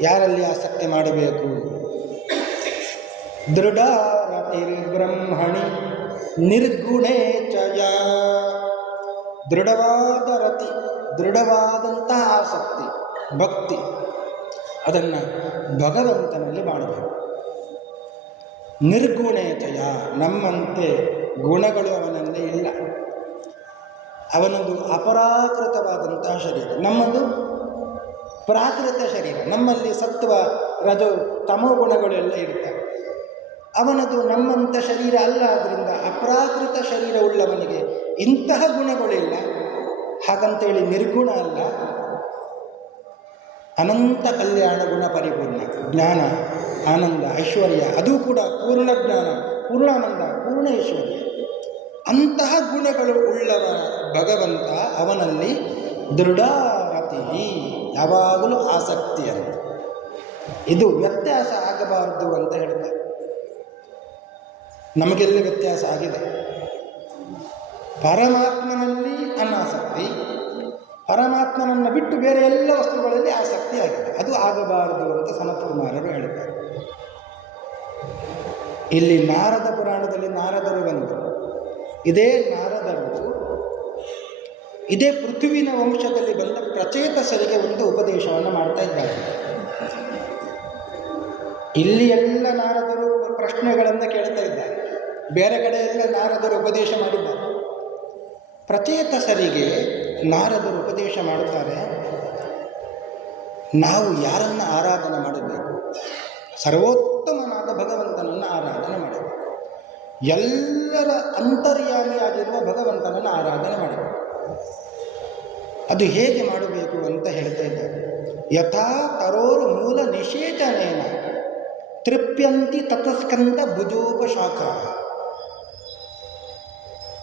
ಯಾರಲ್ಲಿ ಆಸಕ್ತಿ ಮಾಡಬೇಕು? ದೃಢರತಿರ್ಬ್ರಹ್ಮಣಿ ನಿರ್ಗುಣೇ ಚಯ. ದೃಢವಾದ ರತಿ, ದೃಢವಾದಂತಹ ಆಸಕ್ತಿ, ಭಕ್ತಿ, ಅದನ್ನು ಭಗವಂತನಲ್ಲಿ ಮಾಡಬೇಕು. ನಿರ್ಗುಣೇತಯ, ನಮ್ಮಂತೆ ಗುಣಗಳು ಅವನಲ್ಲಿ ಇಲ್ಲ. ಅವನದು ಅಪರಾಕೃತವಾದಂತಹ ಶರೀರ, ನಮ್ಮದು ಪ್ರಾಕೃತ ಶರೀರ. ನಮ್ಮಲ್ಲಿ ಸತ್ವ, ರಜೋ, ತಮೋ ಗುಣಗಳೆಲ್ಲ ಇರ್ತವೆ. ಅವನದು ನಮ್ಮಂಥ ಶರೀರ ಅಲ್ಲ. ಆದ್ದರಿಂದ ಅಪ್ರಾಕೃತ ಶರೀರ ಉಳ್ಳವನಿಗೆ ಇಂತಹ ಗುಣಗಳಿಲ್ಲ. ಹಾಗಂತೇಳಿ ನಿರ್ಗುಣ ಅಲ್ಲ. ಅನಂತ ಕಲ್ಯಾಣ ಗುಣ ಪರಿಪೂರ್ಣ, ಜ್ಞಾನ, ಆನಂದ, ಐಶ್ವರ್ಯ, ಅದು ಕೂಡ ಪೂರ್ಣ ಜ್ಞಾನ, ಪೂರ್ಣಾನಂದ, ಪೂರ್ಣ ಐಶ್ವರ್ಯ. ಅಂತಹ ಗುಣಗಳು ಉಳ್ಳವ ಭಗವಂತ, ಅವನಲ್ಲಿ ದೃಢರತಿ, ಯಾವಾಗಲೂ ಆಸಕ್ತಿ ಅಂತ. ಇದು ವ್ಯತ್ಯಾಸ ಆಗಬಾರದು ಅಂತ ಹೇಳ್ತಾರೆ. ನಮಗೆಲ್ಲ ವ್ಯತ್ಯಾಸ ಆಗಿದೆ. ಪರಮಾತ್ಮನಲ್ಲಿ ಅನಾಸಕ್ತಿ, ಪರಮಾತ್ಮನನ್ನು ಬಿಟ್ಟು ಬೇರೆ ಎಲ್ಲ ವಸ್ತುಗಳಲ್ಲಿ ಆಸಕ್ತಿ ಆಗಿದೆ. ಅದು ಆಗಬಾರದು ಅಂತ ಸನತ್ ಕುಮಾರರು ಹೇಳ್ತಾರೆ. ಇಲ್ಲಿ ನಾರದ ಪುರಾಣದಲ್ಲಿ ನಾರದರು ಬಂದರು. ಇದೇ ನಾರದರು ಇದೇ ಪೃಥ್ವಿನ ವಂಶದಲ್ಲಿ ಬಂದ ಪ್ರಚೇತಸರಿಗೆ ಒಂದು ಉಪದೇಶವನ್ನು ಮಾಡ್ತಾ ಇದ್ದಾರೆ. ಇಲ್ಲಿ ಎಲ್ಲ ನಾರದರು ಪ್ರಶ್ನೆಗಳನ್ನು ಕೇಳ್ತಾ ಇದ್ದಾರೆ. ಬೇರೆ ಕಡೆ ಎಲ್ಲ ನಾರದರು ಉಪದೇಶ ಮಾಡಿದ್ದಾರೆ. ಪ್ರಚೇತಸರಿಗೆ ನಾರದರು ಉಪದೇಶ ಮಾಡುತ್ತಾರೆ, ನಾವು ಯಾರನ್ನು ಆರಾಧನೆ ಮಾಡಬೇಕು? ಸರ್ವೋತ್ತಮನಾದ ಭಗವಂತನನ್ನು ಆರಾಧನೆ ಮಾಡಬೇಕು. ಎಲ್ಲರ ಅಂತರ್ಯಾಮಿಯಾಗಿರುವ ಭಗವಂತನನ್ನು ಆರಾಧನೆ ಮಾಡಬೇಕು. ಅದು ಹೇಗೆ ಮಾಡಬೇಕು ಅಂತ ಹೇಳ್ತಾ ಇದ್ದಾರೆ. ಯಥಾ ತರೋರು ಮೂಲ ನಿಷೇಚನೇನ ತೃಪ್ಯಂತಿ ತತಸ್ಕಂದ ಭುಜೋಪಶಾಖಾ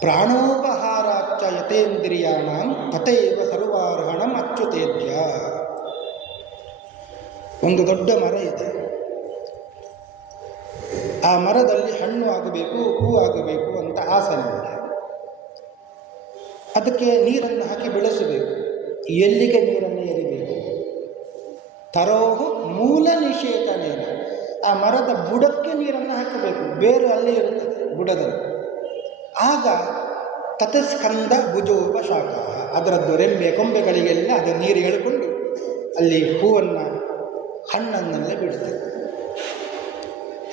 ಪ್ರಾಣೋಪಹಾರಾಚ್ಚ ಯತೇಂದ್ರಿಯಾಣಂ ತಥೈವ ಸರ್ವಾರ್ಹಣಂ ಅಚ್ಯುತೇದ್ಯ. ಒಂದು ದೊಡ್ಡ ಮರ ಇದೆ. ಆ ಮರದಲ್ಲಿ ಹಣ್ಣು ಆಗಬೇಕು, ಹೂ ಆಗಬೇಕು ಅಂತ ಆಸೆ ನಮಗೆ. ಅದಕ್ಕೆ ನೀರನ್ನು ಹಾಕಿ ಬೆಳೆಸಬೇಕು. ಎಲ್ಲಿಗೆ ನೀರನ್ನು ಎರಿಬೇಕು? ತರೋಹು ಮೂಲ ನಿಷೇಕನೇನ, ಆ ಮರದ ಬುಡಕ್ಕೆ ನೀರನ್ನು ಹಾಕಬೇಕು. ಬೇರು ಅಲ್ಲೇ ಇರುತ್ತದೆ ಬುಡದಲ್ಲಿ. ಆಗ ತತಸ್ಕಂದ ಭುಜೋಪಶಾಖ, ಅದರದ್ದು ರೆಂಬೆ ಕೊಂಬೆಗಳಿಗೆಲ್ಲ ಅದು ನೀರು ಎಳ್ಕೊಂಡು ಅಲ್ಲಿ ಹೂವನ್ನು ಹಣ್ಣನ್ನೆಲ್ಲ ಬಿಡುತ್ತದೆ.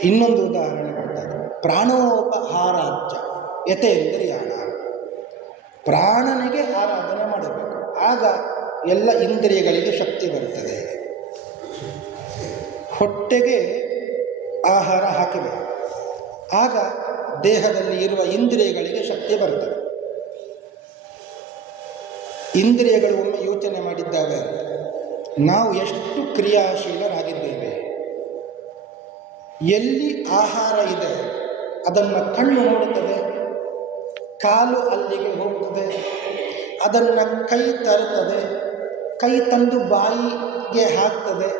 ಇನ್ನೊಂದು ಉದಾಹರಣೆ ಕೊಡ್ತಾರೆ. ಪ್ರಾಣೋಪಹಾರಾಜ್ಯ ಯತೇಂದ್ರಿಯಾಣ, ಪ್ರಾಣನಿಗೆ ಆರಾಧನೆ ಮಾಡಬೇಕು. ಆಗ ಎಲ್ಲ ಇಂದ್ರಿಯಗಳಿಗೆ ಶಕ್ತಿ ಬರುತ್ತದೆ. ಹೊಟ್ಟೆಗೆ ಆಹಾರ ಹಾಕಬೇಕು. ಆಗ ದೇಹದಲ್ಲಿ ಇರುವ ಇಂದ್ರಿಯಗಳಿಗೆ ಶಕ್ತಿ ಬರುತ್ತದೆ. ಇಂದ್ರಿಯಗಳು ಒಮ್ಮೆ ಯೋಚನೆ ಮಾಡಿದ್ದಾವೆ ಅಂತ, ನಾವು ಎಷ್ಟು ಕ್ರಿಯಾಶೀಲರಾಗಿದ್ದೇವೆ. ಎಲ್ಲಿ ಆಹಾರ ಇದೆ ಅದನ್ನು ಕಣ್ಣು ನೋಡುತ್ತದೆ, ಕಾಲು ಅಲ್ಲಿಗೆ ಹೋಗ್ತದೆ, ಅದನ್ನು ಕೈ ತರುತ್ತದೆ, ಕೈ ತಂದು ಬಾಯಿಗೆ ಹಾಕ್ತದೆ,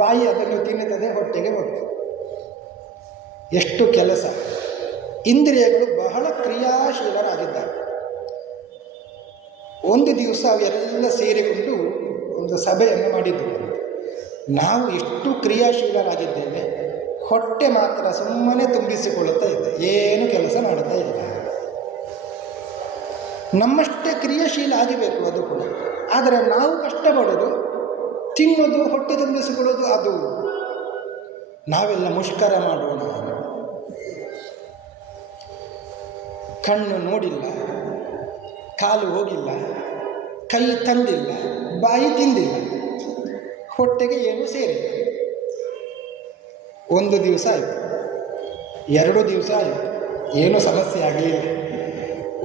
ಬಾಯಿ ಅದನ್ನು ತಿನ್ನುತ್ತದೆ, ಹೊಟ್ಟೆಗೆ ಹೋಗ್ತದೆ. ಎಷ್ಟು ಕೆಲಸ! ಇಂದ್ರಿಯಗಳು ಬಹಳ ಕ್ರಿಯಾಶೀಲರಾಗಿದ್ದಾರೆ. ಒಂದು ದಿವಸ ಅವೆಲ್ಲ ಸೇರಿಕೊಂಡು ಒಂದು ಸಭೆಯನ್ನು ಮಾಡಿದ್ದರು. ನಾವು ಎಷ್ಟು ಕ್ರಿಯಾಶೀಲರಾಗಿದ್ದೇವೆ, ಹೊಟ್ಟೆ ಮಾತ್ರ ಸುಮ್ಮನೆ ತುಂಬಿಸಿಕೊಳ್ಳುತ್ತಾ ಇದೆ, ಏನು ಕೆಲಸ ಮಾಡುತ್ತಾ ಇಲ್ಲ. ನಮ್ಮಷ್ಟೇ ಕ್ರಿಯಾಶೀಲ ಆಗಬೇಕು ಅದು ಕೂಡ. ಆದರೆ ನಾವು ಕಷ್ಟಪಡೋದು, ತಿನ್ನೋದು, ಹೊಟ್ಟೆ ತುಂಬಿಸಿಕೊಳ್ಳೋದು, ಅದು ನಾವೆಲ್ಲ ಮುಷ್ಕರ ಮಾಡೋಣ. ಕಣ್ಣು ನೋಡಿಲ್ಲ, ಕಾಲು ಹೋಗಿಲ್ಲ, ಕೈ ತಂದಿಲ್ಲ, ಬಾಯಿ ತಿಂದಿಲ್ಲ, ಹೊಟ್ಟೆಗೆ ಏನು ಸೇರಿಲ್ಲ. ಒಂದು ದಿವಸ ಆಯಿತು, 2 ದಿವಸ ಆಯಿತು, ಏನೂ ಸಮಸ್ಯೆ ಆಗಲಿಲ್ಲ.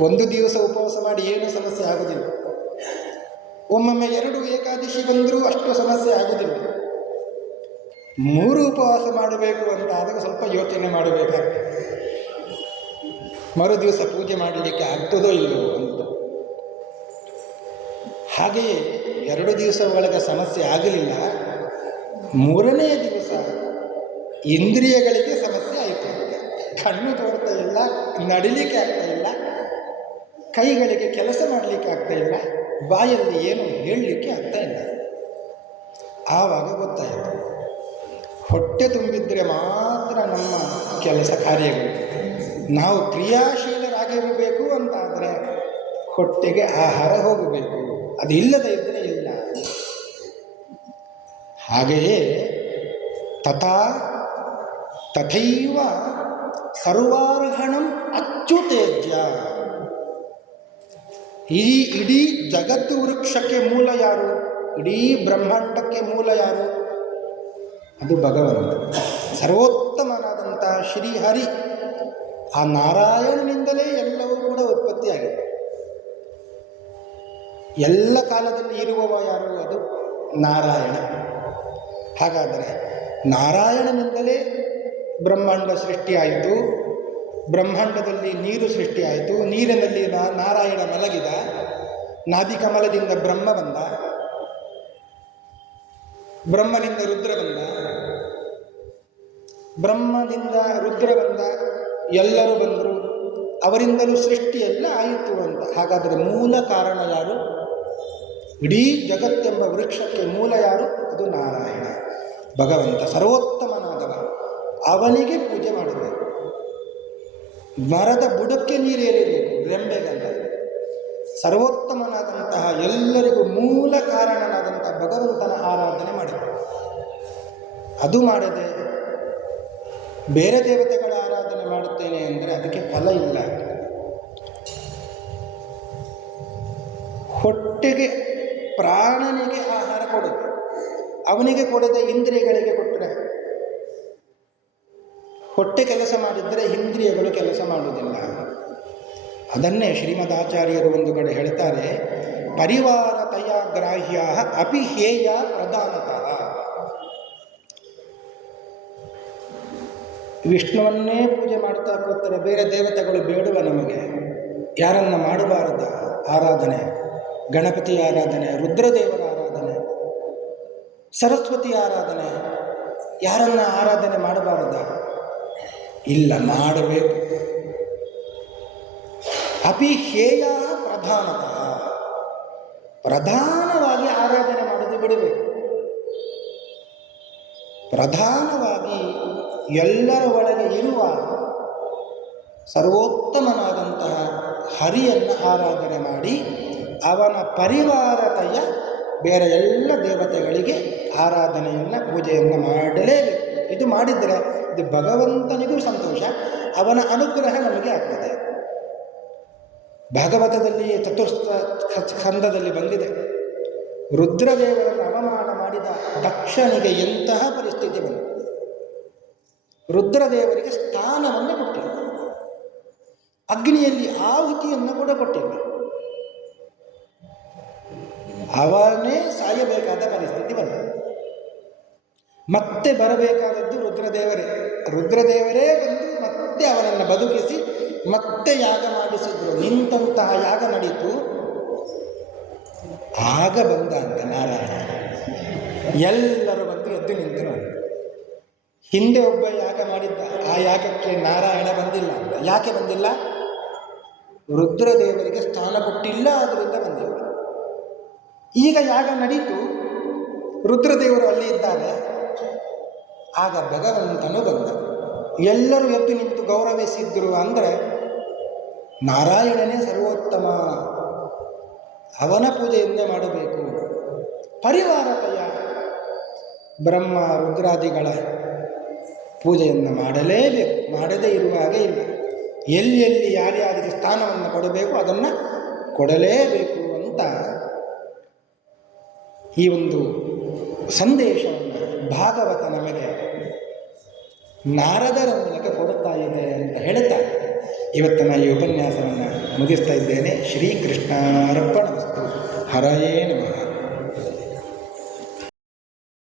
ಒಂದು ದಿವಸ ಉಪವಾಸ ಮಾಡಿ ಏನೂ ಸಮಸ್ಯೆ ಆಗೋದಿಲ್ಲ. ಒಮ್ಮೊಮ್ಮೆ 2 ಏಕಾದಶಿ ಬಂದರೂ ಅಷ್ಟು ಸಮಸ್ಯೆ ಆಗೋದಿಲ್ಲ. 3 ಉಪವಾಸ ಮಾಡಬೇಕು ಅಂತ ಆದಾಗ ಸ್ವಲ್ಪ ಯೋಚನೆ ಮಾಡಬೇಕಾಗ್ತದೆ. ಮರು ದಿವಸ ಪೂಜೆ ಮಾಡಲಿಕ್ಕೆ ಆಗ್ತದೋ ಇಲ್ಲವೋ ಅಂತ. ಹಾಗೆಯೇ 2 ದಿವಸ ಒಳಗೆ ಸಮಸ್ಯೆ ಆಗಲಿಲ್ಲ. 3ನೇ ದಿವಸ ಇಂದ್ರಿಯಗಳಿಗೆ ಸಮಸ್ಯೆ ಆಯಿತು. ಕಣ್ಣು ತೋರ್ತಾ ಇಲ್ಲ, ನಡಿಲಿಕ್ಕೆ ಆಗ್ತಾ ಇಲ್ಲ, ಕೈಗಳಿಗೆ ಕೆಲಸ ಮಾಡಲಿಕ್ಕೆ ಆಗ್ತಾ ಇಲ್ಲ, ಬಾಯಲ್ಲಿ ಏನು ಹೇಳಲಿಕ್ಕೆ ಆಗ್ತಾ ಇಲ್ಲ. ಆವಾಗ ಗೊತ್ತಾಯಿತು, ಹೊಟ್ಟೆ ತುಂಬಿದ್ರೆ ಮಾತ್ರ ನಮ್ಮ ಕೆಲಸ ಕಾರ್ಯಗಳು. ನಾವು ಕ್ರಿಯಾಶೀಲರಾಗಿರಬೇಕು ಅಂತಾದರೆ ಹೊಟ್ಟೆಗೆ ಆಹಾರ ಹೋಗಬೇಕು, ಅದು ಇಲ್ಲದೇ ಇದ್ದರೆ ಇಲ್ಲ. ಹಾಗೆಯೇ ತಥೈವ ಸರ್ವಾರ್ಹಣಂ ಅಚ್ಯುತೇಜ್ಯ. ಈ ಇಡೀ ಜಗತ್ತು ವೃಕ್ಷಕ್ಕೆ ಮೂಲ ಯಾರು? ಇಡೀ ಬ್ರಹ್ಮಾಂಡಕ್ಕೆ ಮೂಲ ಯಾರು? ಅದು ಭಗವಂತ, ಸರ್ವೋತ್ತಮನಾದಂಥ ಶ್ರೀಹರಿ. ಆ ನಾರಾಯಣನಿಂದಲೇ ಎಲ್ಲವೂ ಕೂಡ ಉತ್ಪತ್ತಿಯಾಗಿದೆ. ಎಲ್ಲ ಕಾಲದಲ್ಲಿ ಇರುವವ ಯಾರು? ಅದು ನಾರಾಯಣ. ಹಾಗಾದರೆ ನಾರಾಯಣನಿಂದಲೇ ಬ್ರಹ್ಮಾಂಡ ಸೃಷ್ಟಿಯಾಯಿತು. ಬ್ರಹ್ಮಾಂಡದಲ್ಲಿ ನೀರು ಸೃಷ್ಟಿಯಾಯಿತು. ನೀರಿನಲ್ಲಿ ನಾರಾಯಣ ಮಲಗಿದ. ನಾಭಿಕಮಲದಿಂದ ಬ್ರಹ್ಮ ಬಂದ, ಬ್ರಹ್ಮನಿಂದ ರುದ್ರ ಬಂದ, ಬ್ರಹ್ಮದಿಂದ ರುದ್ರ ಬಂದ, ಎಲ್ಲರೂ ಬಂದರು. ಅವರಿಂದಲೂ ಸೃಷ್ಟಿಯೆಲ್ಲ ಆಯಿತು ಅಂತ. ಹಾಗಾದರೆ ಮೂಲ ಕಾರಣ ಯಾರು? ಇಡೀ ಜಗತ್ತೆಂಬ ವೃಕ್ಷಕ್ಕೆ ಮೂಲ ಯಾರು? ಅದು ನಾರಾಯಣ, ಭಗವಂತ, ಸರ್ವೋತ್ತಮನಾದವ. ಅವನಿಗೆ ಪೂಜೆ ಮಾಡಬೇಕು. ಮರದ ಬುಡಕ್ಕೆ ನೀರೇರಬೇಕು, ರೆಂಬೆಗಲ್ಲ. ಸರ್ವೋತ್ತಮನಾದಂತಹ ಎಲ್ಲರಿಗೂ ಮೂಲ ಕಾರಣನಾದಂತಹ ಭಗವಂತನ ಆರಾಧನೆ ಮಾಡಬೇಕು. ಅದು ಮಾಡದೆ ಬೇರೆ ದೇವತೆಗಳ ಆರಾಧನೆ ಮಾಡುತ್ತೇನೆ ಅಂದರೆ ಅದಕ್ಕೆ ಫಲ ಇಲ್ಲ. ಹೊಟ್ಟೆಗೆ, ಪ್ರಾಣನಿಗೆ ಆಹಾರ ಕೊಡೋದು, ಅವನಿಗೆ ಕೊಡದೆ ಇಂದ್ರಿಯಗಳಿಗೆ ಕೊಟ್ಟರೆ, ಹೊಟ್ಟೆ ಕೆಲಸ ಮಾಡಿದರೆ ಇಂದ್ರಿಯಗಳು ಕೆಲಸ ಮಾಡುವುದಿಲ್ಲ. ಅದನ್ನೇ ಶ್ರೀಮದಾಚಾರ್ಯರು ಒಂದು ಕಡೆ ಹೇಳ್ತಾರೆ, ಪರಿವಾರತಯ ಗ್ರಾಹ್ಯ ಅಪಿ ಹೇಯ ಪ್ರಧಾನತಃ. ವಿಷ್ಣುವನ್ನೇ ಪೂಜೆ ಮಾಡ್ತಾ ಕೂತರೆ ಬೇರೆ ದೇವತೆಗಳು ಬೇಡುವ ನಮಗೆ? ಯಾರನ್ನು ಮಾಡಬಾರದ ಆರಾಧನೆ? ಗಣಪತಿ ಆರಾಧನೆ, ರುದ್ರದೇವರ ಆರಾಧನೆ, ಸರಸ್ವತಿ ಆರಾಧನೆ, ಯಾರನ್ನ ಆರಾಧನೆ ಮಾಡಬಾರದ? ಇಲ್ಲ, ಮಾಡಬೇಕು. ಅಪಿ ಹೇಯ ಪ್ರಧಾನತಃ, ಪ್ರಧಾನವಾಗಿ ಆರಾಧನೆ ಮಾಡೋದು ಬಿಡಬೇಕು. ಪ್ರಧಾನವಾಗಿ ಎಲ್ಲರ ಒಳಗೆ ಇರುವ ಸರ್ವೋತ್ತಮನಾದಂತಹ ಹರಿಯನ್ನು ಆರಾಧನೆ ಮಾಡಿ ಅವನ ಪರಿವಾರತೆಯ ಬೇರೆ ಎಲ್ಲ ದೇವತೆಗಳಿಗೆ ಆರಾಧನೆಯನ್ನು ಪೂಜೆಯನ್ನು ಮಾಡಲೇಬೇಕು. ಇದು ಮಾಡಿದರೆ ಇದು ಭಗವಂತನಿಗೂ ಸಂತೋಷ, ಅವನ ಅನುಗ್ರಹ ನಮಗೆ ಆಗ್ತದೆ. ಭಾಗವತದಲ್ಲಿ ಚತುರ್ಸ್ಕಂದದಲ್ಲಿ ಬಂದಿದೆ, ರುದ್ರದೇವರನ್ನು ಅವಮಾನ ಮಾಡಿದ ದಕ್ಷನಿಗೆ ಎಂತಹ ಪರಿಸ್ಥಿತಿ ಬಂತು. ರುದ್ರದೇವರಿಗೆ ಸ್ಥಾನವನ್ನು ಕೊಟ್ಟಿಲ್ಲ, ಅಗ್ನಿಯಲ್ಲಿ ಆಹುತಿಯನ್ನು ಕೂಡ ಕೊಟ್ಟಿಲ್ಲ. ಅವನೇ ಸಾಯಬೇಕಾದ ಪರಿಸ್ಥಿತಿ ಬಂತು. ಮತ್ತೆ ಬರಬೇಕಾದದ್ದು ರುದ್ರದೇವರೇ ಬಂದು ಮತ್ತೆ ಅವನನ್ನು ಬದುಕಿಸಿ ಮತ್ತೆ ಯಾಗ ಮಾಡಿಸಿದ್ರು. ನಿಂತಹ ಯಾಗ ನಡೀತು. ಆಗ ಬಂದ ಅಂತ ನಾರಾಯಣ. ಎಲ್ಲರೂ ಬಂದು ಎದ್ದು ನಿಂತರು. ಹಿಂದೆ ಒಬ್ಬ ಯಾಗ ಮಾಡಿದ್ದ, ಆ ಯಾಗಕ್ಕೆ ನಾರಾಯಣ ಬಂದಿಲ್ಲ ಅಂತ. ಯಾಕೆ ಬಂದಿಲ್ಲ? ರುದ್ರದೇವರಿಗೆ ಸ್ಥಾನ ಕೊಟ್ಟಿಲ್ಲ, ಆದ್ದರಿಂದ ಬಂದಿಲ್ಲ. ಈಗ ಯಾಗ ನಡೀತು, ರುದ್ರದೇವರು ಅಲ್ಲಿ ಇದ್ದಾರೆ. ಆಗ ಭಗವಂತನು ಬಂದ. ಎಲ್ಲರೂ ಎದ್ದು ನಿಂತು ಗೌರವಿಸಿದ್ರು. ಅಂದರೆ ನಾರಾಯಣನೇ ಸರ್ವೋತ್ತಮ, ಅವನ ಪೂಜೆಯನ್ನೇ ಮಾಡಬೇಕು. ಪರಿವಾರತೆಯ ಬ್ರಹ್ಮ ರುದ್ರಾದಿಗಳ ಪೂಜೆಯನ್ನು ಮಾಡಲೇಬೇಕು. ಮಾಡದೇ ಇರುವ ಹಾಗೆ ಇಲ್ಲ. ಎಲ್ಲಿ ಯಾರ್ಯಾರಿಗೆ ಸ್ಥಾನವನ್ನು ಕೊಡಬೇಕು ಅದನ್ನು ಕೊಡಲೇಬೇಕು ಅಂತ ಈ ಒಂದು ಸಂದೇಶವನ್ನು ಭಾಗವತ ನಮಗೆ ನಾರದರ ಮೂಲಕ ಕೊಡುತ್ತಾ ಇದೆ ಅಂತ ಹೇಳ್ತಾ ಇವತ್ತಿನ ಈ ಉಪನ್ಯಾಸವನ್ನು ಮುಗಿಸ್ತಾ ಇದ್ದೇನೆ. ಶ್ರೀಕೃಷ್ಣಾರ್ಪಣಮಸ್ತು. ಹರಯೇ ನಮಃ.